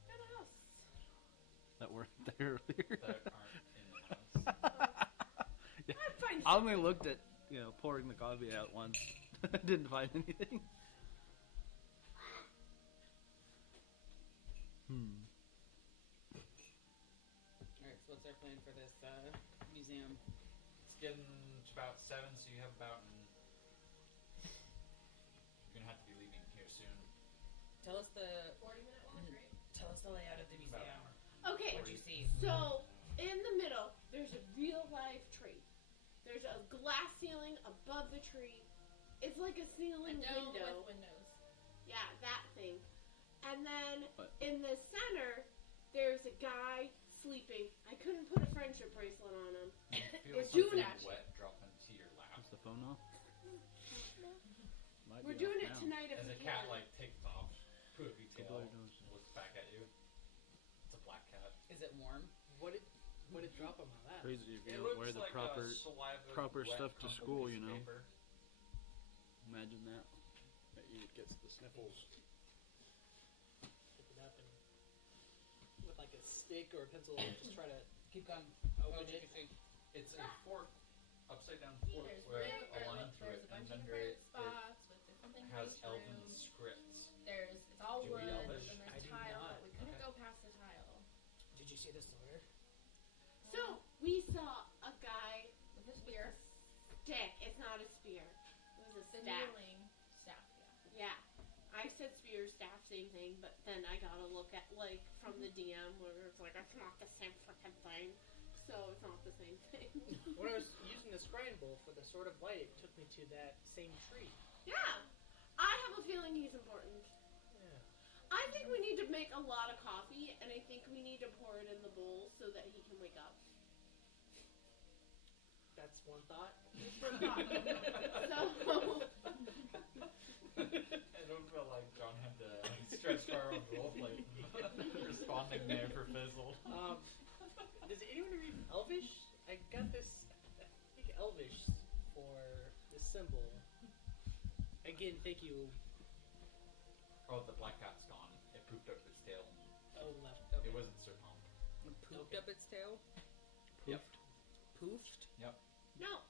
at a house. That weren't there earlier. That aren't in the house. I'd find I only looked at, pouring the coffee out once. Didn't find anything. Alright, so what's our plan for this museum? It's getting to about 7, so you have about. You're gonna have to be leaving here soon. Tell us the 40-minute walk, right? tell us the layout of the About museum. an hour. Okay, What'd you see? so in the middle, there's a real live tree. There's a glass ceiling above the tree. It's like a A ceiling dome window. with windows. Yeah, that thing. And then What? in the center, there's a guy sleeping. I couldn't put a friendship bracelet on him. Feel We're something doing that. wet drop into your lap Is the phone off? Might We're be off doing it now. tonight if as we a cat can. like takes off, poofy Go tail, blow your nose. looks back at you. It's a black cat. Is it warm? What did drop on my lap? Crazy if It you don't looks wear the like proper. a saliva proper wet stuff to crumpled school, piece you of know. paper. Imagine that. That you gets the sniffles. Pick it up and with like a stick or a pencil, just try to Keep going. open What did it. you see? It's a fork, upside down fork There's with blue, a line through there's it, a and bunch of under different it spots with different things has in each elven room. scripts. It's all Do you wood, read and Elvish? then I there's do tile, not. but we couldn't Okay. go past the tile. Did you see the sword? So we saw a guy With the spear. stick. It's not a spear. It was a The staff. kneeling staff, yeah. Yeah. I said spear staff, same thing, but then I got a look at, like, from the DM where it's like, it's not the same frickin' thing. So it's not the same thing. When I was using the scrying bowl for the Sword of Light, it took me to that same tree. Yeah. I have a feeling he's important. Yeah. I think we need to make a lot of coffee, and I think we need to pour it in the bowl so that he can wake up. That's one thought. Just one thought. So, I don't feel like John had to stretch far on roleplay responding there for Fizzle. Does anyone read Elvish? I got this, I think Elvish for the symbol. Again, thank you. Oh, the black cat's gone. It pooped up its tail. Oh, left. Okay. It wasn't Sir Pomp. Pooped up its tail? Yep. Poofed? Yep. no.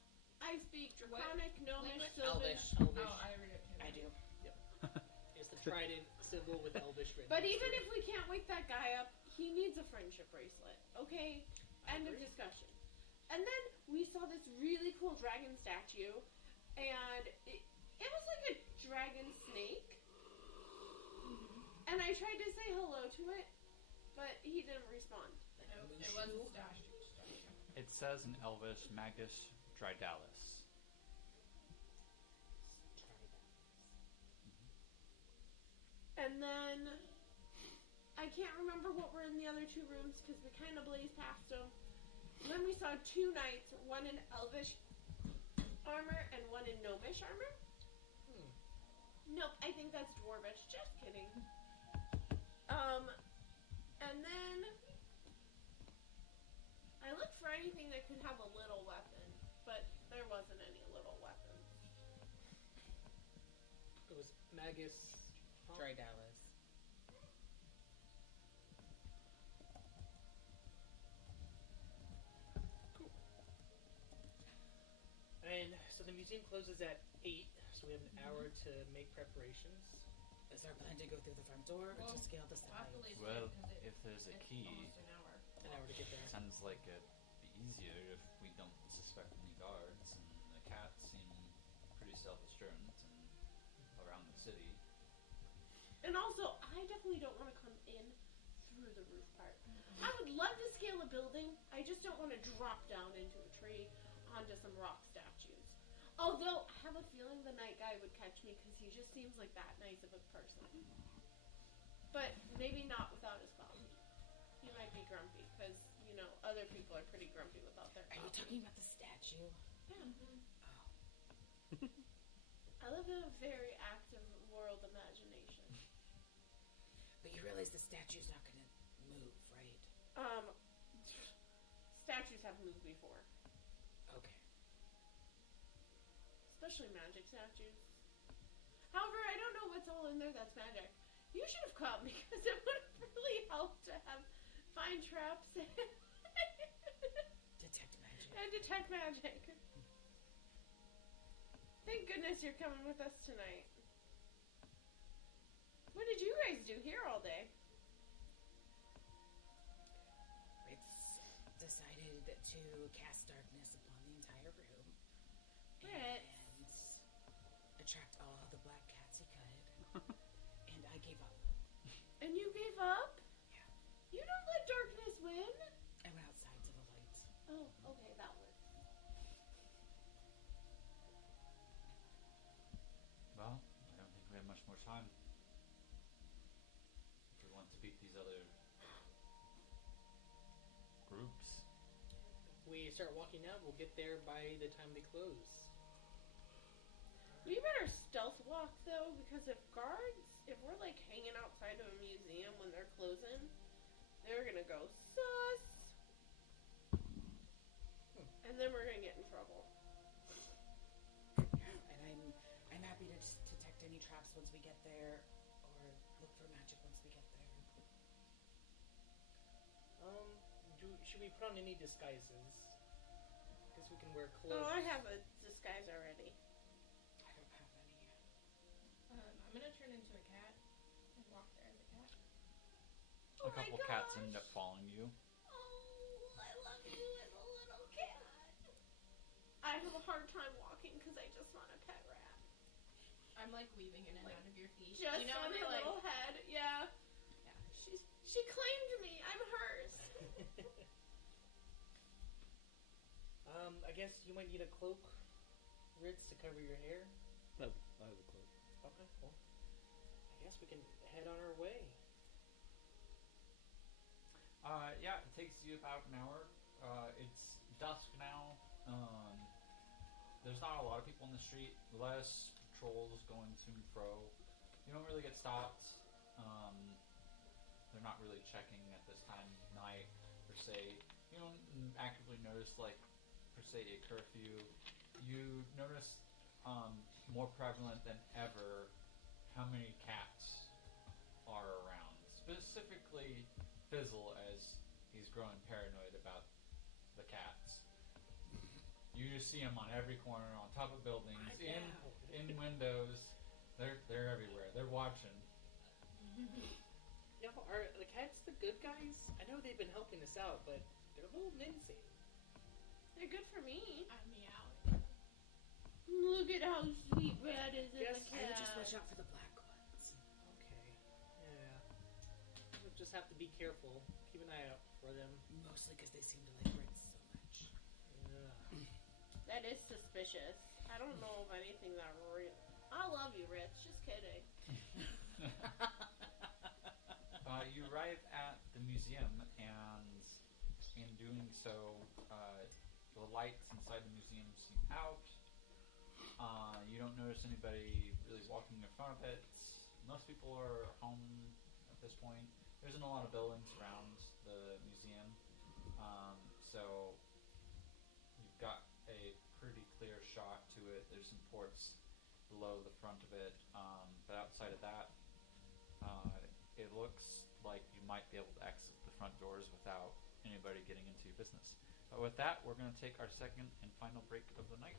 I speak Draconic, Gnomish, Language? Sylvan. Elvish. Oh, I read it too. I do. It's the trident symbol with Elvish written. But even if we can't wake that guy up, he needs a friendship bracelet. Okay? I End of agree. discussion. And then we saw this really cool dragon statue, and it was like a dragon snake. And I tried to say hello to it, but he didn't respond. It wasn't stashed. It says in Elvish, Magus Drydalis. And then I can't remember what were in the other two rooms because we kind of blazed past them. And then we saw two knights, one in Elvish armor and one in Gnomish armor. Nope, I think that's Dwarvish. Just kidding. And then I looked for anything that could have a little weapon, but there wasn't any little weapons. It was Magus. Drydalis. And so the museum closes at 8, so we have an hour to make preparations. Is our plan to go through the front door or Well, to scale the side? Well, if there's a key, Almost an hour. An hour to get there. sounds like it'd be easier if we don't suspect any guards, and the cats seem pretty self-assured and around the city. And also, I definitely don't want to come in through the roof part. I would love to scale a building. I just don't want to drop down into a tree onto some rock statues. Although, I have a feeling the night guy would catch me because he just seems like that nice of a person. But maybe not without his coffee. He might be grumpy because, you know, other people are pretty grumpy without their Are you coffee. talking about the statue? Yeah. I live in a very active world imagination. But you realize the statue's not going to move, right? Statues have moved before. Okay. Especially magic statues. However, I don't know what's all in there that's magic. You should have caught me because it would have really helped to have find traps and Detect magic. detect magic. Thank goodness you're coming with us tonight. What did you guys do here all day? It's decided to cast darkness upon the entire room. Right. And attract all the black cats he could. And I gave up. And you gave up? Yeah. You don't let darkness win? I went outside to the light. Oh, okay, that one. Well, I don't think we have much more time. If we want to beat these other groups. If we start walking out, we'll get there by the time they close. We better stealth walk though, because if we're like hanging outside of a museum when they're closing, they're gonna go sus. And then we're gonna get in trouble. Yeah, and I'm happy to detect any traps once we get there, or look for magic once we get there. Should we put on any disguises? Guess we can wear clothes. Oh, I have a disguise already. I don't have any yet. I'm gonna turn into a cat and walk there as a cat. A couple cats end up following you. Oh, I love you as a little cat. I have a hard time walking because I just want a pet rat. I'm like weaving in and out of your feet. Just you know, on when her they like, little head. Yeah. yeah. She claimed me. I'm hers. I guess you might need a cloak, Ritz, to cover your hair. I have a cloak. Okay, well, I guess we can head on our way. Yeah, it takes you about an hour. It's dusk now. There's not a lot of people in the street. Less patrols going to and fro. You don't really get stopped. They're not really checking at this time of night, per se. You don't actively notice, like, per se, a curfew. You notice, more prevalent than ever, how many cats are around. Specifically, Fizzle, as he's growing paranoid about the cats. You just see them on every corner, on top of buildings, in windows. They're everywhere. They're watching. Now, are the cats the good guys? I know they've been helping us out, but they're a little menacing. They're good for me. I meow. Look at how sweet Red is in Yes, the cat. just watch out for the black ones. Okay. Yeah. We'll just have to be careful. Keep an eye out for them. Mostly because they seem to like Ritz so much. Yeah. That is suspicious. I don't know of anything that real. I love you, Rich. Just kidding. You arrive at the museum, and in doing so, the lights inside the museum seem out. You don't notice anybody really walking in front of it. Most people are home at this point. There isn't a lot of buildings around the museum, so you've got a pretty clear shot to it. There's some ports below the front of it, but outside of that, it looks like you might be able to exit the front doors without anybody getting into your business. But with that, we're going to take our second and final break of the night.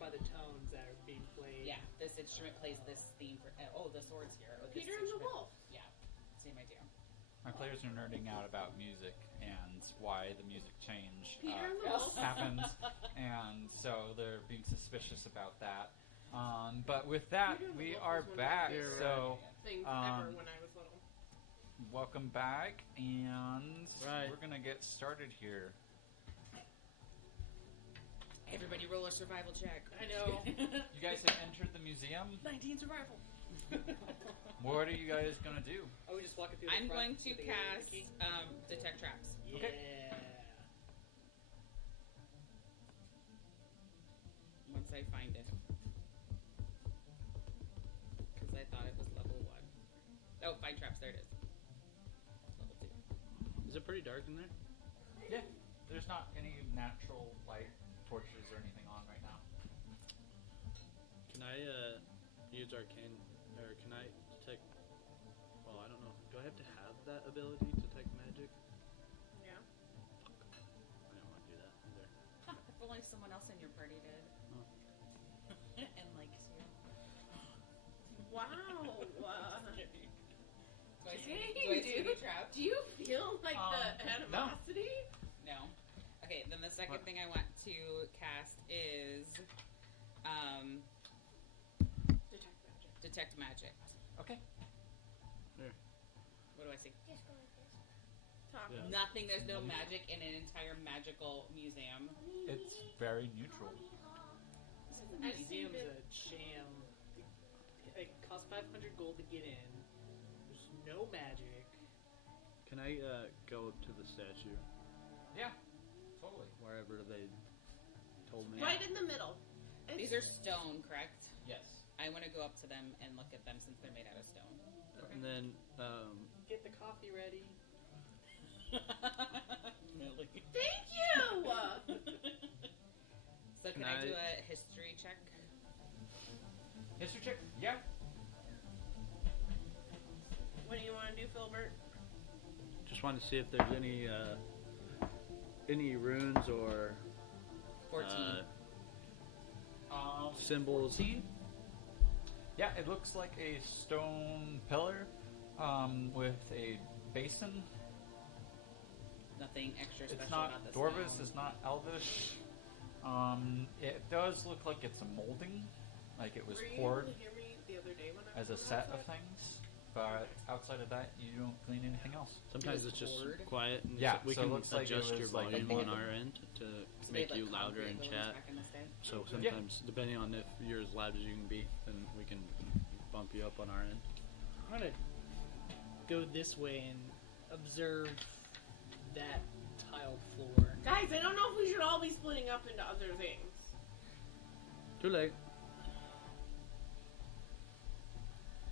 by the tones that are being played. Yeah, this instrument plays this theme for. The sword's here. Or this Peter and the instrument- Wolf. Yeah, same idea. My players are nerding out about music and why the music change Peter and the Wolf. happens, and so they're being suspicious about that. But with that, Peter and the we Wolf are was one of back. my favorite So things Um, ever when I was little. welcome back, and Right. we're gonna get started here. Everybody roll a survival check. I know. You guys have entered the museum. 19 survival. What are you guys gonna do? Are we just walking through? I'm the front going to with the cast key? detect traps. Yeah. Okay. Once I find it. Because I thought it was level 1. Oh, find traps, there it is. Level 2. Is it pretty dark in there? Yeah, there's not any natural light torches or anything on right now. Can I use Arcane, or can I detect? Well, I don't know. Do I have to have that ability to detect magic? Yeah. I don't want to do that either. If only someone else in your party did. Oh. And likes you. Wow. Do I see, Dang, do I see dude. the trap? Do you feel like the no. animosity? No. Okay, then the second What? thing I want to cast is Detect magic. detect magic. Okay. What do I see? Top. Yeah. Nothing. There's no magic in an entire magical museum. It's very neutral. I've seen Museum's it. a sham. It costs 500 gold to get in. There's no magic. Can I go up to the statue Yeah, totally. wherever they told me? Right in the middle. These are stone, correct? Yes. I want to go up to them and look at them since they're made out of stone. And then Get the coffee ready. Really? Thank you! So can Can I do I- a history check? History check? Yeah. What do you want to do, Filbert? just wanted to see if there's any runes or 14. symbols. 14? Yeah, it looks like a stone pillar with a basin. Nothing extra special It's not about the Dwarvish, stone. it's not Elvish. It does look like it's a molding, like it was Were you poured able to hear me the other day when I as a was set of outside? things. But outside of that, you don't glean anything else. Sometimes It was it's just poured. quiet. And Yeah, we so it can looks like it adjust your was like a volume on mold. our end to So they make had, you like, louder in concrete chat. buildings back in this day? So sometimes, depending on if you're as loud as you can be, then we can bump you up on our end. I'm gonna go this way and observe that tiled floor. Guys, I don't know if we should all be splitting up into other things. Too late.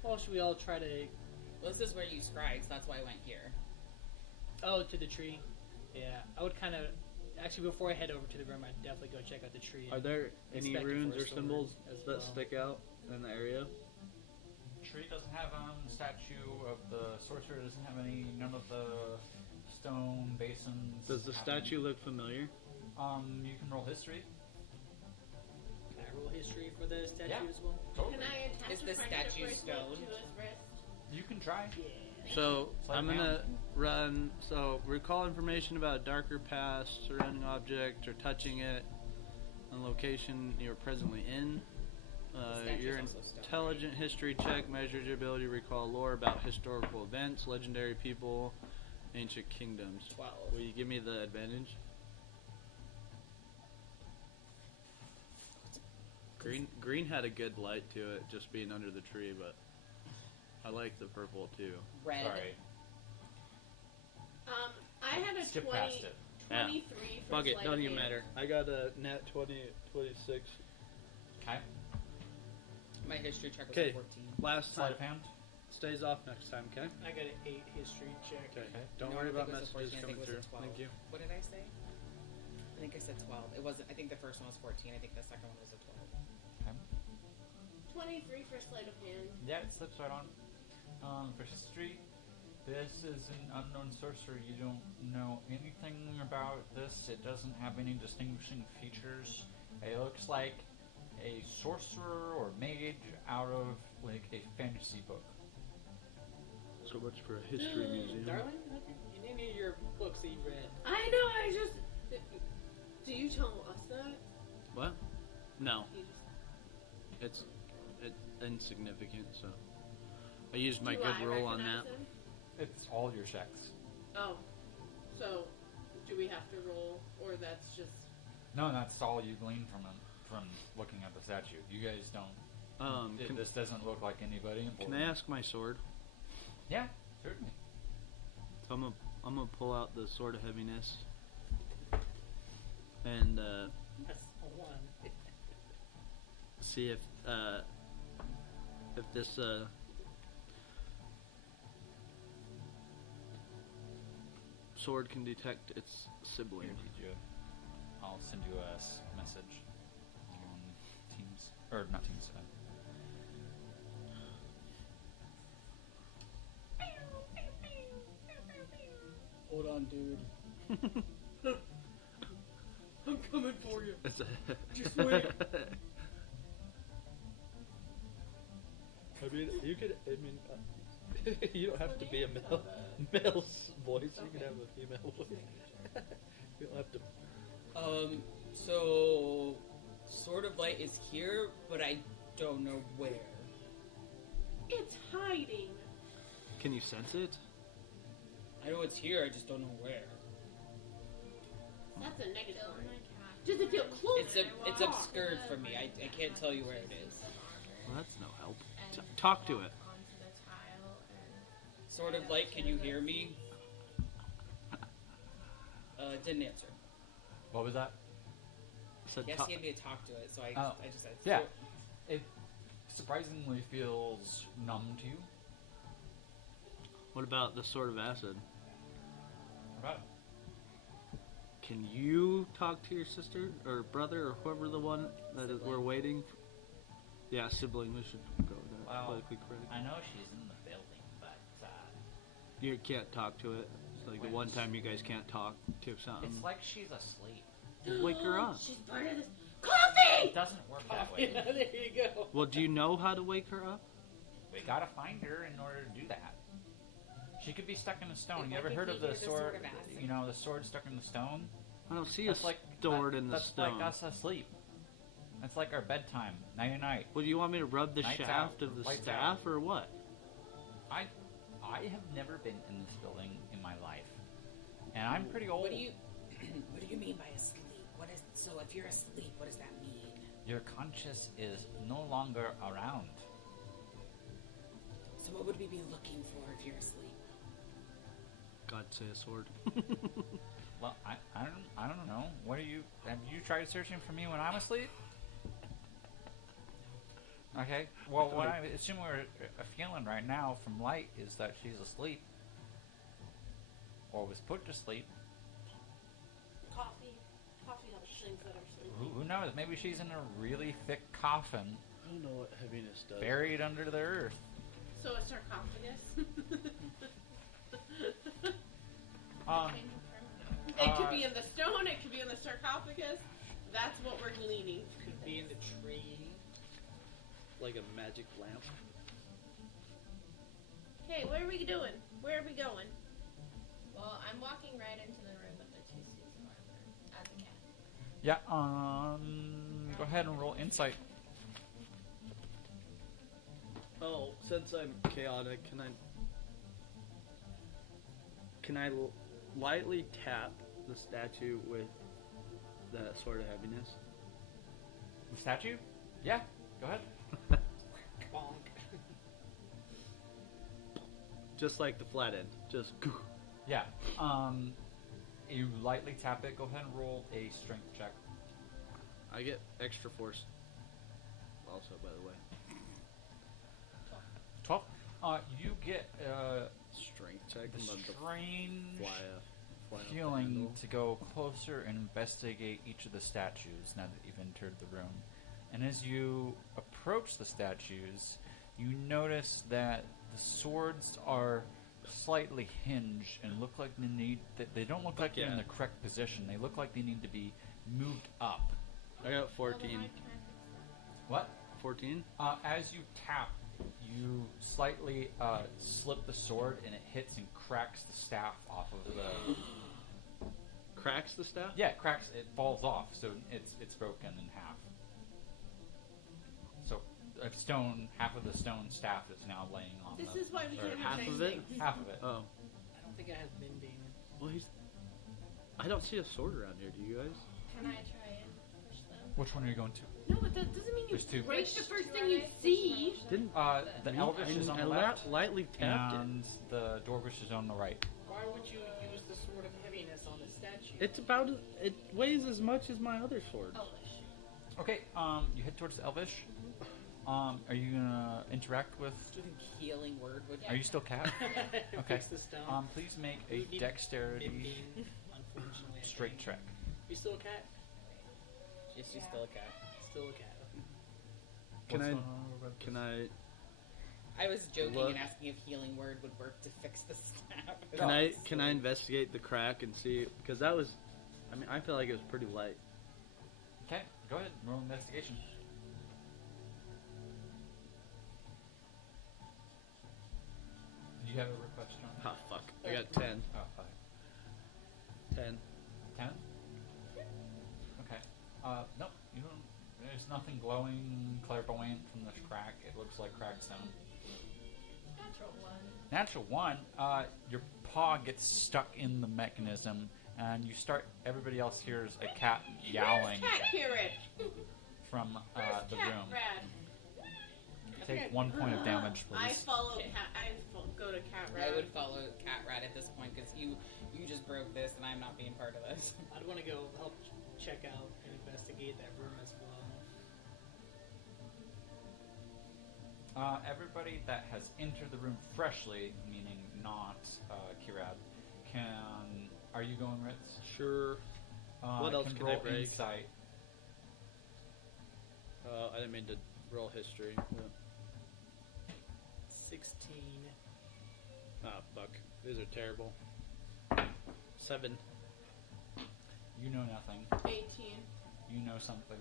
Or should we all try to... Well, this is where you scry, so that's why I went here. Oh, to the tree? Yeah, I would kind of... Actually, before I head over to the room, I'd definitely go check out the tree. Are there any Inspect it runes for a or sword symbols as that well. stick out in the area? Tree doesn't have the statue of the sorcerer. Doesn't have any. None of the stone basins. Does the have statue look familiar? You can roll history. Can I roll history for the statue Yeah. as well? Totally. Can I attach Is a the friendship statue bracelet stoned? to his wrist? You can try. So Slide I'm down. gonna run. So recall information about a darker past, surrounding object, or touching it, and location you're presently in. statue's Your also stone, intelligent history check measures your ability to recall lore about historical events, legendary people, ancient kingdoms. 12. Will you give me the advantage? Green had a good light to it, just being under the tree, but I like the purple too. Red. Sorry. I had a Skip 20, past it. 23 for Fuck it, sleight don't of even hand. matter. I got a nat 20, 26. Okay. My history check was Okay. a 14. Last Sleight time. of hand. Stays off next time, okay? I got an 8 history check. Okay. Okay. Don't No, worry I about think it was a messages 14, I coming think it through. was a 12. Thank you. What did I say? I think I said 12. It wasn't. I think the first one was 14. I think the second one was a 12. Okay. 23 for sleight of hand. Yeah, it slips right on. For history, this is an unknown sorcerer. You don't know anything about this. It doesn't have any distinguishing features. It looks like a sorcerer or mage out of like a fantasy book. So much for a history museum. Darling, in any of your books that you've read, I know. I just. Do you tell us that? What? No, You just, it's insignificant. So I used my do good I roll on recognize that. him? It's all your checks. Oh, so do we have to roll, or that's just? No, that's all you glean from looking at the statue. You guys don't. This doesn't look like anybody important. Can I ask my sword? Yeah, certainly. So I'm gonna pull out the sword of heaviness, and that's a 1. see if this sword can detect its sibling. I'll send you a message on Teams, or not Teams. Hold on, dude. I'm coming for you. It's a Just wait. I mean, you could. I mean, you don't have to be a male voice. You can have a female voice. You don't have to. So Sword of Light is here, but I don't know where. It's hiding. Can you sense it? I know it's here, I just don't know where. That's a negative. Build one. my cat. Does it feel close? It's obscured from me. I can't tell you where it is. Well, that's no help. And Talk to it. onto the tile and Sword of Light, can you hear me? It didn't answer. What was that? Said Yes, talk- he had me to talk to it, so I just said. Yeah. It surprisingly feels numb to you. What about the sword of acid? What about it? Can you talk to your sister or brother or whoever the one that is, we're waiting for? Yeah, sibling. We should go with that. Well, Politically correct. I know she's in the building, but You can't talk to it. It's like the one time you guys can't talk to something. it's like she's asleep. Just wake her up. She's part of this. Coffee! It doesn't work that way. Yeah, there you go. Well, do you know how to wake her up? We gotta find her in order to do that. She could be stuck in a stone. If You I ever could heard of be the here, the sword sword? of acid. You know, the sword stuck in the stone. I don't see That's a like sword that- in the that's stone. like us asleep. That's like our bedtime, night and night. Well, do you want me to rub the Lights shaft out. of the Lights staff or what? I have never been in this building in my life, and I'm pretty old. What do you What do you mean by asleep? What is so? If you're asleep, what does that mean? Your conscious is no longer around. So what would we be looking for if you're asleep? God say a sword. Well, I don't know. What are you? Have you tried searching for me when I'm asleep? Okay. Well, what I assume we're feeling right now from Light is that she's asleep, or was put to sleep. Coffee. Coffee helps things that are sleeping. Who knows? Maybe she's in a really thick coffin, I don't know what heaviness does. buried under the earth. So a sarcophagus. It could be in the stone. It could be in the sarcophagus. That's what we're gleaning. Could be in the tree. Like a magic lamp. Hey, what are we doing? Where are we going? well, I'm walking right into the room with the 2 suits of armor as a cat. Yeah. Go ahead and roll insight. Oh, since I'm chaotic, can I lightly tap the statue with the sword of heaviness? The statue? Yeah. Go ahead. Bonk. Just like the flat end. Just. Yeah. You lightly tap it. Go ahead and roll a strength check. I get extra force. Also, by the way, 12. You get strength check. the I'm about to strange fly off the feeling handle. to go closer and investigate each of the statues now that you've entered the room. And as you approach the statues, you notice that the swords are slightly hinged and look like they don't look like they're in yeah. the correct position. They look like they need to be moved up. I got 14. Well, then I can fix that. What? 14. As you tap, you slightly slip the sword, and it hits and cracks the staff off of the. Cracks the staff? Yeah, it cracks. It falls off, so it's broken in half. So half of the stone staff is now laying on. This the, is why we or can't half change of it? things. Half of it. Oh. I don't think I have mending. Well, I don't see a sword around here, do you guys? Can I try and push them? Which one are you going to? No, but that doesn't mean you There's two. break the first Which thing are you they? see. Didn't The Elvish is on the left, lightly tapped it. and the Dwarvish is on the right. Why would you use the sword of heaviness on the statue? It's about it weighs as much as my other sword. Elvish. Okay, you head towards the Elvish. Are you gonna interact with? Healing word would. Are you still cat? Okay. Fix the stone. Please make We a need dexterity mending, unfortunately. I straight think. check. You still a cat? Is she still a cat? Still a cat. Can What's I- going on with Can this? I I was joking Look. and asking if healing word would work to fix the staff. can I investigate the crack and see, because that was, I mean, I feel like it was pretty light. Okay, go ahead. Roll investigation. Do you have a request, John? Ah, fuck. I got 10. Oh, fuck. 10. 10? Okay. Nope. You don't. There's nothing glowing, clairvoyant from this crack. It looks like cracked stone. Natural one. Natural one. Your paw gets stuck in the mechanism, and you start. Everybody else hears a cat yowling Cat hear it. from the Cat room. rat. Take 1 point of damage, I please. follow Okay. cat. Go to cat rat. I would follow Cat Rat at this point because you just broke this and I'm not being part of this. I'd want to go help check out and investigate that room as well. Everybody that has entered the room freshly, meaning not Kirad, can. Are you going, Ritz? Sure. What else can I roll break? Insight. I didn't mean to roll history. But... 16. Ah, fuck. These are terrible. 7. You know nothing. 18. You know something.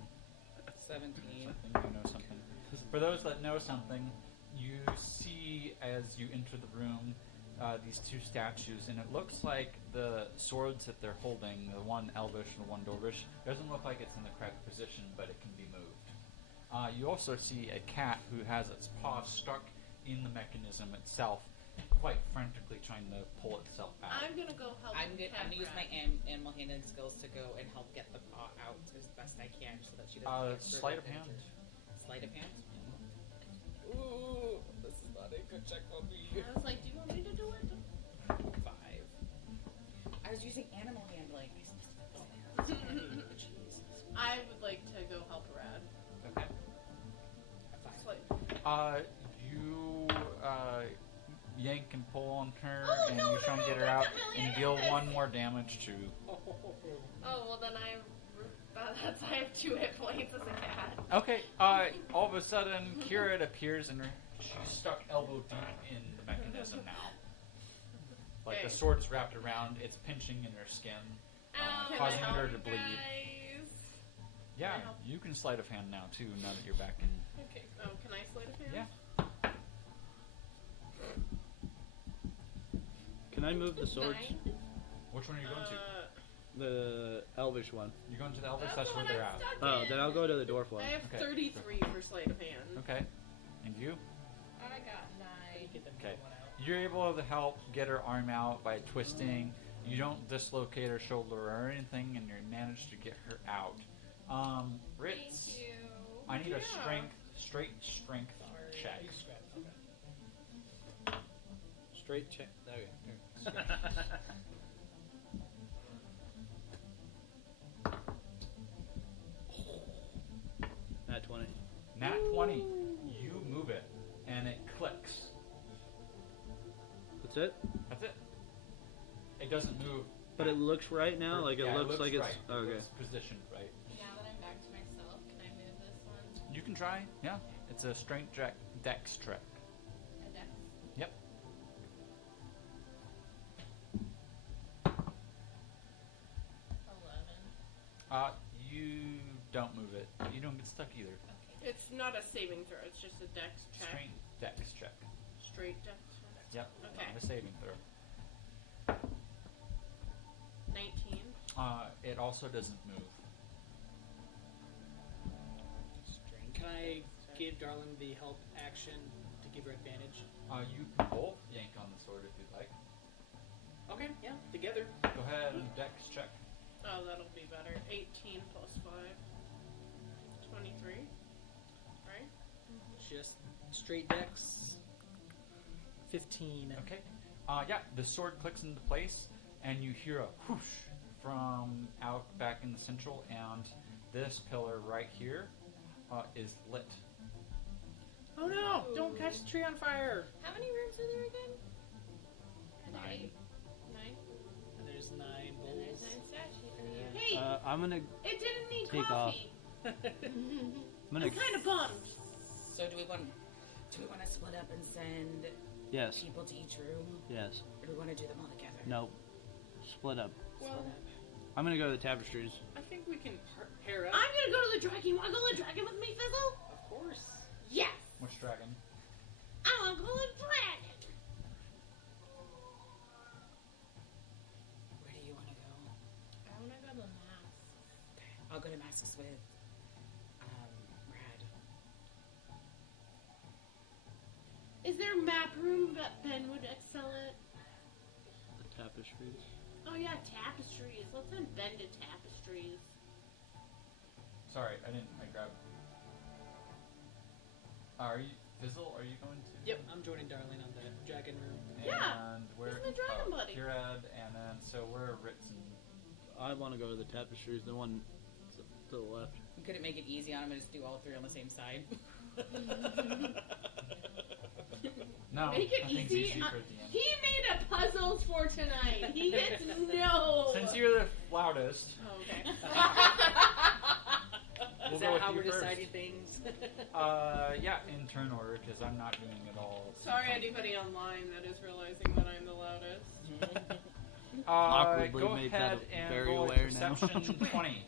17. You know something. For those that know something, you see as you enter the room these two statues, and it looks like the swords that they're holding, the one Elvish and the one Dwarvish, doesn't look like it's in the correct position, but it can be moved. You also see a cat who has its paw stuck in the mechanism itself, quite frantically trying to pull itself out. I'm gonna go help. I'm the gonna use my cat rat. animal handling skills to go and help get the paw out as best I can so that she doesn't get Sleight of further hand. injured. Sleight of hand? Ooh, this is not a good check for me. I was like, do you want me to do it? 5. I was using animal handling. I would like to go help Rad. Okay. Slight. You yank and pull on her, Oh, and no, you try and no, get her no, out, that's not really and you deal anything. 1 more damage to. Oh well, then I have 2 hit points as a cat. Okay, all of a sudden, Kira appears, and she's stuck elbow deep in the mechanism now. Like the Okay. sword's wrapped around, it's pinching in her skin, Ow, Can I causing help her to you bleed. guys? Yeah, I help? you can sleight of hand now too, now that you're back in. Okay. Oh, can I sleight of hand? Yeah. Can I move the swords? 9? Which one are you going to? The Elvish one. You're going to the Elvish, That's that's where the one they're I'm at. stuck Oh, in. then I'll go to the dwarf one. I have Okay. 33 for sleight of hand. Okay. And you? I got 9. Get the Okay. one out. You're able to help get her arm out by twisting. You don't dislocate her shoulder or anything, and you manage to get her out. Ritz, Thank you. I need a Yeah. straight strength Sorry. check. Big scratch. Okay. Straight check. Okay. At 20. Nat 20. You move it, and it clicks. That's it? That's it. It doesn't move. But it looks right now? Like Yeah, it looks like it's... right. It Okay. looks positioned right. Now that I'm back to myself, can I move this one? You can try. Yeah. It's a strength dex check. A dex? Yep. 11. You don't move it. You don't get stuck either. Okay. It's not a saving throw. It's just a dex check. Straight dex check. Straight dex check. Yep. Okay. Not a saving throw. 19. It also doesn't move. Strange. Can I give Darling the help action to give her advantage? You can both yank on the sword if you'd like. Okay, yeah, together. Go ahead and dex check. Oh, that'll be better. 18 plus 5. 23. Right? Just straight dex. 15. Okay. Yeah, the sword clicks into place, and you hear a whoosh from out back in the central, and this pillar right here is lit. Oh no! Don't catch the tree on fire! How many rooms are there again? Are there 9. 8? 9? And there's 9 And bowls. there's 9 statues. Hey, I'm gonna. it didn't need take coffee. I'm I'm gonna. kind of bummed. So do we want to split up and send Yes. people to each room, Yes. or do we want to do them all together? No. Split up. Well, I'm gonna go to the tapestries. I think we can pair up. I'm gonna go to the dragon. You wanna go to the dragon with me, Fizzle? Of course. Yes! Which dragon? I wanna go to the dragon! Where do you want to go? I want to go to the mass. I'll go to Masks with Brad. Is there a map room that Ben would excel at? The tapestries. Oh yeah, tapestries. Let's send Ben to tapestries. Sorry, I grabbed. Are you Fizzle? Are you going to? Yep, I'm joining Darling on the dragon room. And Yeah, where? he's my dragon buddy. Kieran, and then so we're Ritz and. I want to go to the tapestries. The one to the left. We couldn't make it easy on him and just do all 3 on the same side. No, Make it I think it's easy. easy for the end. He made a puzzle for tonight. He gets no. Since you're the loudest, Oh, okay. we'll Is go that with how you we're first. deciding things? Yeah, in turn order, because I'm not doing it all. Sorry, anybody online that is realizing that I'm the loudest. Awkwardly Go made ahead that and very roll a aware now. perception 20.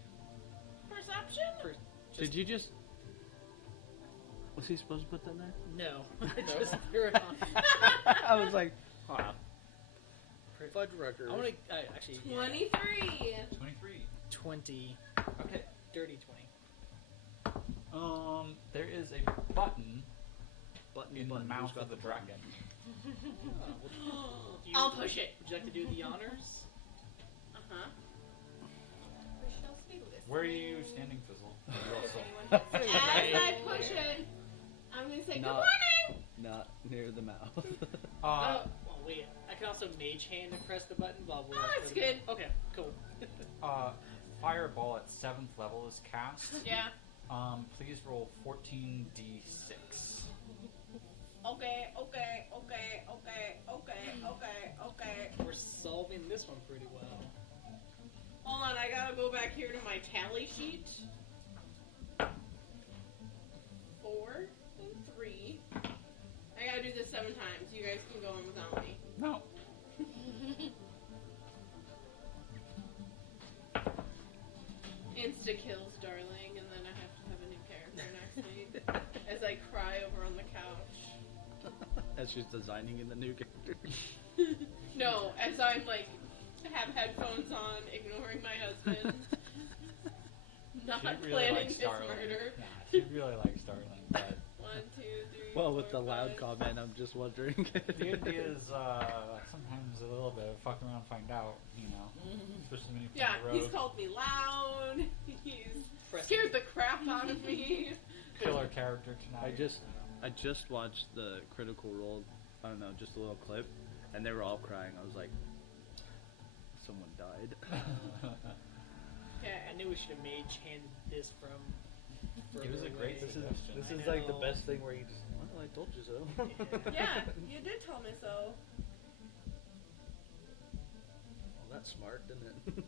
Perception? Did you just? Was he supposed to put that there? No. Just threw it on. I was like, wow. Fudge record. I want to actually. 23. 23. 20. Okay. Dirty 20. There is a button Button in the button. mouth Who's got of the the dragon. I'll push it. Would you like to do the honors? Uh-huh. We shall see this. Where are you standing, Fizzle? You also- As I push it, I'm going to say, good Not- morning! Not near the mouth. Oh, wait. I can also mage hand and press the button while we're. Oh, that's good. Okay, cool. Fireball at 7th level is cast. Yeah. Please roll 14d6. Okay. We're solving this one pretty well. Hold on, I gotta go back here to my tally sheet. 4 and 3. I gotta do this 7 times. You guys can go on without me. No. Insta kills, darling, and then I have to have a new character next week. As I cry over on the couch. As she's designing in the new character. No, as I'm like, have headphones on, ignoring my husband. Not She really planning likes his Starling. murder. Yeah, she really likes Starling, but 1, 2, 3. Well, with the 4, loud 5. comment, I'm just wondering. the idea is sometimes a little bit of fuck around, find out, you know. Especially when you Yeah, the road. he's called me loud. He's Press scared the crap out of me. Killer character tonight. I just watched the Critical Role. I don't know, just a little clip, and they were all crying. I was like, someone died. Yeah, I knew we should have mage hand this from. It was a further great away. suggestion. This I is like the know. best thing where you just, well, I told you so. Yeah, you did tell me so. Well, that's smart, isn't it?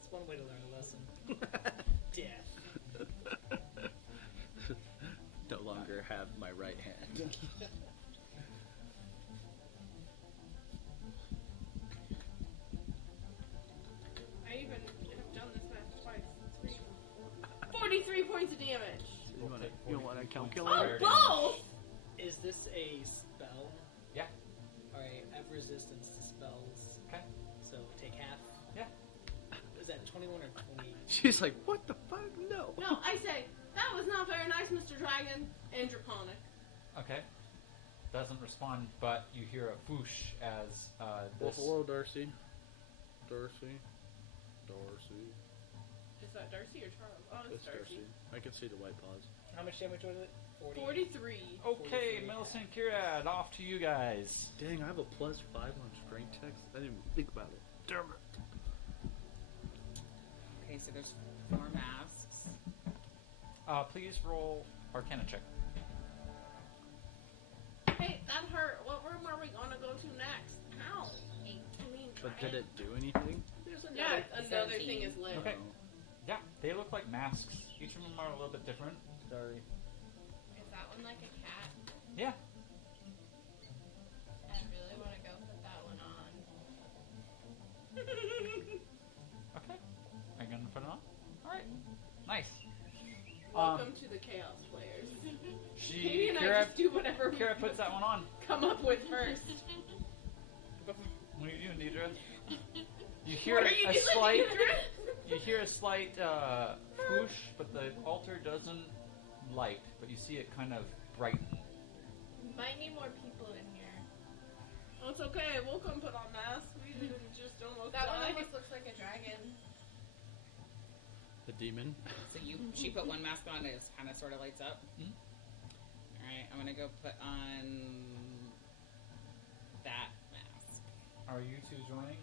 It's one way to learn a lesson. Death. No longer have my right hand. I even have done this math twice. 43 points of damage. You want a Oh, calculator? both! Is this a spell? Yeah. Alright, I have resistance to spells. Okay. So take half. Yeah. Is that 21 or 20? She's like, what the fuck? No. No, I say, that was not very nice, Mr. Dragon. And Draconic. Okay. Doesn't respond, but you hear a whoosh as Well, this. hello, Darcy. Darcy. Is that Darcy or Charles? Oh, it's It's Darcy. I can see the white paws. How much damage was it? 43. Okay, Millicent Kirad, off to you guys. Dang, I have a +5 on strength checks. I didn't even think about it. Damn it. Okay, so there's 4 masks. Please roll Arcana check. Hey, that hurt. What room are we gonna go to next? Ow. But did it do anything? There's Yeah, another another thing 17. is lit. Okay. Yeah, they look like masks. Each of them are a little bit different. Sorry. Is that one like a cat? Yeah. I really want to go put that one on. Okay. Are you gonna put it on? Alright. Nice. Welcome to the Chaos Players. Katie She and I Kira, just do whatever we Kira puts that one on. come up with first. What are you doing, Deidre? You hear What are you a doing, slight Deidre? you hear a slight whoosh, but the altar doesn't light, but you see it kind of brighten. Might need more people in here. Oh, it's okay. We'll come put on masks. We didn't just almost That one die. almost looks like a dragon. The demon. So she put one mask on, it kind of sort of lights up. Mhm. Alright, I'm gonna go put on that mask. Are you two joining?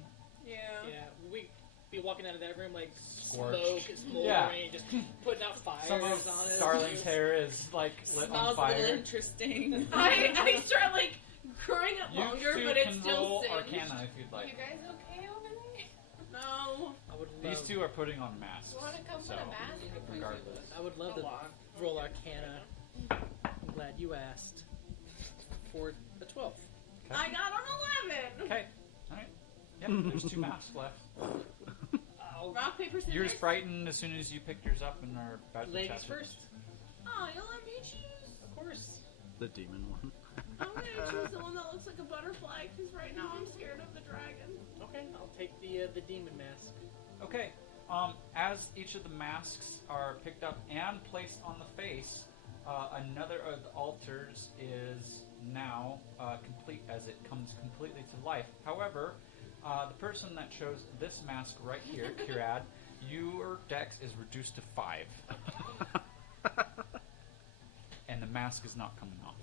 Yeah. Yeah, we be walking out of that room like Scorched. smoke, smoldering, Yeah. just putting out fires Some of on it. Darling's hair is like lit Smells on a fire. little interesting. I start like growing it You longer, two but it's can still roll singed. Arcana if you'd You like. guys okay over there? No. I would love, These two are putting on masks. You want to come so, put a mask? regardless. I would love Hold to on. roll Arcana. I'm glad you asked. For the 12. I got an 11. Okay. Alright. Yep, there's 2 masks left. Oh, Rock, paper, scissors. Yours brightened as soon as you picked yours up and are about to ladies chat with first, Oh, you'll let me choose. of course. The demon one. I'm gonna choose the one that looks like a butterfly, because right now I'm scared of the dragon. Okay, I'll take the demon mask. Okay. As each of the masks are picked up and placed on the face, another of the altars is now complete as it comes completely to life. However, the person that chose this mask right here, Kirad, your dex is reduced to 5. And the mask is not coming off.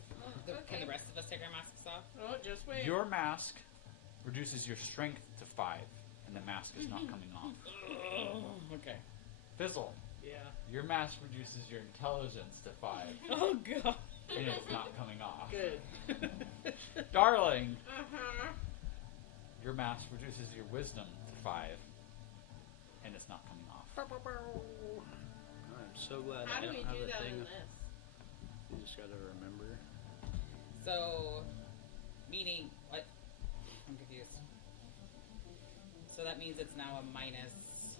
Can the rest of us take our masks off? Oh, just wait. Your mask reduces your strength to 5, and the mask is not coming off. Okay. Fizzle, Yeah. your mask reduces your intelligence to 5, Oh god. and it's not coming off. Good. Darling, Uh-huh. your mask reduces your wisdom to 5, and it's not coming off. I'm so glad How I do don't we have do a that thing. in this? You just gotta remember. So, meaning, what? I'm confused. So that means it's now a minus.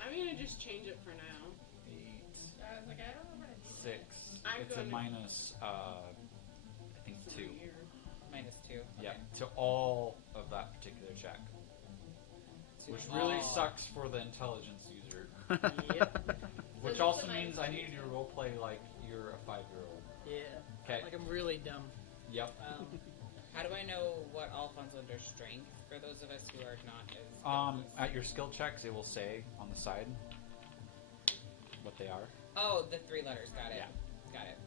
I'm gonna just change it for now. 8, I was like, I don't know how to do 6. I'm It's a gonna- minus, I think 2. Minus 2. Yep, to all of that particular check. Two. Which really Oh. sucks for the intelligence user. Yep. Which So also this is means my- I need you to roleplay like you're a 5-year-old. Yeah. Okay. Like I'm really dumb. Yep. How do I know what all falls under strength for those of us who are not as... At your skill checks, it will say on the side what they are. Oh, the 3 letters. Got it. Yeah. Got it.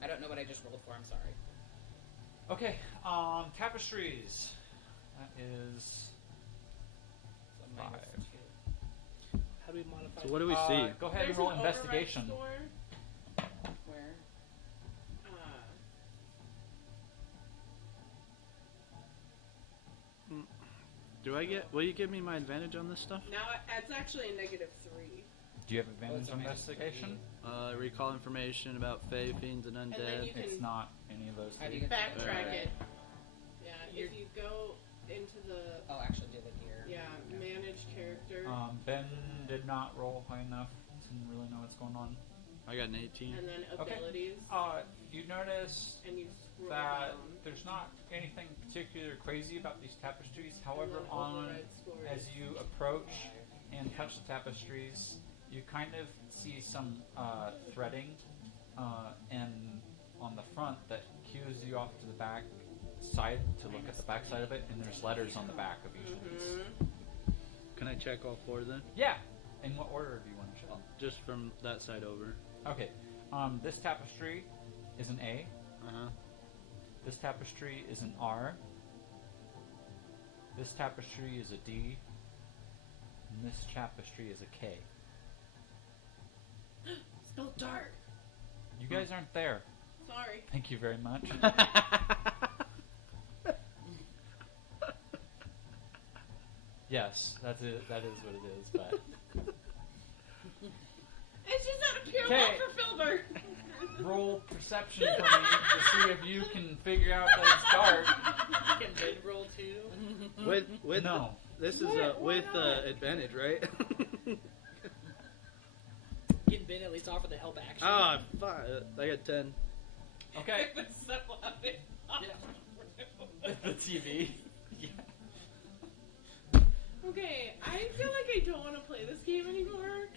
I don't know what I just rolled for. I'm sorry. Okay. Tapestries. That is So minus 5. 2. How do we modify? So what do we see? Go ahead There's and roll an override investigation. score. Where? Will you give me my advantage on this stuff? Now it's actually a -3. Do you have advantage it's on a minus investigation? Recall information about fae, fiends, and then undead. you can- It's not any of those How do you three. get Backtrack Alright. it. Yeah, if you go into the Oh, actually, do the gear. manage character. Ben did not roll high enough to really know what's going on. I got an 18. and then Okay. abilities, You notice and you scroll that down. there's not anything particular crazy about these tapestries. and However, then on override scores. as you approach and touch the tapestries, you kind of see some threading and on the front that cues you off to the back side to look at the back side of it, and there's letters on the back of each of these. Can I check all 4 then? Yeah. In what order do you want to show? Just from that side over. Okay. This tapestry is an A. Uh-huh. This tapestry is an R. This tapestry is a D. And this tapestry is a K. So dark. You guys aren't there. Sorry. Thank you very much. Yes, that is what it is. But It's just out of pure Okay. love for Filbert. roll perception for me to see if you can figure out that it's dark. Can Ben roll too? With No. This is Why with not? advantage, right? Can Ben at least offer the help action? Ah, fuck. I got 10. Okay. It's so happy. The TV. Yeah. Okay, I feel like I don't want to play this game anymore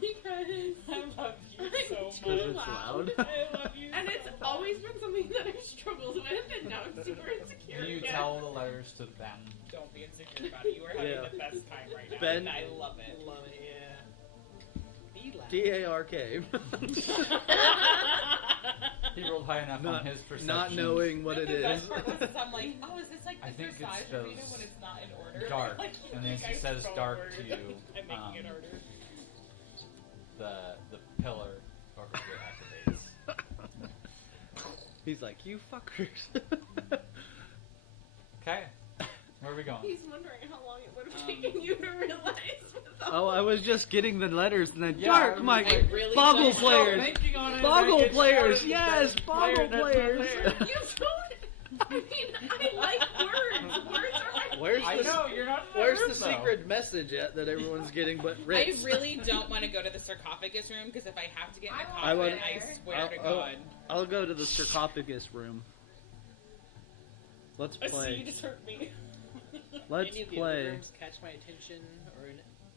because I love you I'm so too Because it's loud. loud. I love you And so it's much. always been something that I've struggled with, and now I'm super insecure. Do you again. tell the letters to them? Don't be insecure about it. You are having Yeah. the best time right now. Ben- And I love it. Love it, yeah. Be loud. DARK. He rolled high enough on his perception. Not knowing what it The is. best part was is I'm like, oh, is this like I the think it's Versailles arena those when it's not in order? dark, Like, you and then think it I'm says dark forward. to you, I'm making it harder. the pillar over here activates. He's like, you fuckers. Okay. Where are we going? He's wondering how long it would have taken you to realize. Oh, I was just getting the letters and then Yeah, dark, I Mike. I really Boggle don't- players. Thinking on it, Boggle like, it's players, started, yes, that's boggle player, that's players. player. You don't. I mean, I like words. Words are my. Where's I the know, you're not Where's there, the though. secret message yet that everyone's getting but I Ritz? really don't want to go to the sarcophagus room because if I have to get in a I coffin, want I, there. swear to I'll- God. I'll go to the sarcophagus room. Let's So you play. just hurt me. Let's Any of the play. other rooms catch my attention, or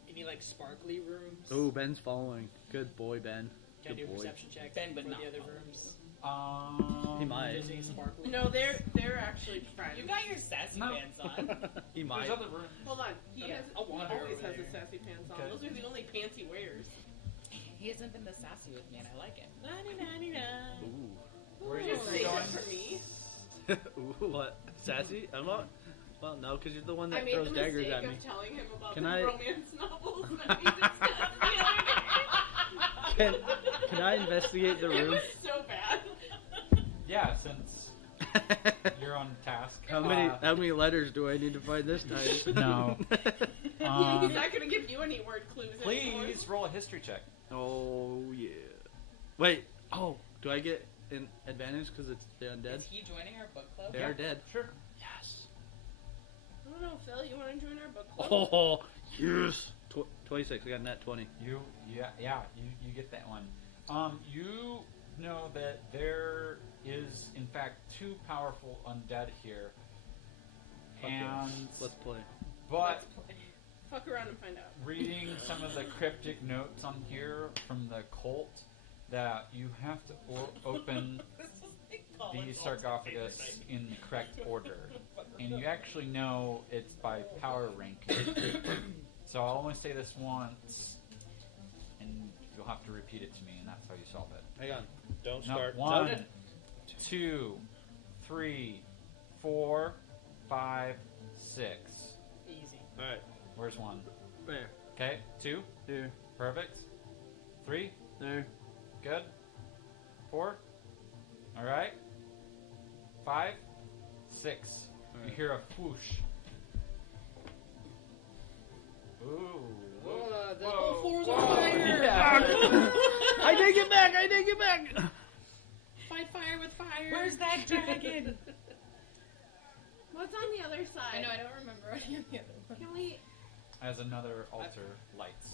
any like sparkly rooms? Oh, Ben's following. Good boy, Ben. Can I do Good a boy. perception check Ben would for not the other follow rooms? He might. Is any sparkly? No, they're actually friends. You got your sassy No. pants on. He might. There's other rooms. Hold on. He Okay, has. I'll He wander always over has his there. sassy pants on. Okay. Those are the only pants he wears. He hasn't been this sassy with me, and I like it. Ooh. Where are you Just three save going? it for me. Ooh, what? Sassy? I'm not. Well, no, because you're the one I that made throws the daggers mistake at me. of telling him about Can the I- romance novels that he discussed the other day. Can I investigate the It room? was so bad. Yeah, since you're on task. How many letters do I need to find this time? No. He's not gonna give you any word clues anymore. Please roll a history check. Oh yeah. Wait. Oh, do I get an advantage because it's the undead? Is he joining our book club? They are dead. Sure. Yes. I don't know, Phil. You want to join our book club? Oh yes. 26. I got a nat 20. You get that one. You know that there is in fact 2 powerful undead here, Fuck yeah. and Let's play. but Fuck around and find out. reading some of the cryptic notes on here from the cult, that you have to open the sarcophagus in the correct order, and you actually know it's by power rank. So I'll only say this once, and you'll have to repeat it to me, and that's how you solve it. Hang on. Don't No, start. 1, No. 2, 3, 4, 5, 6. Easy. All right. Where's 1? There. Okay, 2. Here. Perfect. 3. There. Good. 4. All right. 5, 6. You Alright. hear a whoosh. Ooh. Whoa, the Whoa, whole floor's whoa. on fire. Yeah. I take it back. I take it back. Fight fire with fire. Where's that dragon? What's on the other side? I know, I don't remember any of the other ones. Can we? As another altar lights.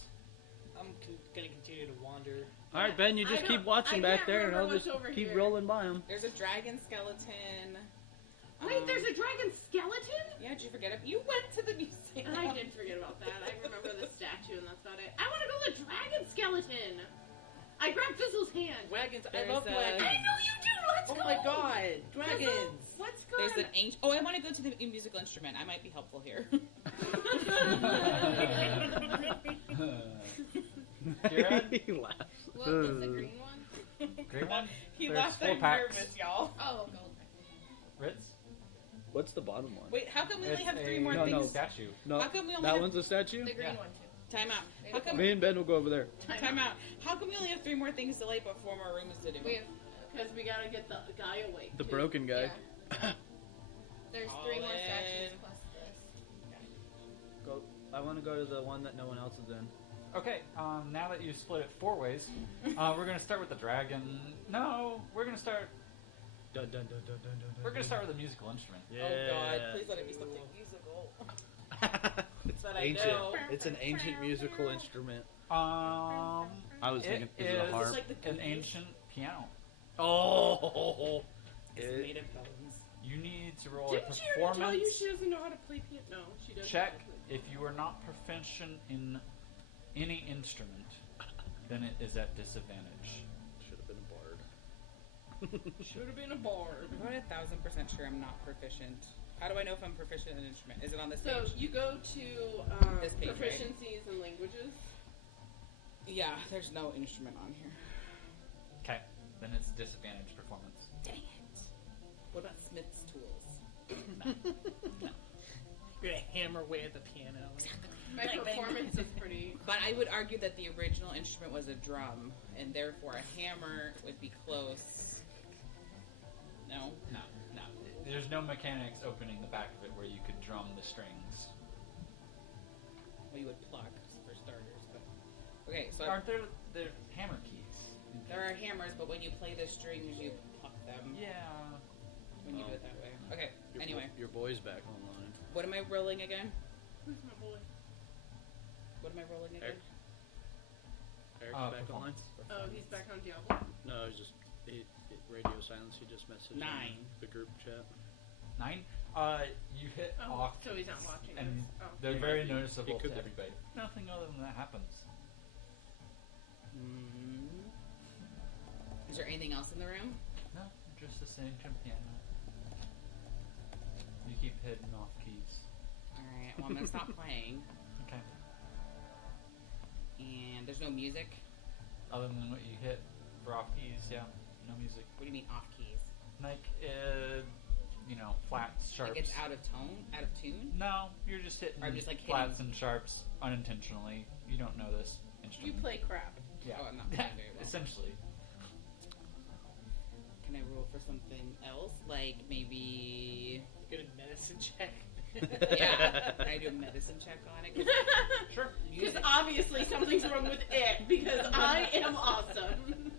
gonna continue to wander. All right, Ben, you just keep watching back there, and I'll what's just over keep here. rolling by them. There's a dragon skeleton. Wait, there's a dragon skeleton? Yeah, did you forget it? You went to the museum. I did forget about that. I remember the statue, and that's about it. I want to go to the dragon skeleton. I grabbed Fizzle's hand. Wagons. I There's love a- wagons. I know you do. Let's Oh go. my god, dragons! Fizzle, let's go. There's an ancient. Oh, I want to go to the musical instrument. I might be helpful here. Kieran? He laughs. What was the green one? Great one. He There's left 4 there packs. nervous, y'all. Oh, gold. Ritz. What's the bottom one? Wait, how come we only It's have 3 a more No, things? no. statue. No, How come we only that have... one's a statue? The green Yeah. one too. Time out. How come... Me and Ben will go over there. Time out. How come we only have 3 more things to light but 4 more rooms to do? We have Because we gotta get the guy awake. The too. broken guy. yeah. There's 3 more Collin. statues plus this. Go. I want to go to the one that no one else is in. Okay, now that you split it 4 ways, we're gonna start with the dragon. No, we're gonna start. Dun, dun, dun, dun, dun, dun, We're gonna start with a musical instrument. Yeah. Oh god, please let it be something musical. It's That I ancient. know. It's an ancient musical instrument. I was thinking, is it a harp? Like the an Goonies. ancient piano. Oh. It's It- made of bones. You need to roll Didn't a she already tell performance you she doesn't know how to play piano? No, she doesn't. check. know how to play If you are not proficient in any instrument, then it is at disadvantage. Should have been a bard. Should have been a bard. I'm about 1,000% sure I'm not proficient. How do I know if I'm proficient in an instrument? Is it on this So page? you go to This page, right? proficiencies and languages. Yeah, there's no instrument on here. Okay, then it's disadvantage performance. Dang it. What about Smith's tools? You're gonna hammer away at the piano. My performance is pretty. But I would argue that the original instrument was a drum, and therefore a hammer would be close. No? No, no. There's no mechanics opening the back of it where you could drum the strings. Well, you would pluck, for starters. But okay, so Aren't there hammer keys? there are hammers, but when you play the strings, you pluck them. Yeah. When you do it that way. Okay, anyway. Your boy's back online. What am I rolling again? Oh boy. What am I rolling again? Eric's back online? Performance. Oh, he's back on Diablo. No, it's just radio silence. He just messaged in 9. the group chat. 9. You hit Oh, off, so he's not watching and us. Oh. they're He very might be. noticeable He could to be. everybody. Nothing other than that happens. Is there anything else in the room? No, just the same piano. You keep hitting off keys. Alright, well, I'm gonna stop playing. Okay. And there's no music. Other than what you hit for off keys, yeah, no music. What do you mean off keys? Like, flats, sharps. Like it's out of tone? Out of tune? No, you're just hitting Or just, like, flats hitting- and sharps unintentionally. You don't know this You instrument. play crap. Yeah. Oh, I'm not playing very well. Essentially. Can I roll for something else? Like maybe... Get a medicine check. Yeah. Can I do a medicine check on it? 'Cause Sure. Because music- obviously something's wrong with it. Because I am awesome.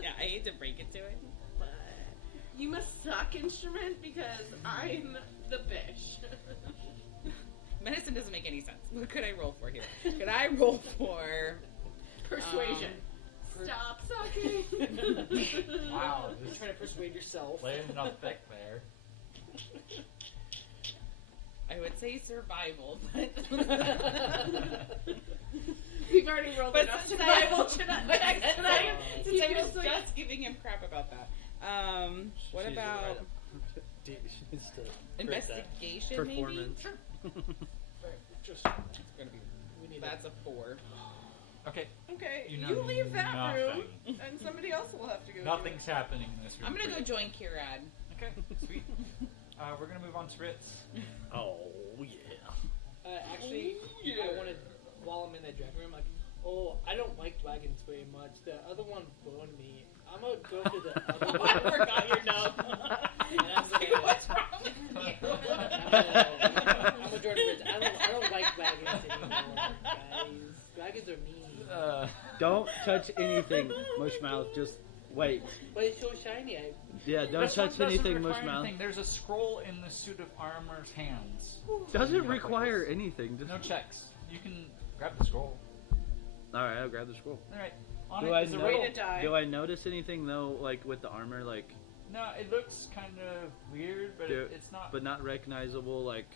Yeah, I hate to break it to it, but... You must suck instrument because I'm the bish. Medicine doesn't make any sense. What could I roll for here? Could I roll for... Persuasion. Stop sucking. Wow, Just just trying to persuade yourself. laying it up thick there. I would say survival, but... We've already rolled But enough since survival tonight. Since I was just giving him crap about that. What She's about right up. It's the investigation, performance. maybe? Just It's gonna be... we need That's a 4. Okay, Okay, You you, know leave that room, nothing. and somebody else will have to go. nothing's happening in this room. I'm gonna for go you. join Kirad. Okay, sweet. We're gonna move on to Ritz. Oh yeah. actually, I wanted while I'm in that dragon room, like, oh, I don't like dragons very much. The other one burned me. I'm gonna go to the other one. I forgot your nub. And I'm gonna, What's wrong with you? I'm a Jordan Ridge. I don't like dragons anymore, guys. Dragons are mean. Don't touch anything, Mushmouth. Just wait. But it's so shiny. Yeah, don't This one touch doesn't anything, require Mushmouth. anything. There's a scroll in the suit of armor's hands. Doesn't You can require upgrade anything. this. Just No checks. You can grab the scroll. Alright, I'll grab the scroll. All right. On Do it I is a know- riddle. Way to die. Do I notice anything though, like with the armor, like, No, it looks kind of weird, but it's not. but not recognizable, like,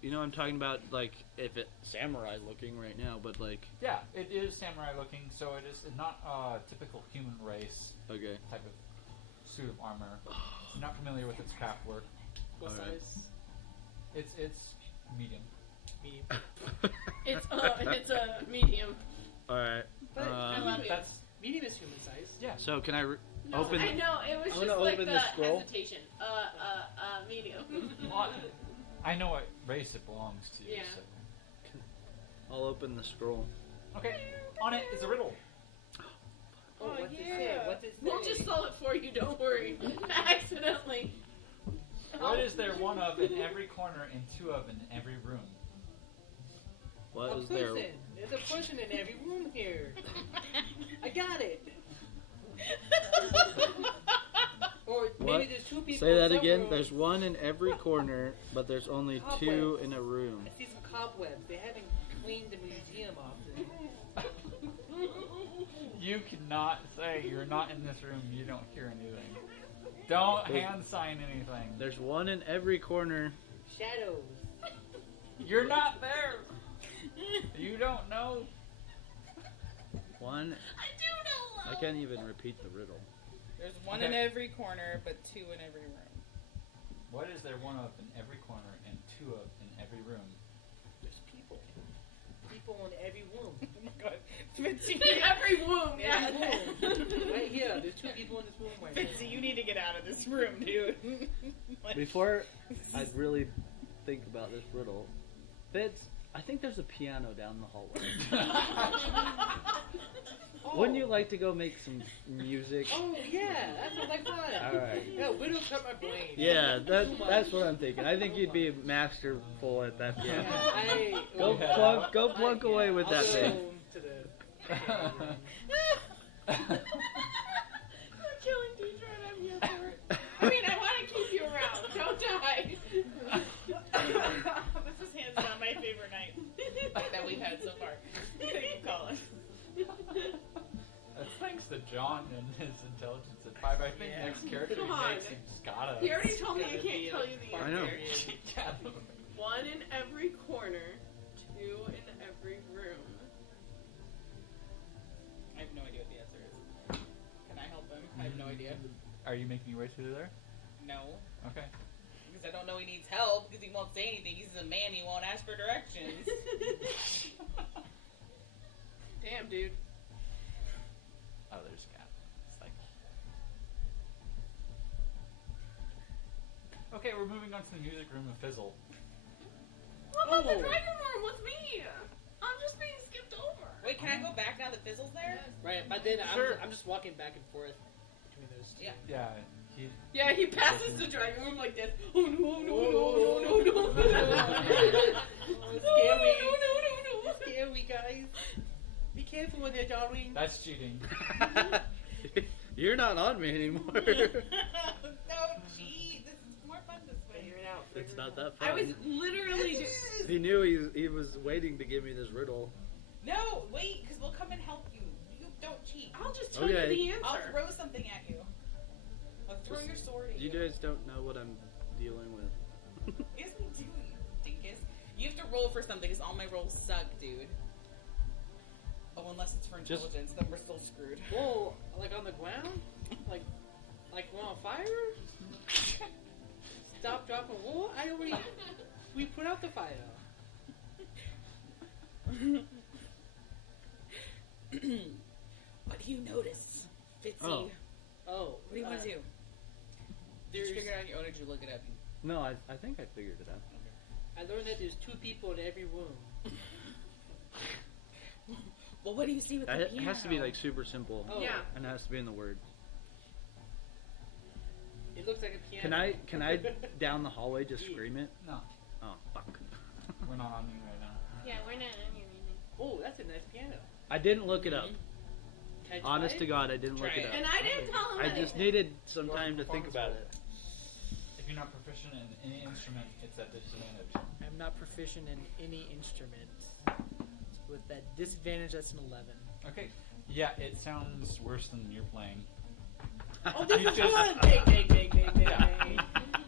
you know, what I'm talking about, like, if it's samurai looking right now, but like, Yeah, it is samurai looking, so it is not a typical human race okay, type of suit of armor. I'm not familiar with its craft work. What Alright. size? It's medium. Medium. It's a medium. all right. But I love it. That's medium is human size. yeah. So can I No, open? I know it was I'm just gonna like open the the scroll. hesitation. Medium. I know what race it belongs to. Yeah. So. I'll open the scroll. Okay. On it is a riddle. Oh, what's it say? yeah. What's it say? We'll just solve it for you. Don't worry. Accidentally. What is there one of in every corner and two of in every room? What A is there? person. There's a person in every room here. I got it. Or maybe What? there's two people. Say in that some again. room. There's one in every corner, but there's only two in a room. I see some cobwebs. They haven't cleaned the museum often. You cannot say you're not in this room. You don't hear anything. Don't hand sign anything. There's one in every corner. Shadows. You're not there. You don't know. One. I do know. I can't even repeat the riddle. There's one Okay. in every corner, but two in every room. What is there one of in every corner and two of in every room? There's people. People in every room. Oh my god. Fitzy, Every womb. Yeah. Every room. Right here. There's two people in this room right now. Fitzy, you need to get out of this room, dude. Like- Before I really think about this riddle, Fitz, I think there's a piano down the hallway. Oh. Wouldn't you like to go make some music? Oh yeah, that sounds like fun. All right. Yeah, Widow cut my brain. Yeah, that's what I'm thinking. I think you'd be masterful at that piano. Go Yeah. plunk away with that thing. To the I'm killing Deidre and I'm here for it. I mean, I want to keep you around. Don't die. This is hands down my favorite night that we've had so far. Thank you, Colin. Thanks to John and his intelligence at 5. I think Yeah. next character Come he on. makes, he just gotta. He already told me I can't tell you the I answer. know. One in every corner, two in every room. I have no idea what the answer is. Can I help him? I have no idea. Are you making your way through there? No. Okay. Because I don't know he needs help, because he won't say anything. He's a man, he won't ask for directions. Damn, dude. Oh, there's a gap. It's like. Okay, we're moving on to the music room of Fizzle. What about the Oh. dragon room? What's me? I'm just being skipped over. Wait, can I go back now that Fizzle's there? Right, but then Sure. I'm just walking back and forth between those two. Yeah. Yeah. He. Yeah, he passes the dragon room like this. Oh no, no, no, no, no, no. Scary. No, no, no, no. Scary, guys. Be careful with your darling. That's cheating. You're not on me anymore. No, cheat. This is more fun this way. Figure it out. It's not that fun. I was literally He knew he was waiting to give me this riddle. No, wait, because we'll come and help you. You don't cheat. I'll just tell you Okay. the I'll answer. throw something at you. I'll throw your sword at you. You guys don't know what I'm dealing with. Yes, we do, you dinkus. You have to roll for something, because all my rolls suck, dude. Oh, unless it's for Just- intelligence, then we're still screwed. Whoa, like on the ground? Like we're on fire? Stop, drop, and roll? I already... We put out the fire. What do you notice, Fitzy? Oh. Oh. What do you want to do? Did you figure it out on your own, or did you look it up? No, I think I figured it out. I learned that there's two people in every room. Well, what do you see with the It piano? has to be like super simple. Oh. Yeah. And it has to be in the word. It looks like a piano. Can I down the hallway just scream it? No, Oh fuck. we're not on you right now. Yeah, we're not on your meeting. Oh, that's a nice piano. I didn't look it up. Can I try Honest it? to God, I didn't Try look it it. up. And I didn't tell him I anything. just needed some time to think about it. If you're not proficient in any instrument, it's at disadvantage. I'm not proficient in any instrument. with that disadvantage. That's an 11. Okay. Yeah, it sounds worse than you're playing. Oh, this You is just- fun! Dang, dang, dang, dang, dang, Yeah. dang.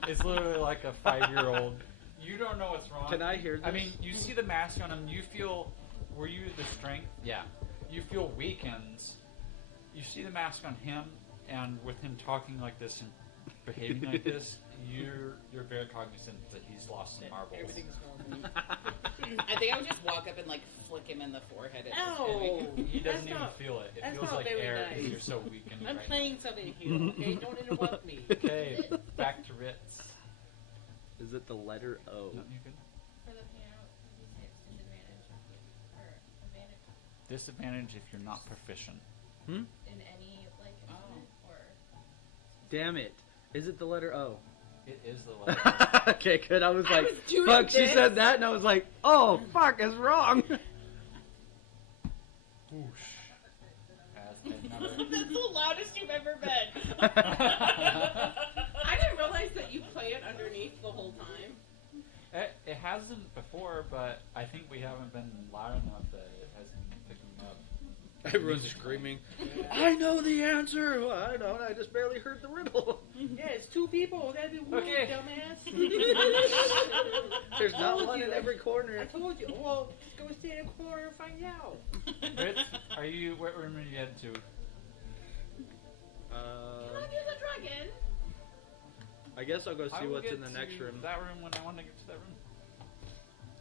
It's literally like a 5-year-old. You don't know what's wrong. Can I hear this? I mean, you see the mask on him. You feel. Were you the strength? Yeah. You feel weakens. You see the mask on him, and with him talking like this and behaving like this, you're very cognizant that he's lost some marbles. Everything's normal. I think I would just walk up and like flick him in the forehead. At Ow! He doesn't That's even not- feel it. It that's feels not like very air because nice. you're so weakened I'm right playing something here, okay? Don't interrupt me. now. Okay, back to Ritz. Is it the letter O? No, you good? For the piano, you say it's disadvantage or advantage Disadvantage if you're not proficient. in any like instrument or. Damn it. Is it the letter O? It is the letter. Okay, good. I was I like, was doing fuck, she this. said that, and I was like, oh, fuck, it's wrong. Whoosh. Has been another. That's the loudest you've ever been. I didn't realize that you play it underneath the whole time. It hasn't before, but I think we haven't been loud enough that it hasn't picking up. Everyone's screaming, I know the answer. Well, I don't. I just barely heard the riddle. Yeah, it's 2 people. That'd be weird, Okay. dumbass. There's not told one you. in every I corner. told you. Well, go stand in a corner and find out. Ritz, are you? What room are you headed to? Can I be the dragon? I guess I'll go I see will what's get in the to next room. That room when I want to get to that room.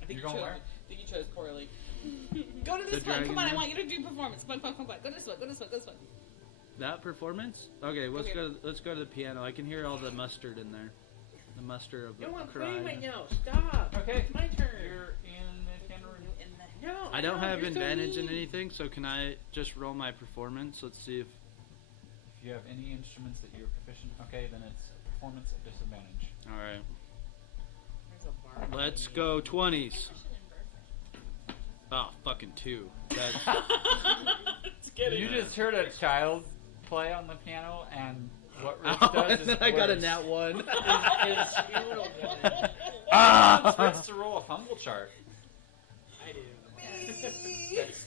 I think You're going where? I think you chose poorly. Go to The this one. dragon Come on, I room? want you to do performance. Come on. Go this one. Go this one. Go this one. That performance? Okay, let's Okay. let's go to the piano. I can hear all the mustard in there. The mustard of No, I'm crying. playing right now. Stop. Okay. It's my turn. You're in the piano room. In the No, I don't have you're so advantage in mean. anything, so can I just roll my performance? Let's see if. If you have any instruments that you're proficient, okay, then it's performance at disadvantage. All right. There's a bar. Let's go 20s. Oh, fucking 2. That's, You just heard a child play on the piano, and what Ritz oh, does and is then I got a worse. nat 1. It's 2 and a 1. It's Ritz to roll a fumble chart. I do.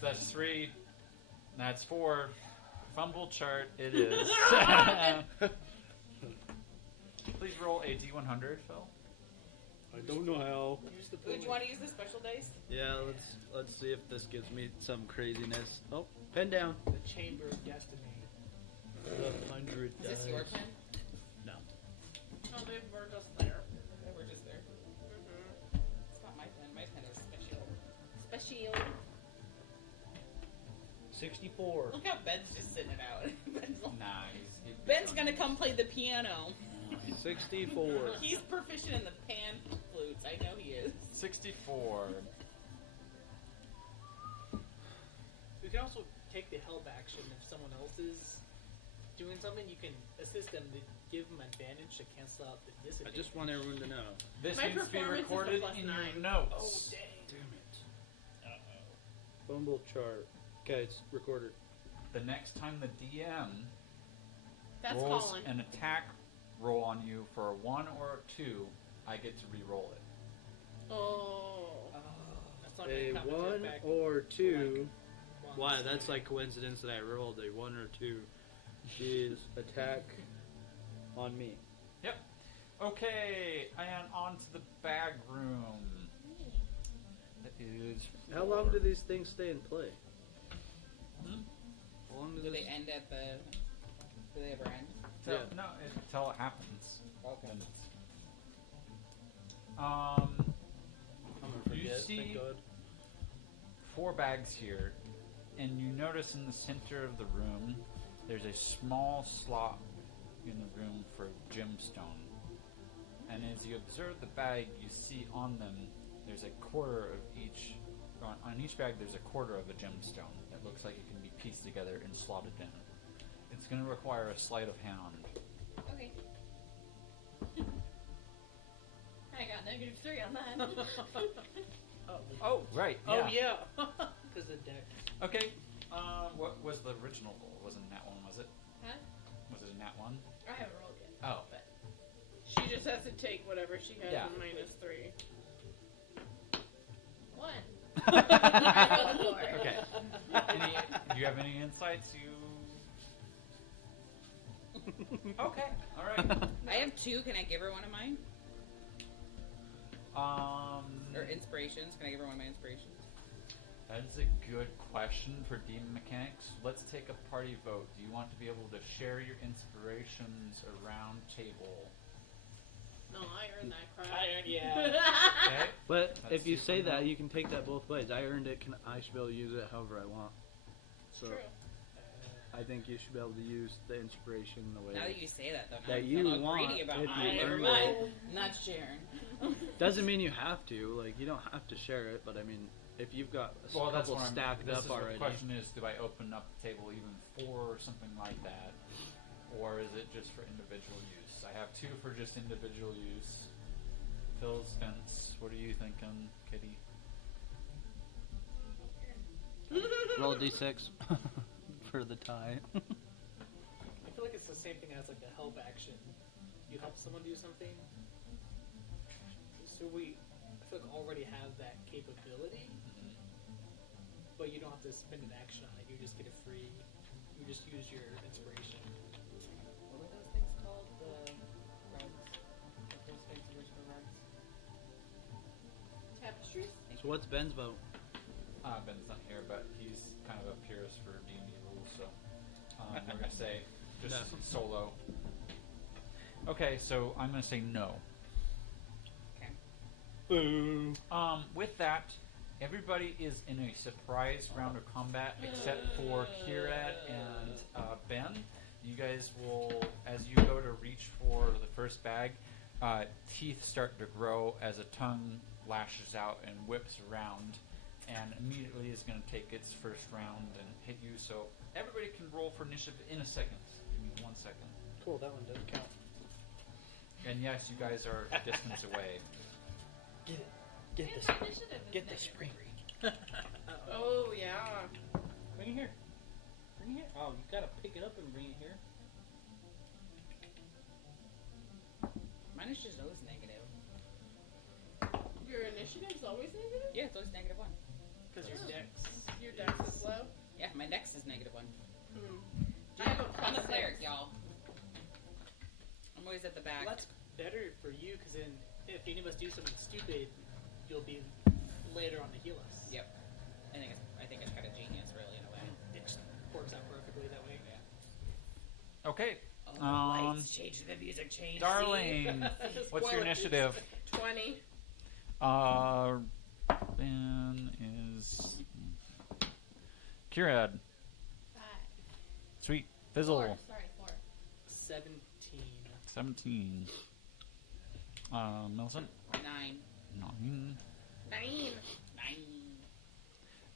That's 3. That's 4. Fumble chart it is. Please roll a d100, Phil. I don't know how. Use the Do you want to use the special dice? Yeah, let's see if this gives me some craziness. Oh, pen down. the Chamber of Destiny. 100 Is this your pen? No. Oh, they were just there. Okay, we're just there. Mm-hmm. It's not my pen. My pen is special. Special. 64. Look how Ben's just sitting it out. Ben's Nice. gonna come play the piano. 64. He's proficient in the pan flutes. I know he is. 64. You can also take the help action if someone else is doing something. You can assist them to give them advantage to cancel out the I disadvantage. just want everyone to know. This My needs to be performance is a recorded +9. in your Oh notes. dang! Damn it. Fumble chart. Okay, it's recorded. The next time the DM That's rolls Colin. an attack roll on you for a 1 or a 2, I get to re-roll it. Oh. That's not A gonna count as 1 your back. or 2. One. Why? That's like coincidence that I rolled a 1 or 2. Is attack on me. Okay, and on to the bag room. That is. How long do these things stay in play? Hmm? How long Do do they this? end at the? Do they ever end? So, Yeah. No, until it happens. Okay. Then it's- I'm gonna You forget. see- Thank God. 4 bags here, and you notice in the center of the room there's a small slot in the room for gemstone. And as you observe the bag, you see on them there's a quarter of each. On each bag, there's a quarter of a gemstone that looks like it can be pieced together and slotted in. It's going to require a sleight of hand. Okay. I got -3 on that. Oh, right. Oh yeah, because the deck. Okay. What was the original roll? Wasn't that one? Was it? Huh? Was it a nat one? I haven't rolled yet. Oh. But She just has to take whatever she has Yeah. in -3. 1. Right on the floor. Okay. Do you have any insights? Okay. All right. I have 2. Can I give her one of mine? Or inspirations? Can I give her one of my inspirations? That is a good question for demon mechanics. Let's take a party vote. Do you want to be able to share your inspirations around table? No, I earned that crap. Yeah. Okay. But Let's if you see say if I that, know. you can take that both ways. I earned it. I should be able to use it however I want. So True. I think you should be able to use the inspiration the way. Now that you say that, though, now That I you feel all want greedy about if mine. you Never earn mind. it. Not sharing. Doesn't mean you have to. Like, you don't have to share it. But I mean, if you've got a Well, that's couple what stacked this up is already. The question is, do I open up the table even for something like that, or is it just for individual use? I have 2 for just individual use. Phil, Spence, what are you thinking, Kitty? Roll a d6 for the tie. I feel like it's the same thing as like the help action. You help someone do something. So I feel like already have that capability, but you don't have to spend an action on it. You just get it free. You just use your inspiration. What were those things called? The rugs? Like those fancy original rugs? Tapestries? So what's Ben's vote? Ben's not here, but he's kind of a purist for D&D rules, so we're going to say just No. solo. Okay, so I'm going to say no. Okay. Boo. With that, everybody is in a surprise round of combat except for Kirad and Ben. You guys will, as you go to reach for the first bag, teeth start to grow as a tongue lashes out and whips around, and immediately is going to take its first round and hit you. So everybody can roll for initiative in a second. Give me 1 second. Cool, that one doesn't count. And yes, you guys are a distance away. Get it. Get It's this. initiative is Get the negative spring. 3. Oh, yeah. Bring it here. Bring it here. Oh, you gotta pick it up and bring it here. Mine is just always negative. Your initiative's always negative? Yeah, it's always -1. Because your dex. Your dex is low? Yeah, my dex is -1. I have a I'm a +6. cleric, y'all. I'm always at the back. Well, that's better for you, because then if any of us do something stupid, you'll be later on to heal us. Yep. I think it's kind of genius, really, in a way. It just works out perfectly that way. Yeah. Okay, Oh, the lights change, the music change. Darling, what's your Spoilers. initiative? 20. Ben is Kirad. 5. Sweet. Fizzle. 4. Sorry, 4. 17. 17. Millicent. 9. 9. 9.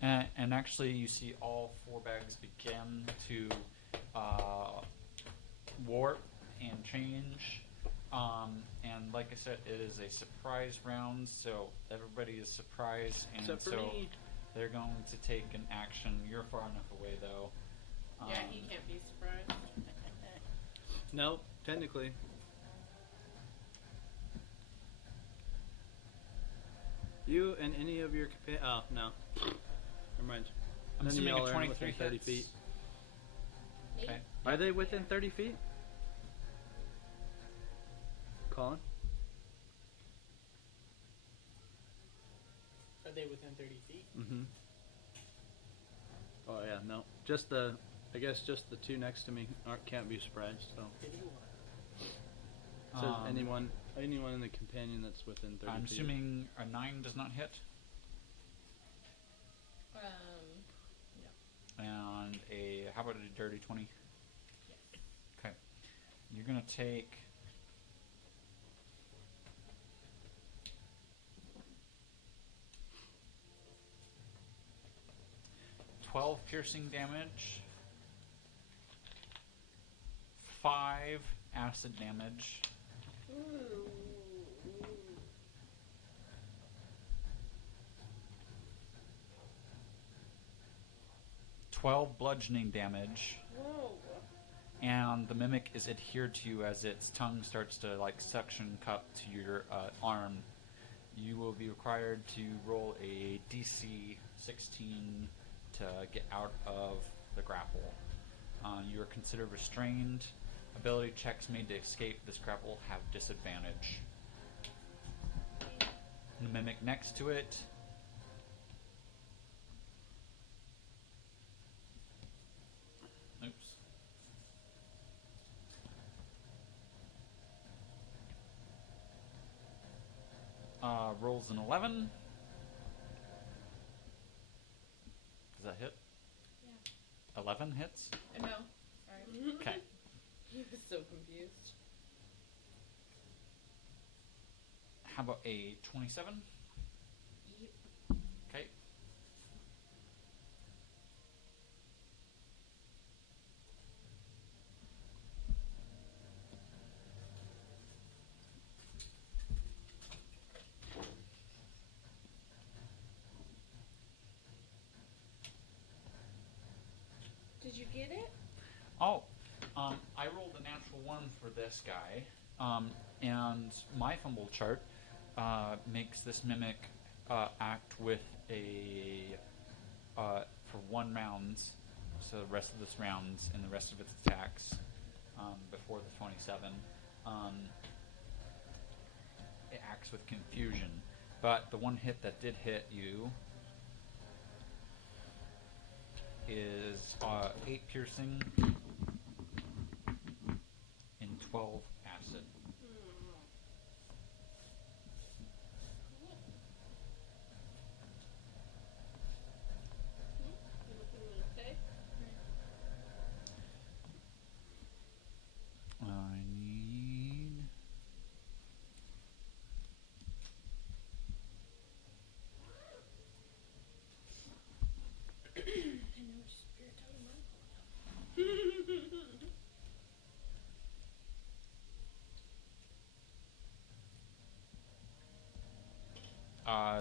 9. And actually, you see all 4 bags begin to warp and change. And like I said, it is a surprise round, so everybody is surprised, and Except for so me. they're going to take an action. You're far enough away, though. Yeah, he can't be surprised. No, technically. You and any of your oh no, never mind. I'm None of assuming y'all a are 23 within 30 hits. feet. Me? Okay. Are they within 30 feet? Colin? Are they within 30 feet? Mm-hmm. Oh yeah, no. Just the, I guess just the 2 next to me can't be surprised. So, so anyone in the companion that's within 30 I'm feet. assuming a 9 does not hit, and how about a dirty 20? Yes. Okay. You're gonna take 12 piercing damage, 5 acid damage, Ooh. 12 bludgeoning damage, Whoa. and the mimic is adhered to you as its tongue starts to like suction cup to your arm, you will be required to roll a DC 16 to get out of the grapple. You are considered restrained. Ability checks made to escape this grapple have disadvantage. The mimic next to it. Oops. Rolls an 11. Does that hit? Yeah. 11 hits? No. Sorry. Okay. I was so confused. How about a 27? Yep. Okay. Did you get it? Oh, I rolled a natural 1 for this guy, and my fumble chart makes this mimic act with a for 1 round, so the rest of this rounds and the rest of its attacks before the 27. It acts with confusion, but the one hit that did hit you is 8 piercing and 12 acid. Okay. I need... I know spirit totem.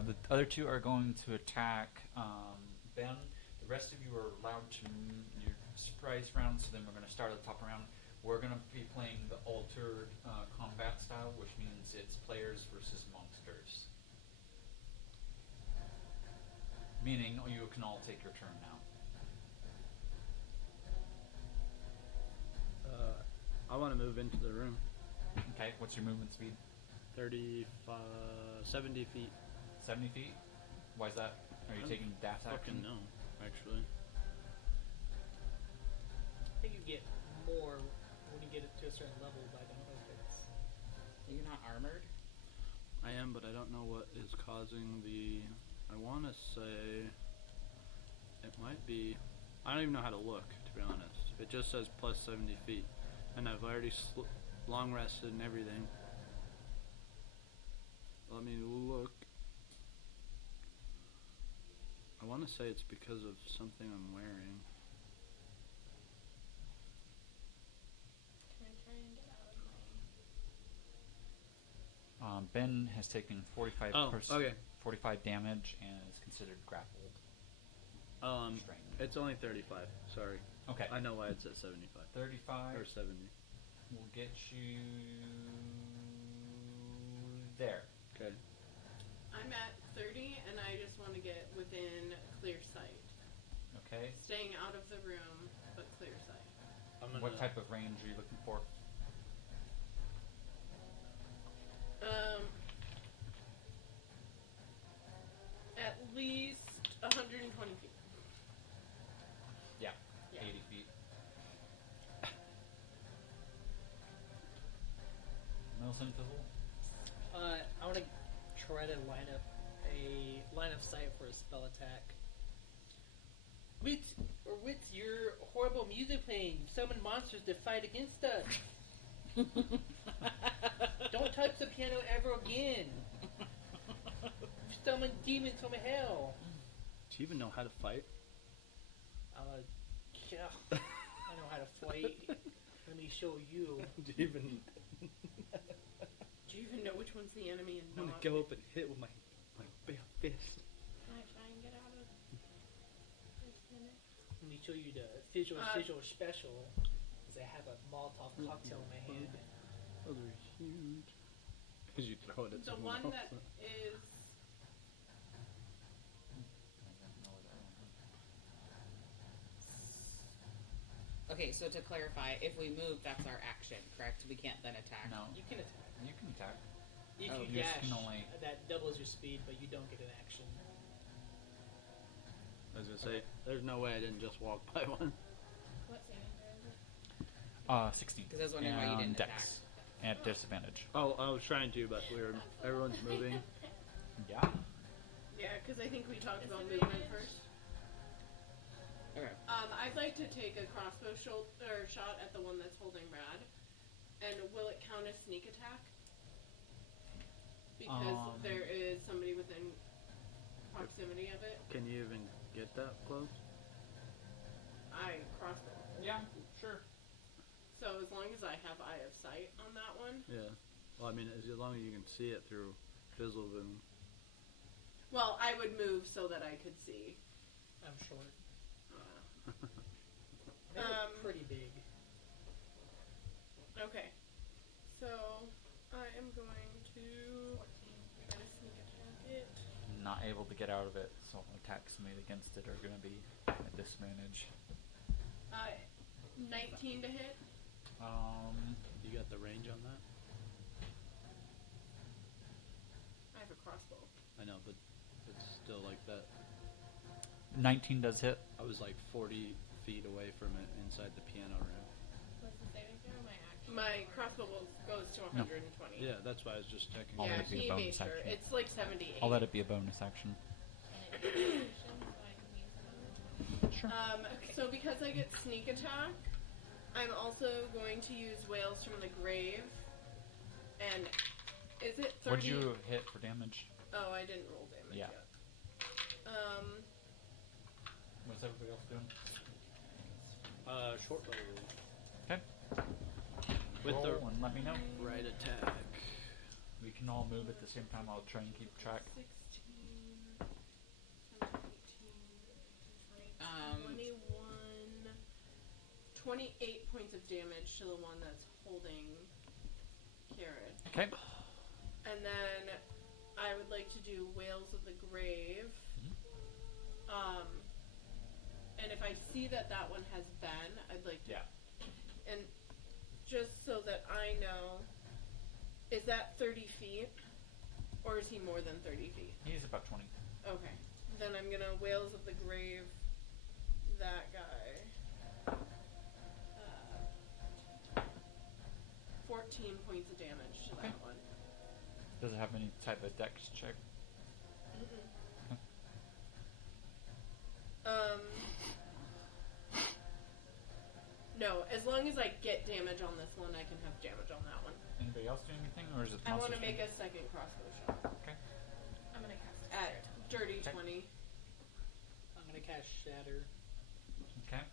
The other 2 are going to attack Ben. The rest of you are allowed to your surprise round, so then we're going to start at the top round. We're going to be playing the altered combat style, which means it's players versus monsters. Meaning you can all take your turn now. I want to move into the room. Okay, what's your movement speed? 70 feet. 70 feet? Why is that? Are you taking dash action? Fucking no, actually. I think you get more when you get it to a certain level, but I don't know if it's... You're not armored? I am, but I don't know what is causing the... I want to say... It might be... I don't even know how to look, to be honest. It just says plus 70 feet. And I've already long rested and everything. Let me look. I want to say it's because of something I'm wearing. Can I try and get out of my... Ben has taken 45 okay. 45 damage and is considered grappled. Restrained. It's only 35. Sorry. Okay. I know why it says 75 35 or 70. will get you there. Okay. I'm at 30, and I just want to get within clear sight. Okay. Staying out of the room, but clear sight. What type of range are you looking for? At least 120 feet. Yeah, Yeah. 80 feet. Millicent Fizzle? I want to try to line up a line of sight for a spell attack. With your horrible music playing, summon monsters to fight against us. Don't touch the piano ever again. Summon demons from hell. Do you even know how to fight? Yeah, I know how to fight. Let me show you. Do you even... Do you even know which one's the enemy and I'm not? gonna go up and hit with my bare fist. Can I try and get out of this minute? Let me show you the visual special. Because I have a Molotov cocktail in my hand. Oh, they're huge. Because you throw it at The someone one else. that is. Okay, so to clarify, if we move, that's our action, correct? We can't then attack. No, You can attack. you can attack. You Oh, can you just dash. can only- That doubles your speed, but you don't get an action. I was gonna say, there's no way I didn't just walk by one. What saving throw is it? 16. 'Cause I was wondering why you And didn't Dex. At disadvantage. Oh, I was trying to, but everyone's moving. Yeah. Yeah, because I think we talked about movement Disadvantage? first. Okay. I'd like to take a crossbow shot at the one that's holding Rad. And will it count as sneak attack? Because there is somebody within proximity of it. Can you even get that close? I crossbow. Yeah, sure. So as long as I have eye of sight on that one. Yeah. Well, I mean, as long as you can see it through Fizzles and... Well, I would move so that I could see. I'm short. Yeah. They look pretty big. Okay. So I am going to try to sneak attack it. Not able to get out of it, so attacks made against it are going to be at disadvantage. 19 to hit. You got the range on that? I have a crossbow. I know, but it's still like that. 19 does hit. I was like 40 feet away from it inside the piano room. What's the saving throw? My action. My crossbow goes to 120. Yeah, that's why I was just checking. I'll Yeah, let it be a he bonus made sure. action. It's like 78. I'll let it be a bonus action. And it's action, so I can use it. Sure. So because I get sneak attack, I'm also going to use Whales from the Grave. And is it 30? What'd you hit for damage? Oh, I didn't roll damage Yeah. yet. What's everybody else doing? Short bow. Okay. With Roll the and let me know. right attack. We can all move at the same time. I'll try and keep track. 16, 17, 18, 21, 28 points of damage to the one that's holding Carrot. Okay. And then I would like to do Whales of the Grave. And if I see that that one has Ben, I'd like to. Yeah. And just so that I know, is that 30 feet? Or is he more than 30 feet? He's about 20. Okay. Then I'm gonna Whales of the Grave that guy. 14 points of damage to Okay. that one. Does it have any type of dex check? No, as long as I get damage on this one, I can have damage on that one. Anybody else do anything, or is it? I want monster to make strength? a second crossbow shot. Okay. I'm gonna cast it. At dirty Okay. 20. I'm gonna cast Shatter. Okay.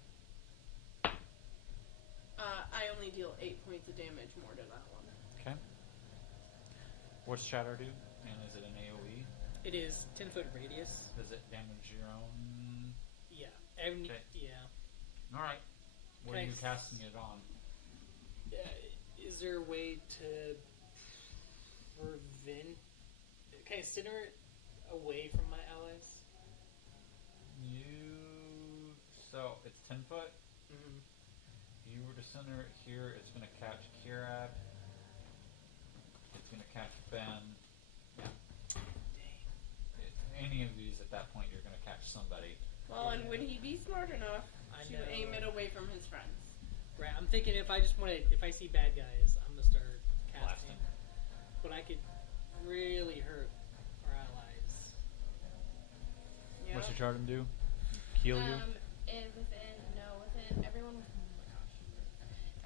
I only deal 8 points of damage more to that one. Okay. What's Shatter do? And is it an AoE? It is 10-foot radius. Does it damage your own? Yeah. Okay. Yeah. All right. What are Can I you s- casting it on? Is there a way to prevent? Can I center it away from my allies? So it's 10 foot. Mm-hmm. If you were to center it here, it's going to catch Kirab. It's going to catch Ben. Yeah. Any of these at that point, you're going to catch somebody. Well, and would he be smart enough I to know. aim it away from his friends? Right. I'm thinking if I see bad guys, I'm gonna start casting. Blasting. But I could really hurt our allies. Yeah. What's your Jordan do? Heal you? Within everyone. Oh my gosh.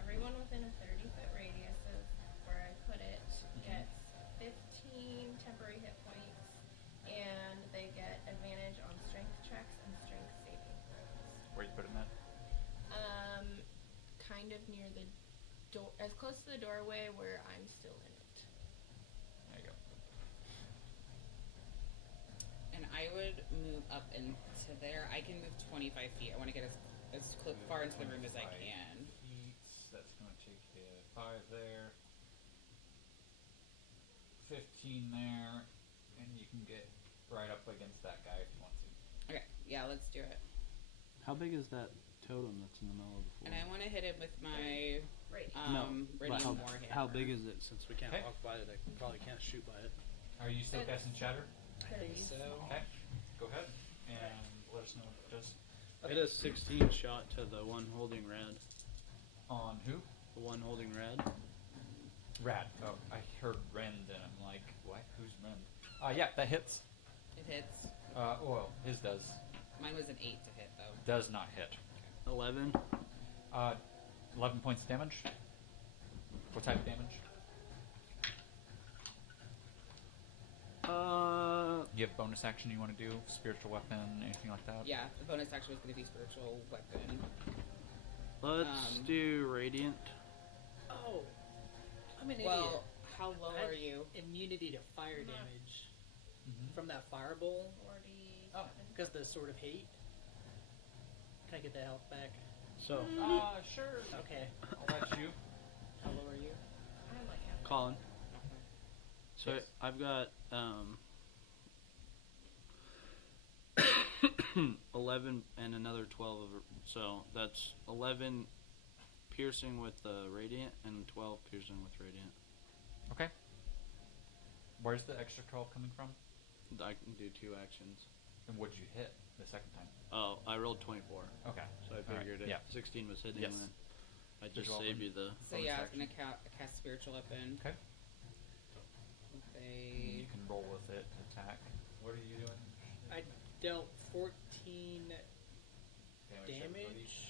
Everyone within a 30-foot radius of where I put it gets 15 temporary hit points, and they get advantage on strength checks and strength saving throws. Where you put him at? Kind of near the door, as close to the doorway where I'm still in it. There you go. And I would move up into there. I can move 25 feet. I want to get as far into the room as I 25 can. feet. That's going to take you 5 there. 15 15 there, and you can get right up against that guy if you want to. Okay, yeah, let's do it. How big is that totem that's in the middle of the floor? And I want to hit it with my Right. but Radiant Warhammer. how big is it? Since we can't Okay. walk by it, I probably can't shoot by it. Are you still It's- casting Shatter? I think so. Okay. Go ahead and let us know what it does. It has 16 shot to the one holding red. On who? The one holding red. Rad. Oh, I heard Rend, and I'm like, what? Who's Rend? Yeah, that hits. It hits. Well, his does. Mine was an 8 to hit, though. Does not hit. 11. 11 points of damage. What type of damage? Do you have bonus action you want to do? Spiritual weapon, anything like that? Yeah, the bonus action was going to be spiritual weapon. Let's do radiant. Oh, I'm an Well, idiot. how low I are you? Immunity to fire damage Mhm. from that firebolt 40. Oh. because of the sword of hate. Can I get that health back? So, Sure. Okay. I'll let you. How low are you? I'm like half. Colin. So Yes. I've got 11 and another 12 of so that's 11 piercing with radiant and 12 piercing with radiant. Okay. Where's the extra 12 coming from? I can do 2 actions. And what'd you hit the second time? Oh, I rolled 24, Okay. so I All right, figured yeah. if 16 was hitting, Yes. then I Did just you all save win? you the. So Bonus yeah, I was action. going to cast spiritual weapon. Okay. With You a can roll with it, attack. What are you doing? I dealt 14 damage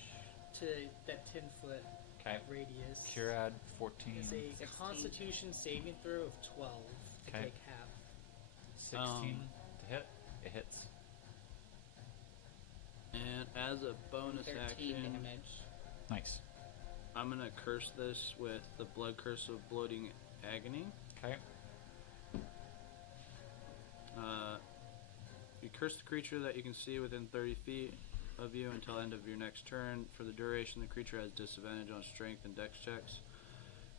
to that 10-foot Okay. radius. Curad, 14. It's a 16. Constitution saving throw of 12 to Okay. take half. 16 to hit. It hits. And as a bonus 13 action, damage. Nice. I'm gonna curse this with the blood curse of bloating agony. Okay. You curse the creature that you can see within 30 feet of you until end of your next turn. For the duration, the creature has disadvantage on strength and dex checks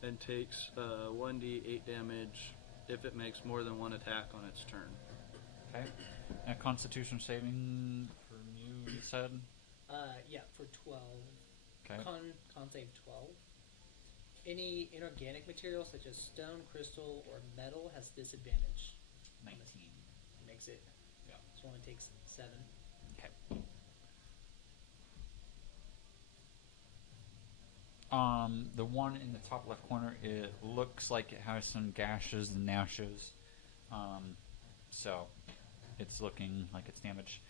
and takes 1d8 damage if it makes more than one attack on its turn. Okay. And Constitution saving from you said? Yeah, for 12. Okay. Con save 12. Any inorganic material such as stone, crystal, or metal has disadvantage. 19. Makes it. Yeah. So only takes 7. Okay. The one in the top left corner, it looks like it has some gashes and gnashes. So it's looking like it's damaged.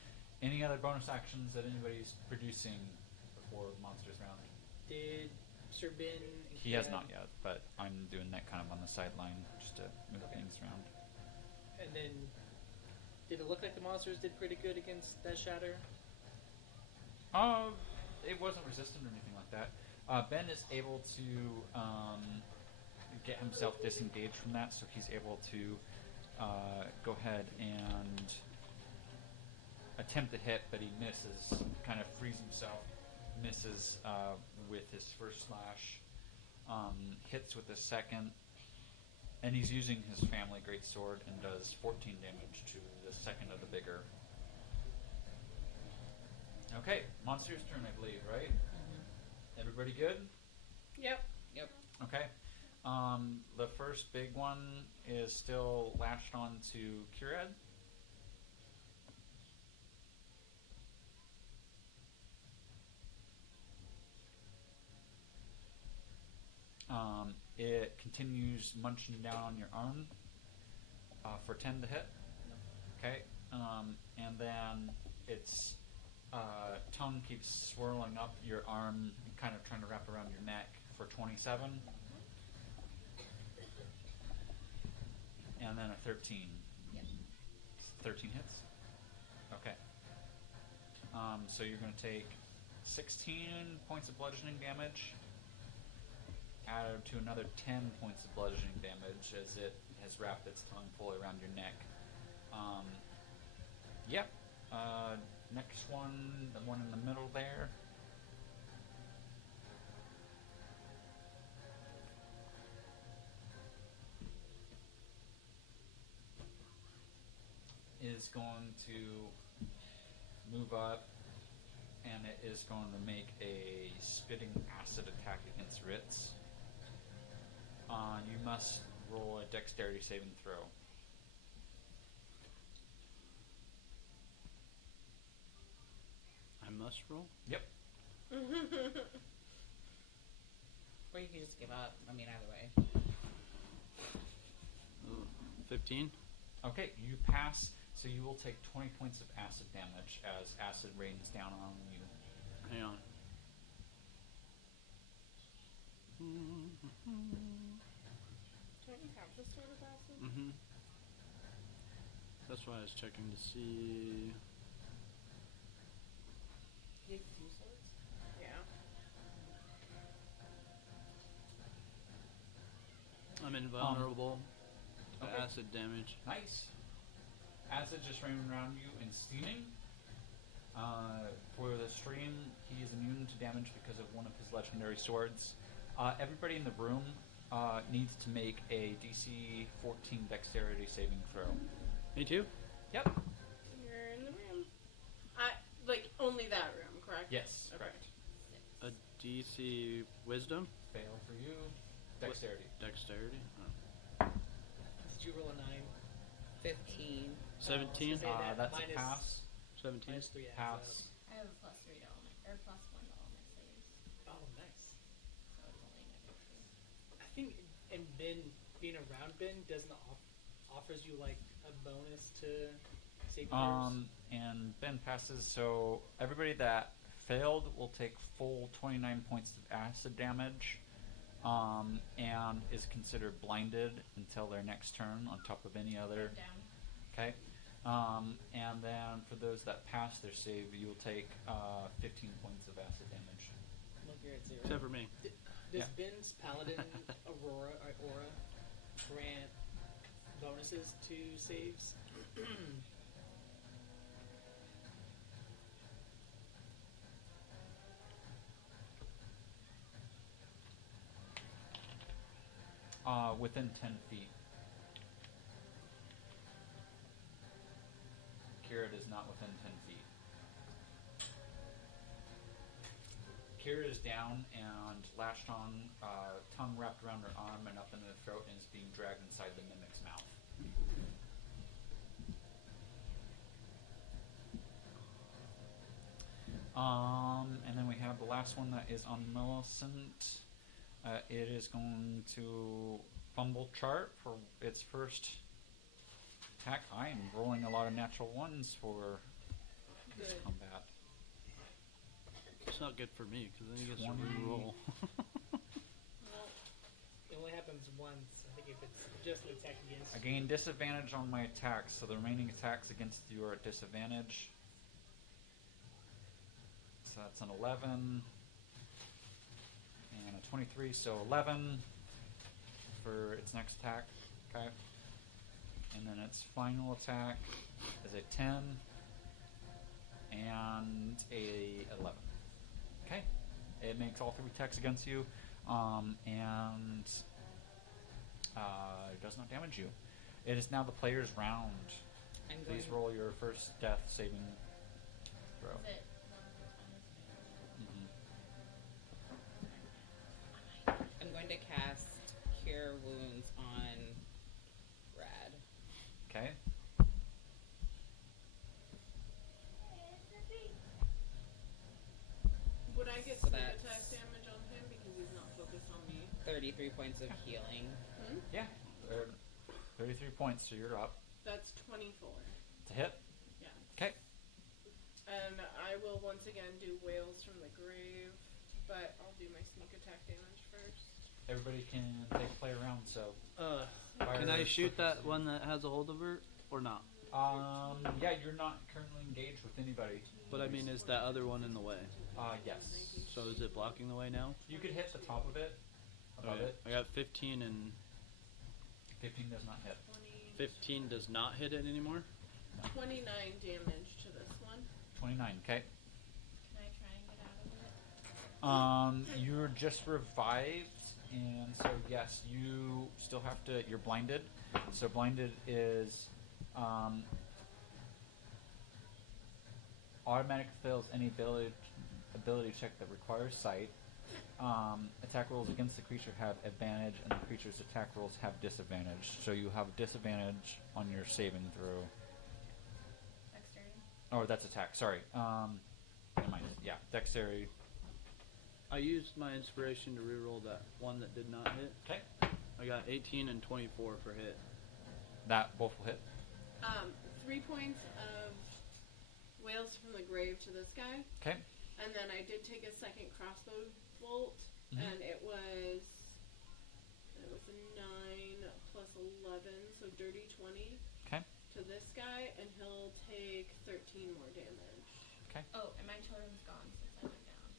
Any other bonus actions that anybody's producing before monsters round? Did Sir Ben? and He has Kira- not yet, but I'm doing that kind of on the sideline just to move things around. And then, did it look like the monsters did pretty good against that shatter? It wasn't resistant or anything like that. Ben is able to get himself disengaged from that, so he's able to go ahead and attempt to hit, but he misses, kind of frees himself, misses with his first slash, hits with his second, and he's using his family greatsword and does 14 damage to the second of the bigger. Okay, monster's turn, I believe, right? Everybody good? Yep. Yep. Okay. The first big one is still latched on to Curad. It continues munching down on your arm for 10 to hit. Okay. And then its tongue keeps swirling up your arm, kind of trying to wrap around your neck for 27. And then a 13. Yes. 13 hits? Okay. So you're going to take 16 points of bludgeoning damage, added to another 10 points of bludgeoning damage as it has wrapped its tongue fully around your neck. Yep. Next one, the one in the middle there. is going to move up, and it is going to make a spitting acid attack against Ritz. You must roll a dexterity saving throw. I must roll. Yep. Or you can just give up. I mean, either way. 15. Okay, you pass, so you will take 20 points of acid damage as acid rains down on you. Hang on. Don't you have this sort of acid? Mm-hmm. That's why I was checking to see. You have 2 swords? Yeah. I'm invulnerable to okay. acid damage. Nice. Acid just raining around you and steaming. For the stream, he is immune to damage because of one of his legendary swords. Everybody in the room needs to make a DC 14 dexterity saving throw. Me too? Yep. You're in the room. Only that room, correct? Yes, Okay. correct. A DC wisdom? Fail for you. Dexterity. Dexterity? Oh. Did you roll a 9? 15. 17? Say that That's minus- a pass. 17? Minus 3 Pass. I have a +3 to all my, or +1 to all my saves, Oh, nice. so it's only -2. I think, and Ben, being around Ben, doesn't offers you like a bonus to saving throws? And Ben passes, so everybody that failed will take full 29 points of acid damage, and is considered blinded until their next turn on top of any other. I'm down. Okay. And then for those that pass their save, you will take 15 points of acid damage. Look, you're at 0. Except for me. Does Yeah. Ben's Paladin aura grant bonuses to saves? Within 10 feet. Kira is not within 10 feet. Kira is down and lashed on, tongue wrapped around her arm and up into the throat, and is being dragged inside the mimic's mouth. And then we have the last one that is on Millicent. It is going to fumble chart for its first attack. I am rolling a lot of natural ones for this Good. combat. It's not good for me because then he gets to 20. re-roll. Well, It only happens once. I think if it's just an attack against I gain disadvantage on my attacks, so the remaining attacks against you are at disadvantage. So that's an 11 and a 23, so 11 for its next attack. Okay. And then its final attack is a 10 and a 11. Okay. It makes all 3 attacks against you, and it does not damage you. It is now the player's round. I'm Please going, roll your first death saving throw. Is it Mhm. I'm going to cast Cure Wounds on Rad. Okay. would I get So sneak that's- attack damage on him because he's not focused on me? 33 points of healing. Hmm? Yeah. 33 points, so you're up. That's 24. To hit. Yeah. Okay. And I will once again do Wails from the Grave, but I'll do my sneak attack damage first. Everybody can play around, so. Can I fire shoot quick. that one that has a hold of her or not? Yeah, you're not currently engaged with anybody. But I mean, is that other one in the way? Yes. So is it blocking the way now? You could hit the top of it, above Okay. it. I got 15 and 15 does not hit. 20, 15 does not hit it anymore. 29 damage to this one. 29, okay. Can I try and get out of it? You're just revived, and so yes, you still have to. You're blinded, so blinded is automatic fails any ability check that requires sight. Attack rolls against the creature have advantage, and the creature's attack rolls have disadvantage. So you have disadvantage on your saving throw. Dexterity. Oh, that's attack. Sorry. Never mind. Yeah, dexterity. I used my inspiration to reroll that one that did not hit. Okay. I got 18 and 24 for hit. That both will hit. 3 points of Whales from the Grave to this guy. Okay. And then I did take a second crossbow bolt, and it was a 9 plus 11, so dirty 20 Okay. to this guy, and he'll take 13 more damage. Oh, and my totem's gone since I went down.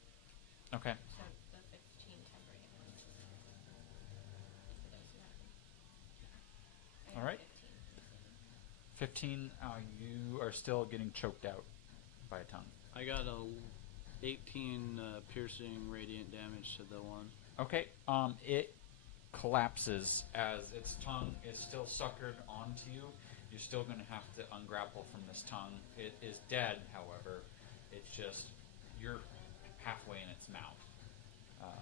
Okay. So the 15 temporary hit points. For those who have them. I All got right. 15. You are still getting choked out by a tongue. I got a 18 piercing radiant damage to the one. Okay. It collapses as its tongue is still suckered onto you. You're still going to have to ungrapple from this tongue. It is dead, however. It's just you're halfway in its mouth.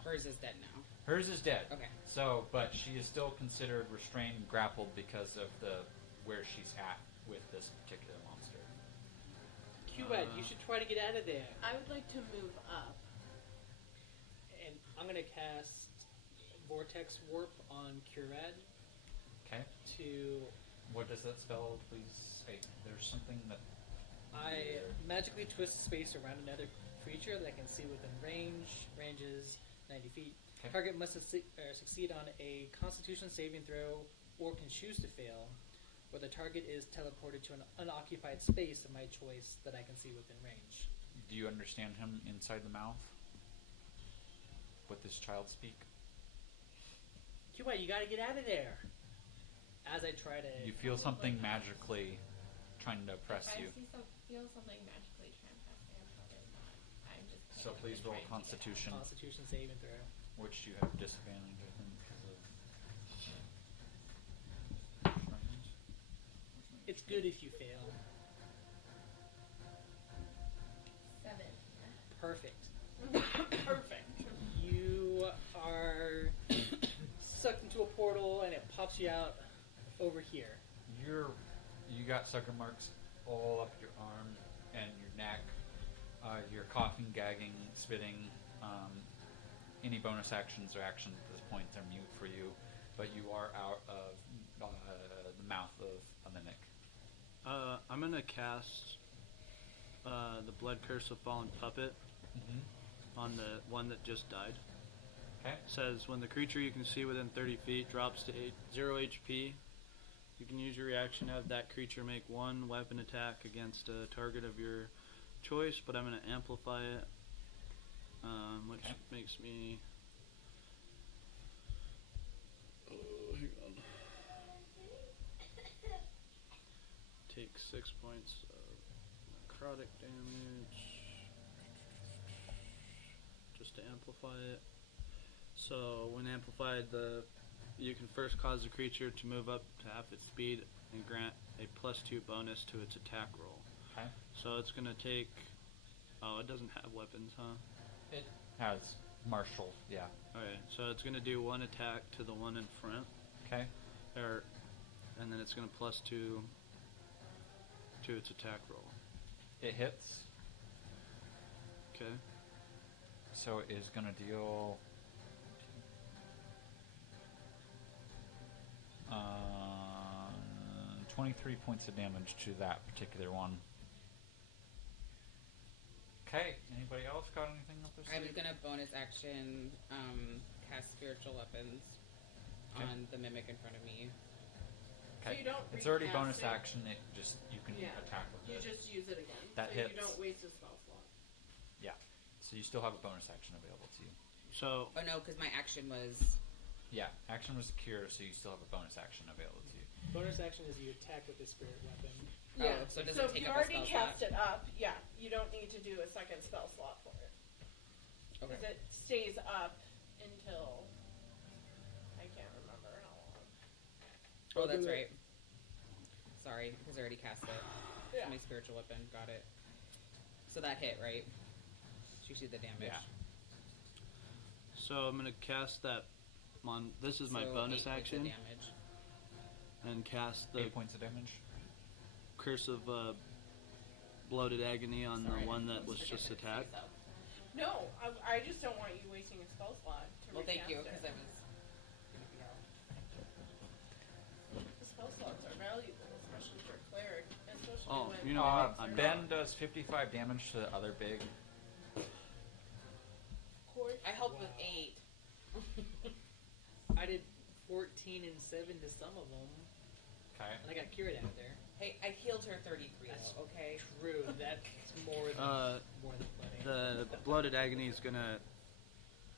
Hers is dead now. Hers is dead. Okay. So, but she is still considered restrained and grappled because of where she's at with this particular monster. Cubed, you should try to get out of there. I would like to move up. And I'm gonna cast Vortex Warp on Curad Okay. to. What does that spell, please? Hey, there's something that. I magically twist space around another creature that I can see within range. Ranges 90 feet. Okay. Target must succeed on a Constitution saving throw or can choose to fail, where the target is teleported to an unoccupied space of my choice that I can see within range. Do you understand him inside the mouth? What this child speak? Cubed, you gotta get out of there! As I try to. You feel something magically trying to oppress If you. I feel something magically trying to press me, I'm probably not. I'm just. So please roll trying to get out. Constitution, Constitution saving throw. which you have disadvantage, I think, because of. It's good if you fail. 7. Perfect. Perfect. You are sucked into a portal and it pops you out over here. You got sucker marks all up your arm and your neck. You're coughing, gagging, spitting. Any bonus actions or actions at this point are mute for you, but you are out of the mouth of a mimic. I'm gonna cast the Blood Curse of Fallen Puppet on the one that just died. Okay. Says when the creature you can see within 30 feet drops to 0 HP, you can use your reaction to have that creature make one weapon attack against a target of your choice, but I'm going to amplify it, which Okay. makes me... Oh, hang on. Take 6 points of necrotic damage just to amplify it. So when amplified, you can first cause the creature to move up to half its speed and grant a +2 bonus to its attack roll. Okay. So it's gonna take. Oh, it doesn't have weapons, huh? It has martial, yeah. Okay, so it's gonna do one attack to the one in front, Okay. and then it's gonna +2 to its attack roll. It hits, Okay. so it is going to deal 23 points of damage to that particular one. Okay, anybody else got anything up their I was sleeve? gonna bonus action cast spiritual weapons Okay. on the mimic in front of me. So you don't It's already recast bonus it. action, it just, you can Yeah. attack with You it. just use it again. That so hits. you don't waste a spell slot. Yeah, so you still have a bonus action available to you. So Oh no, because my action was. Yeah, action was a cure, so you still have a bonus action available to you. Bonus action is you attack with the spirit weapon. Oh, Yeah. so it doesn't if take you up a already spell cast slot. it up, yeah, you don't need to do a second spell slot for it. Okay. Because it stays up until I can't remember how long. Oh, that's right. Sorry, because I already cast it. Yeah. My spiritual weapon, got it. So that hit, right? You see the damage. Yeah. So I'm gonna cast that. This is my So bonus 8 points of action, damage. and cast the 8 points of damage. Curse of Bloated Agony on Sorry, the one that let's was forget just to attacked. freeze up. No, I just don't want you wasting a spell slot to Well, thank you, recast because it. I was gonna be out. The spell slots are valuable, especially for a cleric, especially Oh, when you know what? clerics are Ben not does 55 damage to the other big. cord. I helped with Wow. 8. I did 14 and 7 to some of them, Okay. and I got cured out there. Hey, I healed her 33, That's though, okay? True, that's more than plenty. The Bloated Agony is gonna.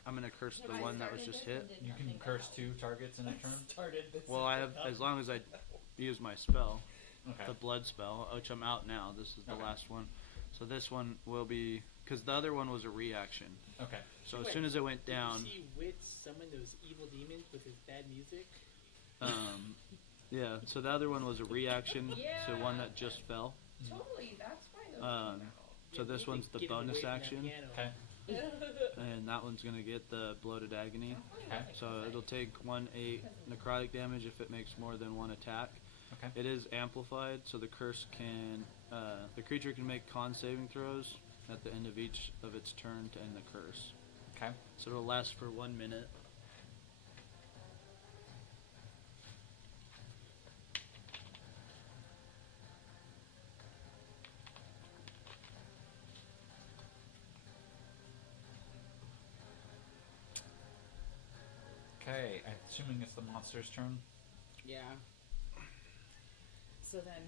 I'm gonna curse the one that was just hit. You can curse 2 targets in a turn. Started this Well, I have as long as I use my spell, Okay. the blood spell, which I'm out now. This is the Okay. last one, so this one will be because the other one was a reaction. Okay. So as Wait, soon as it went down, Did you see Wit summon those evil demons with his bad music? yeah. So the other one was a reaction to one that just fell. Totally, that's why those Um, came out. So Yeah, this we one's could the get him away bonus from that action, piano. Okay. and that one's gonna get the Bloated Agony. Okay. So it'll take 1/8 necrotic damage if it makes more than one attack. Okay. It is amplified, so the curse can, the creature can make con saving throws at the end of each of its turn to end the curse. Okay. So it'll last for 1 minute. Okay. I'm assuming it's the monster's turn. Yeah. So then,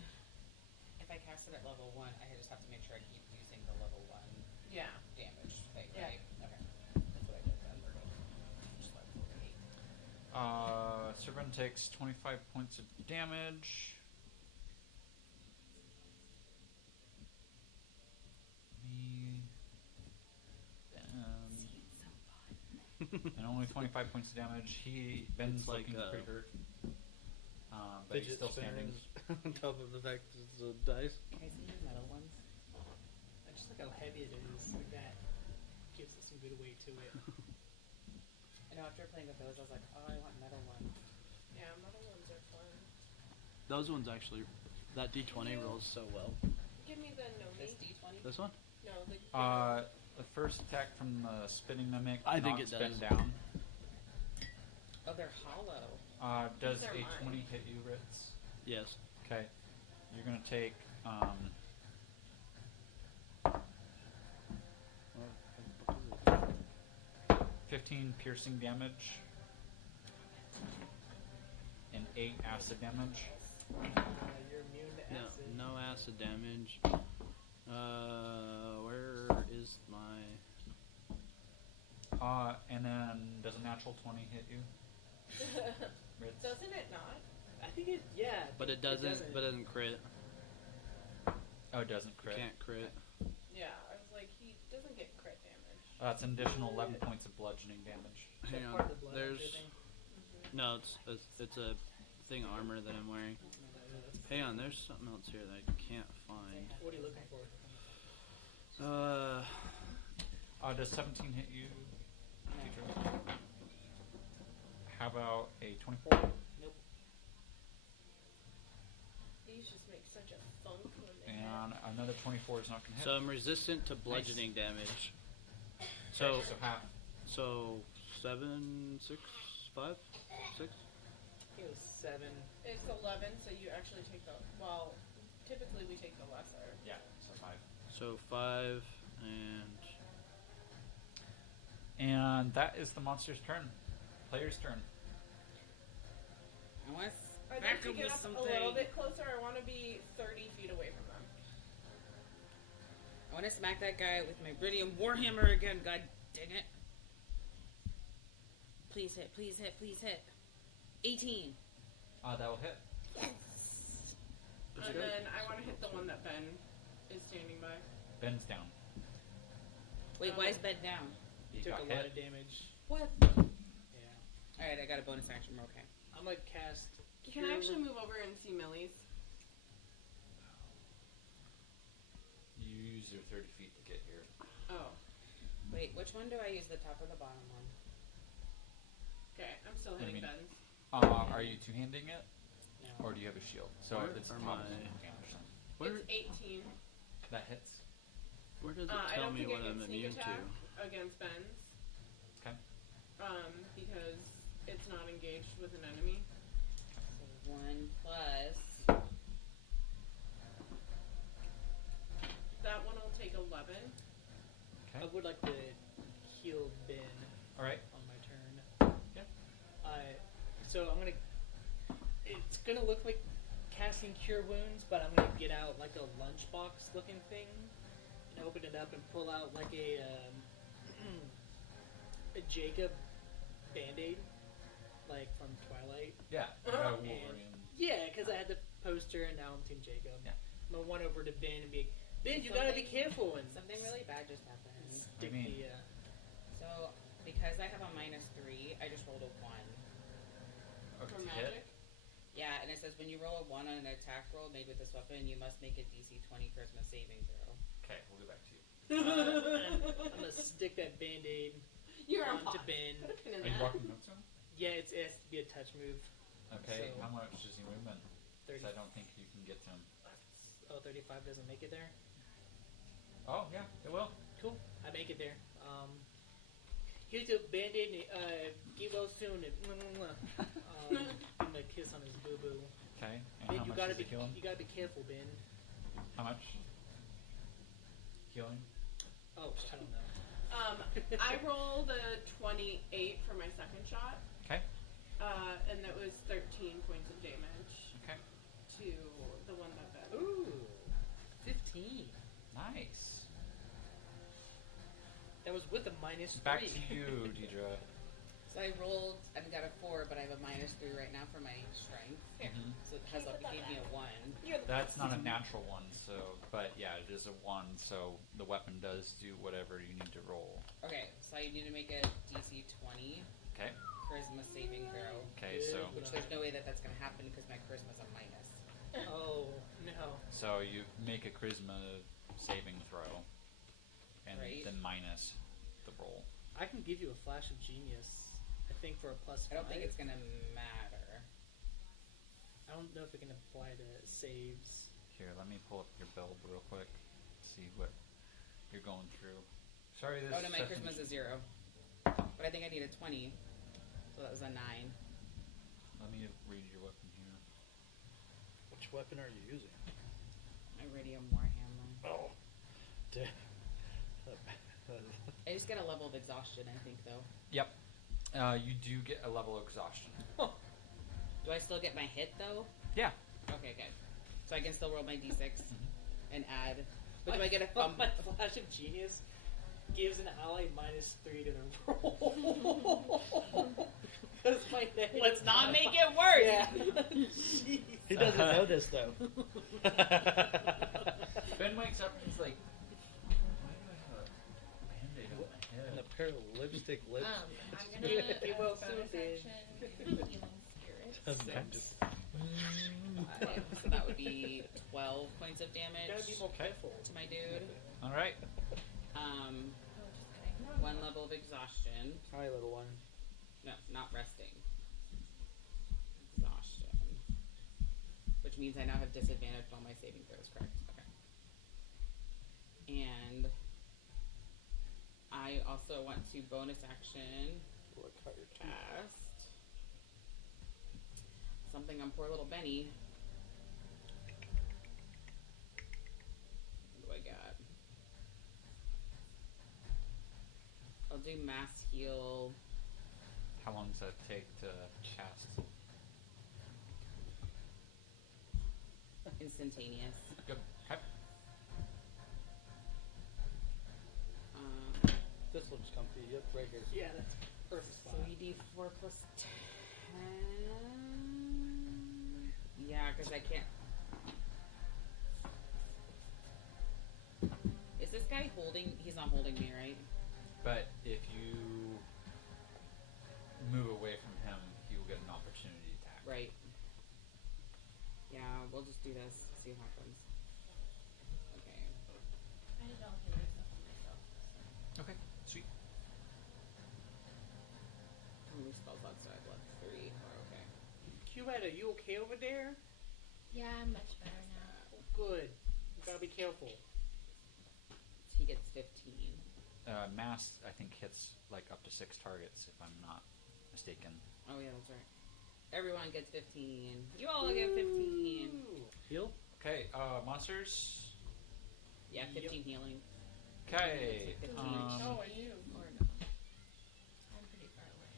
if I cast it at level 1, I just have to make sure I keep using the level 1 Yeah. damage thing, Yeah. right? Okay. That's what I did then. We're good. Just let it go to 8. Servant takes 25 points of damage. Me. And only 25 points of damage. Ben's It's like, looking pretty hurt. But he's still standing. on top of the fact that it's a dice. Can I see your metal ones? I just like how heavy it is. Like that gives it some good weight to it. I know after playing with those, I was like, oh, I want metal ones. Yeah, metal ones are fun. Those ones actually, that D20 rolls so well. Give me the no This me. D20? This one? No, the The first attack from the spinning mimic I think knocks it Ben does. down. Oh, they're hollow. Does These are a mine. 20 hit you, Ritz? Yes. Okay. You're gonna take 15 piercing damage and 8 acid damage. You're immune to No, acid. no acid damage. Where is my? And then does a natural 20 hit you? Ritz? Doesn't it not? I think it, yeah. But it doesn't. But it doesn't crit. Oh, it doesn't You crit. can't crit. Yeah, I was like, he doesn't get crit damage. That's an additional 11 points of bludgeoning damage. Is that Hang part on. of the blood There's thing? no. It's a thing of armor that I'm wearing. Hang on. There's something else here that I can't find. What are you looking for? Does 17 hit you? Teacher? How about a 24? These just make such a thunk when they hit. And another 24 is not going to hit. So I'm resistant to bludgeoning damage. so So half. so 7, 6, 5, 6. I think it was 7. It's 11, so you actually take the, well, typically we take the lesser. Yeah, so 5. So 5 And that is the monster's turn. Player's turn. I want I'd Back like to him get with up a something. little bit closer. I want to be 30 feet away from them. to smack that guy with my Iridium Warhammer again, god dang it. Please hit, please hit, please hit. 18. That will hit. And then I want to hit the one that Ben is standing by. Ben's down. Wait, why is Ben down? He Took got a lot hit. of damage. What? Yeah. Alright, I got a bonus action, we're okay. I'm like cast. Can I actually move over and see Millie's? Use use your 30 feet to get here. Oh. Wait, which one do I use? The top or the bottom one? Okay, I'm still hitting Ben's. Are you two-handing it? No. Or do you have a shield? So Where it's are probably my- Anderson. Where, It's 18. That hits. where does it I tell don't me think what I I'm can sneak immune attack to? against Ben's. Okay. Because it's not engaged with an enemy. So 1 plus. That one will take 11. Okay. I would like to heal Ben Alright. on my turn. Yeah. So I'm gonna. It's gonna look like casting Cure Wounds, but I'm gonna get out like a lunchbox looking thing and open it up and pull out like a Jacob Band-Aid, like from Twilight. Yeah. You got a Wolverine. Yeah, because I had the poster and now I'm Team Jacob. Yeah. I'm gonna run over to Ben and be like, Ben, you gotta be careful and Something really bad just happened. stick mean- the. So, because I have a -3, I just rolled a 1. Okay, For to magic. hit. Yeah, and it says when you roll a 1 on an attack roll made with this weapon, you must make a DC 20 charisma saving throw. Okay, we'll go back to you. And I'm gonna stick that Band-Aid You're on onto Ben. Are you walking up to him? Yeah, it has to be a touch move. Okay, So- how much is he movement? 30. 'Cause I don't think you can get to him. Oh, 35 doesn't make it there. Oh, yeah, it will. Cool, I make it there. Here's a Band-Aid. Get well soon. And give him a kiss on his boo boo. Okay, and Ben, how you much gotta does be it heal him? you gotta be careful, Ben. How much? Healing? Oh, I don't know. I rolled a 28 for my second shot. Okay. And that was 13 points of damage Okay. to the one that Ben. Ooh, 15. Nice. That was with a -3. Back to you, Deidre. So I rolled, I've got a 4, but I have a -3 right now for my strength. Mhm. So it has gave me a 1. That's not a natural one, so, but yeah, it is a 1, so the weapon does do whatever you need to roll. Okay, so I need to make a DC 20 Okay. charisma saving throw. Okay, so Which there's no way that that's going to happen because my charisma's a minus. Oh no. so you make a charisma saving throw, and Right. then minus the roll. I can give you a flash of genius. I think for a +5. I don't think it's going to matter. I don't know if it can apply to saves. Here, let me pull up your build real quick. See what you're going through. Sorry, this. Oh no, my doesn't- charisma's a 0. But I think I need a 20. So that was a 9. Let me read your weapon here. Which weapon are you using? My Radium Warhammer. Oh. I just get a level of exhaustion, I think, though. Yep. You do get a level of exhaustion. Do I still get my hit, though? Yeah. Okay, good. So I can still roll my d6 and add. But My- do I get a thumb? My flash of genius gives an ally -3 to the roll. That's my name. Let's not make it worse! Yeah. Jeez. He doesn't know this though. Ben wakes up and he's like, why do I have a band-aid on my And a head? pair of lipstick lips. I'm gonna Be well soon, bonus Ben. action healing spirits. I'm just- 5. So that would be 12 points of damage Gotta be more careful. to my dude. All right. Oh, just kidding. 1 level of exhaustion. Hi, little one. No, not resting. Exhaustion. Which means I now have disadvantage on my saving throws, correct? Okay. And I also want to bonus action Look how you're cast something on poor little Benny. What do I got? I'll do mass heal. How long does that take to cast? Instantaneous. Good. Okay. This looks comfy. Yep, right here. Yeah, that's perfect spot. 3d4 plus 10. Yeah, because I can't. Is this guy holding? He's not holding me, right? But if you move away from him, he will get an opportunity attack. Right. Yeah, we'll just do this. See what happens. Okay. I I did all healing stuff on myself. So. Okay, sweet. How many spell slots do I have left? 3. We're okay. Cubette, are you okay over there? Yeah, I'm much better now. Oh, good. You gotta be careful. He gets 15. Mass, I think, hits like up to 6 targets, if I'm not mistaken. Oh yeah, that's right. Everyone gets 15. You all get 15. Heal? Okay, monsters. Yeah, 15 healing. Okay. 15 Oh, are you? Or no? I'm pretty far away.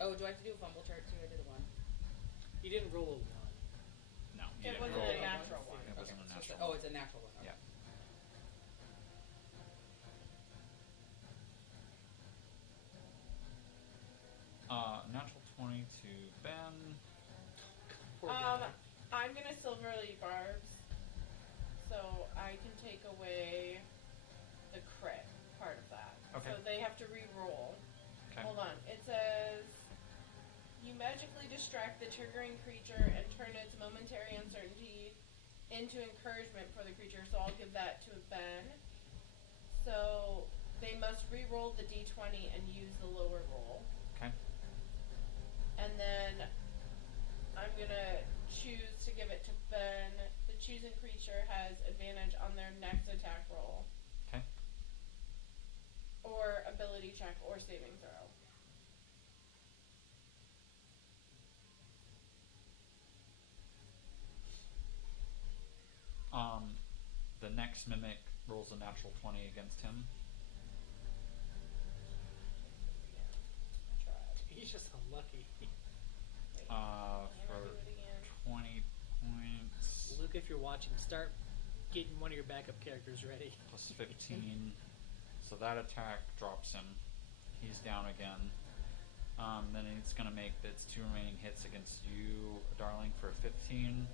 Oh, do I have to do a fumble chart too? I did a 1. You didn't roll a 1. No, you It didn't wasn't roll. a natural one. It wasn't a natural. Oh, it's a natural 1. Okay. Yeah. Natural 20 to Ben. Poor guy. I'm gonna silverly barbs, so I can take away the crit part of that. Okay. So they have to re-roll. Okay. Hold on. It says you magically distract the triggering creature and turn its momentary uncertainty into encouragement for the creature. So I'll give that to Ben. So they must re-roll the d20 and use the lower roll. Okay. And then I'm gonna choose to give it to Ben. The chosen creature has advantage on their next attack roll. Okay. Or ability check or saving throw. The next mimic rolls a natural 20 against him. I tried. He's just unlucky. Wait, can I For do it again? 20 points. Luke, if you're watching, start getting one of your backup characters ready. Plus 15. So that attack drops him. He's down again. Then it's going to make its 2 remaining hits against you, darling, for 15.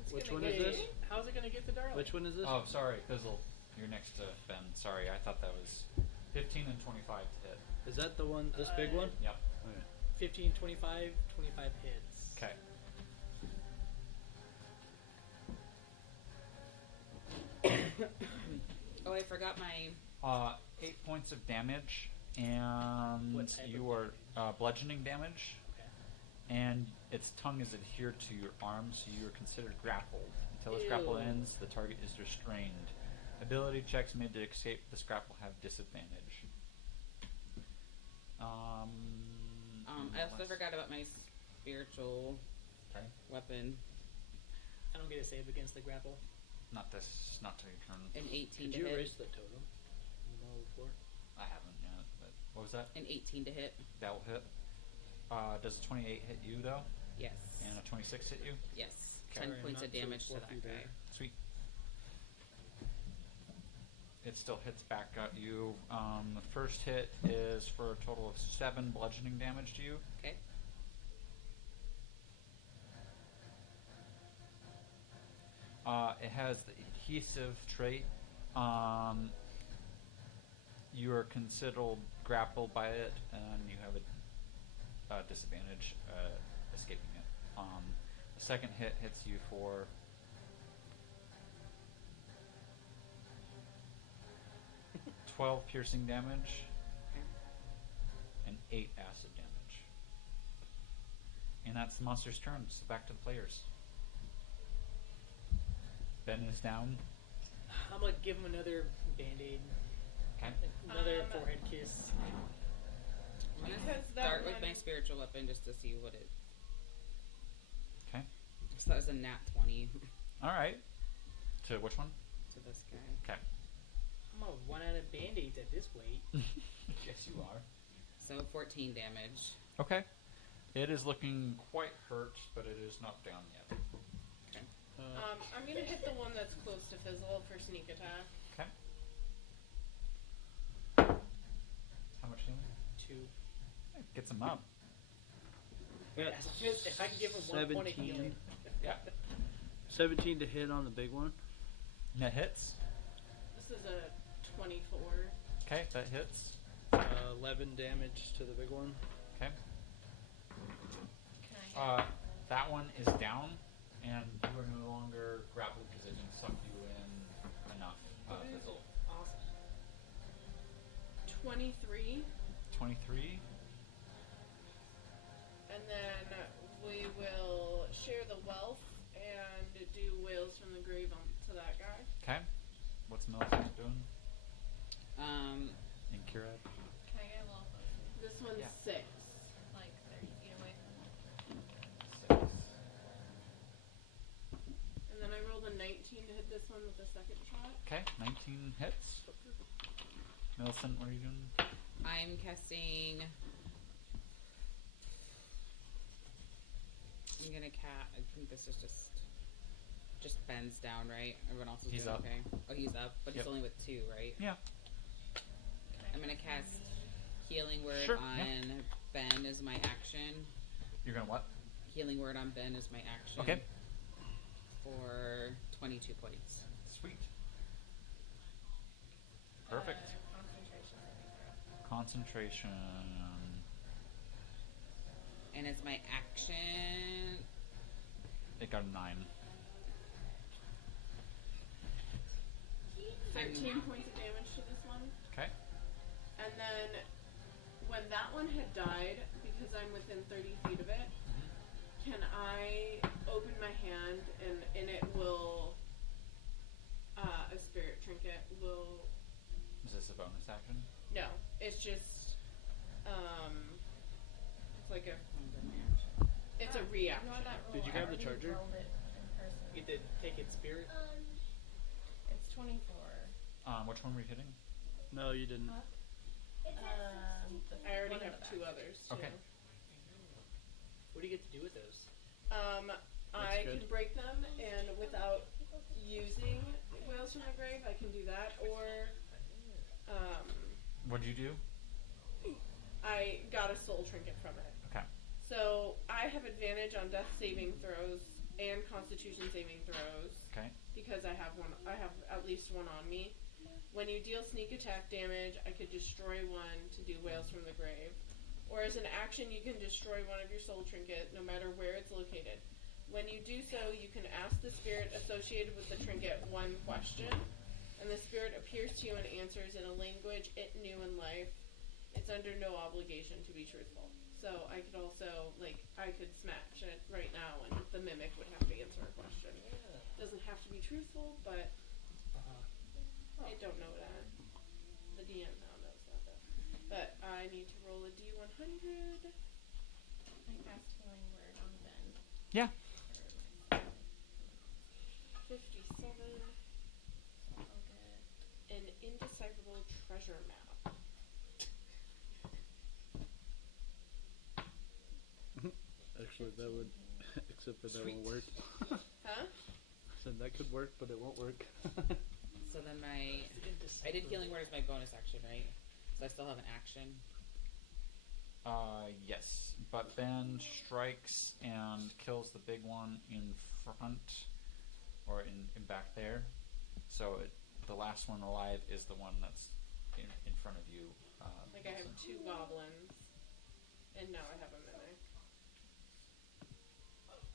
It's Which gonna one is get- this? How's it gonna get the darling? Which one is this? Oh, sorry, Fizzle. You're next to Ben. Sorry, I thought that was 15 and 25 to hit. Is that the one? This big one? Yep. Okay. 15, 25, 25 hits. Okay. Oh, I forgot my. 8 points of damage, and What type of you are bludgeoning damage, Okay. and its tongue is adhered to your arm, so you are considered grappled. Until this grapple Ew. ends, the target is restrained. Ability checks made to escape this grapple have disadvantage. I also forgot about my spiritual Okay. weapon. I don't get a save against the grapple. Not to your turn. An 18 Did to you hit. erase the totem? You know before? I haven't yet, but what was that? An 18 to hit. That will hit. Does a 28 hit you, though? Yes. And a 26 hit you? Yes. Okay. 10 Sorry, points not of damage to fluffy that guy. there. Sweet. It still hits back at you. The first hit is for a total of 7 bludgeoning damage to you. Okay. It has the adhesive trait. You are considered grappled by it, and you have a disadvantage escaping it. The second hit hits you for 12 piercing damage Okay. and 8 acid damage. And that's the monster's turn, so back to the players. Ben is down. I'm gonna give him another band-aid. Okay. Another forehead kiss. I'm gonna Because that start with one- my spiritual weapon just to see what it. Okay. So that was a nat 20 All right. To which one? to this guy. Okay. I'm gonna run out of band-aids at this weight. Yes, you are. So 14 damage. Okay. It is looking quite hurt, but it is not down yet. I'm gonna hit the one that's close to Fizzle for sneak attack. Okay. How much healing? 2. Gets him up. If I can give him 1 point of 17. healing. Yeah. 17 to hit on the big one. That hits. This is a 24. Okay, that hits. 11 damage to the big one. Okay. Can I That one is down, and you are no longer grappled because it enough, Fizzle. Awesome. 23, 23. and then we will share the wealth and do Whales from the Grave to that guy. Okay. What's Milton doing? In Kira? Can I get a little closer? This one's Yeah. 6. Like 30 feet away from him. 6. And then I rolled a 19 to hit this one with the second shot. Okay, 19 hits. Millicent, what are you doing? I'm casting. I'm gonna I think this is just Ben's down, right? Everyone else is He's doing up. okay. Oh, he's up, but Yep. he's only with 2, right? Yeah. I'm gonna cast Healing Word Sure, on yeah. Ben as my action. You're gonna what? Healing Word on Ben as my action. Okay. For 22 points. Sweet. Perfect. Concentration saving throw. Concentration. And as my action, It got a 9. 13 points of damage to this one. Okay. And then when that one had died, because I'm within 30 feet of it, can I open my hand and it will, a spirit trinket will, Is this a bonus action? no, it's just, it's like it's a reaction. Ignore that roll. Did you I grab the already charger? rolled it in person. You did take its spirit. It's 24. Which one were you hitting? No, you didn't. The I already one in have the 2 back. others, too. Okay. What do you get to do with those? I good. can break them, and without using Whales from the Grave, I can do that, or, What'd you do? I got a soul trinket from it. Okay. So I have advantage on death saving throws and constitution saving throws Okay. because I have at least one on me. When you deal sneak attack damage, I could destroy one to do Whales from the Grave. Or as an action, you can destroy one of your soul trinket, no matter where it's located. When you do so, you can ask the spirit associated with the trinket one question, and the spirit appears to you and answers in a language it knew in life. It's under no obligation to be truthful. So I could also, I could smash it right now, and the mimic would have to answer a question. Doesn't have to be truthful, but I don't know that. The DM now knows that, though. But I need to roll a D100. I cast Healing Word on Ben. Yeah. 57. All good. An indecipherable treasure map. Actually, that would, except for that won't work. Huh? Said that could work, but it won't work. so then I did Healing Word as my bonus action, right? So I still have an action. Yes. But Ben strikes and kills the big one in front, or in back there. So the last one alive is the one that's in front of you. I have 2 goblins, and now I have a mimic.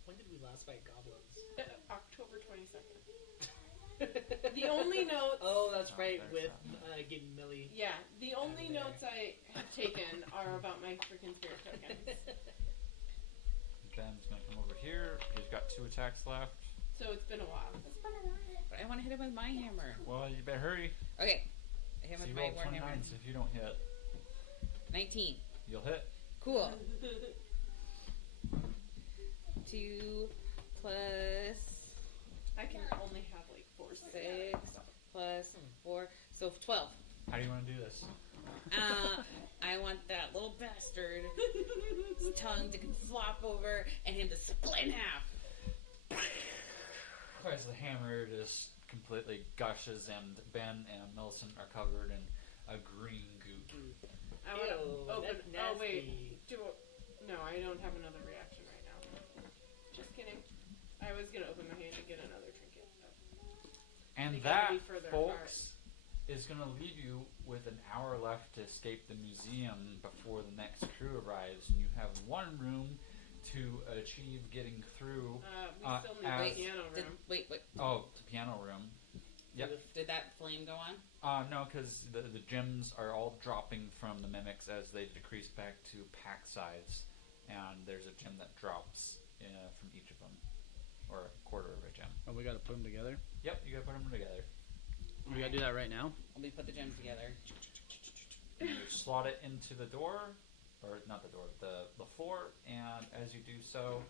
When did we last fight goblins? October 22nd. The only notes... Oh, that's Oh, right, there's with getting Millie. Yeah, the only notes I have taken are about my freaking spirit tokens. Ben's gonna come over here. He's got 2 attacks left. So it's been a while. But I want to hit him with my hammer. Well, you better hurry. Okay. I hit him So you with my roll 29, warhammer. so if you don't hit, 19. you'll hit. Cool. 2 plus I can only have 4 6 plus 4, so 12. How do you want to do this? I want that little bastard's tongue to flop over and him to split in half. As the hammer just completely gushes, and Ben and Millicent are covered in a green goop. I want to Ew, open... that's Oh, wait. nasty. No, I don't have another reaction right now. Just kidding. I was going to open my hand to get another trinket. So. And They gotta that, be further folks, is going to leave you with an hour left to escape the museum before the next crew arrives, and you have 1 room to achieve getting through. We still need as- the piano room. Wait. Oh, the piano room. Yep. Did that flame go on? No, because the gems are all dropping from the mimics as they decrease back to pack size, and there's a gem that drops from each of them, or a quarter of a gem. Oh, we got to put them together. Yep, you gotta put them together. We got to do that right now. Let me put the gems together. And you slot it into the door, or not the door, the floor, and as you do so,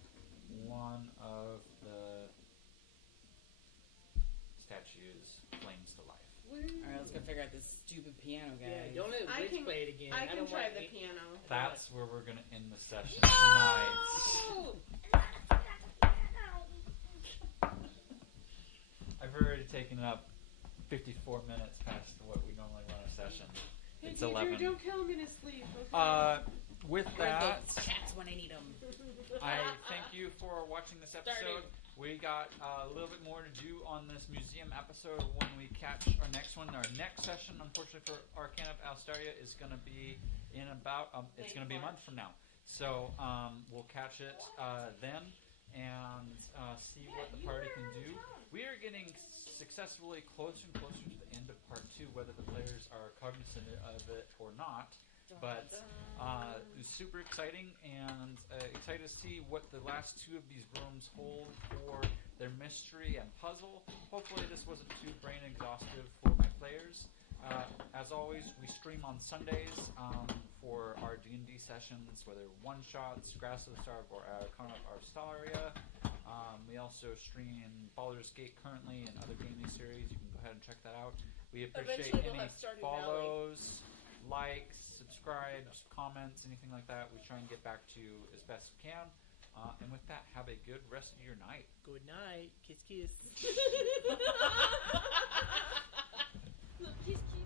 one of the statues flames to life. Alright, let's go figure out this stupid piano, guys. Yeah, don't let I Rich can- play it again. I can don't try want the it. piano. That's where we're gonna end the session tonight. I've already taken up 54 minutes past what we normally run a session. Hey, It's Deidre, 11. don't kill him in his sleep. Okay? With Where's that, those chats when I need them? I thank you for watching this episode. Starting. We got a little bit more to do on this museum episode when we catch our next one. Our next session, unfortunately for Arcana of Alstaria, is going to be in about it's going to be a month from now. So we'll catch it then and see what the party can do. We are getting successfully closer and closer to the end of part 2, whether the players are cognizant of it or not. But it was super exciting, and excited to see what the last 2 of these rooms hold for their mystery and puzzle. Hopefully this wasn't too brain exhaustive for my players. As always, we stream on Sundays for our D&D sessions, whether one-shots, Grass of the Star, or Arcana of Alstaria. We also stream Baldur's Gate currently and other gaming series. You can go ahead and check that out. We appreciate Eventually we'll any have Stardew follows, likes, subscribes, comments, anything like that. We try and get back to you as best we can. And with that, have a good rest of your night. Good night. Kiss, kiss. Kiss, kiss.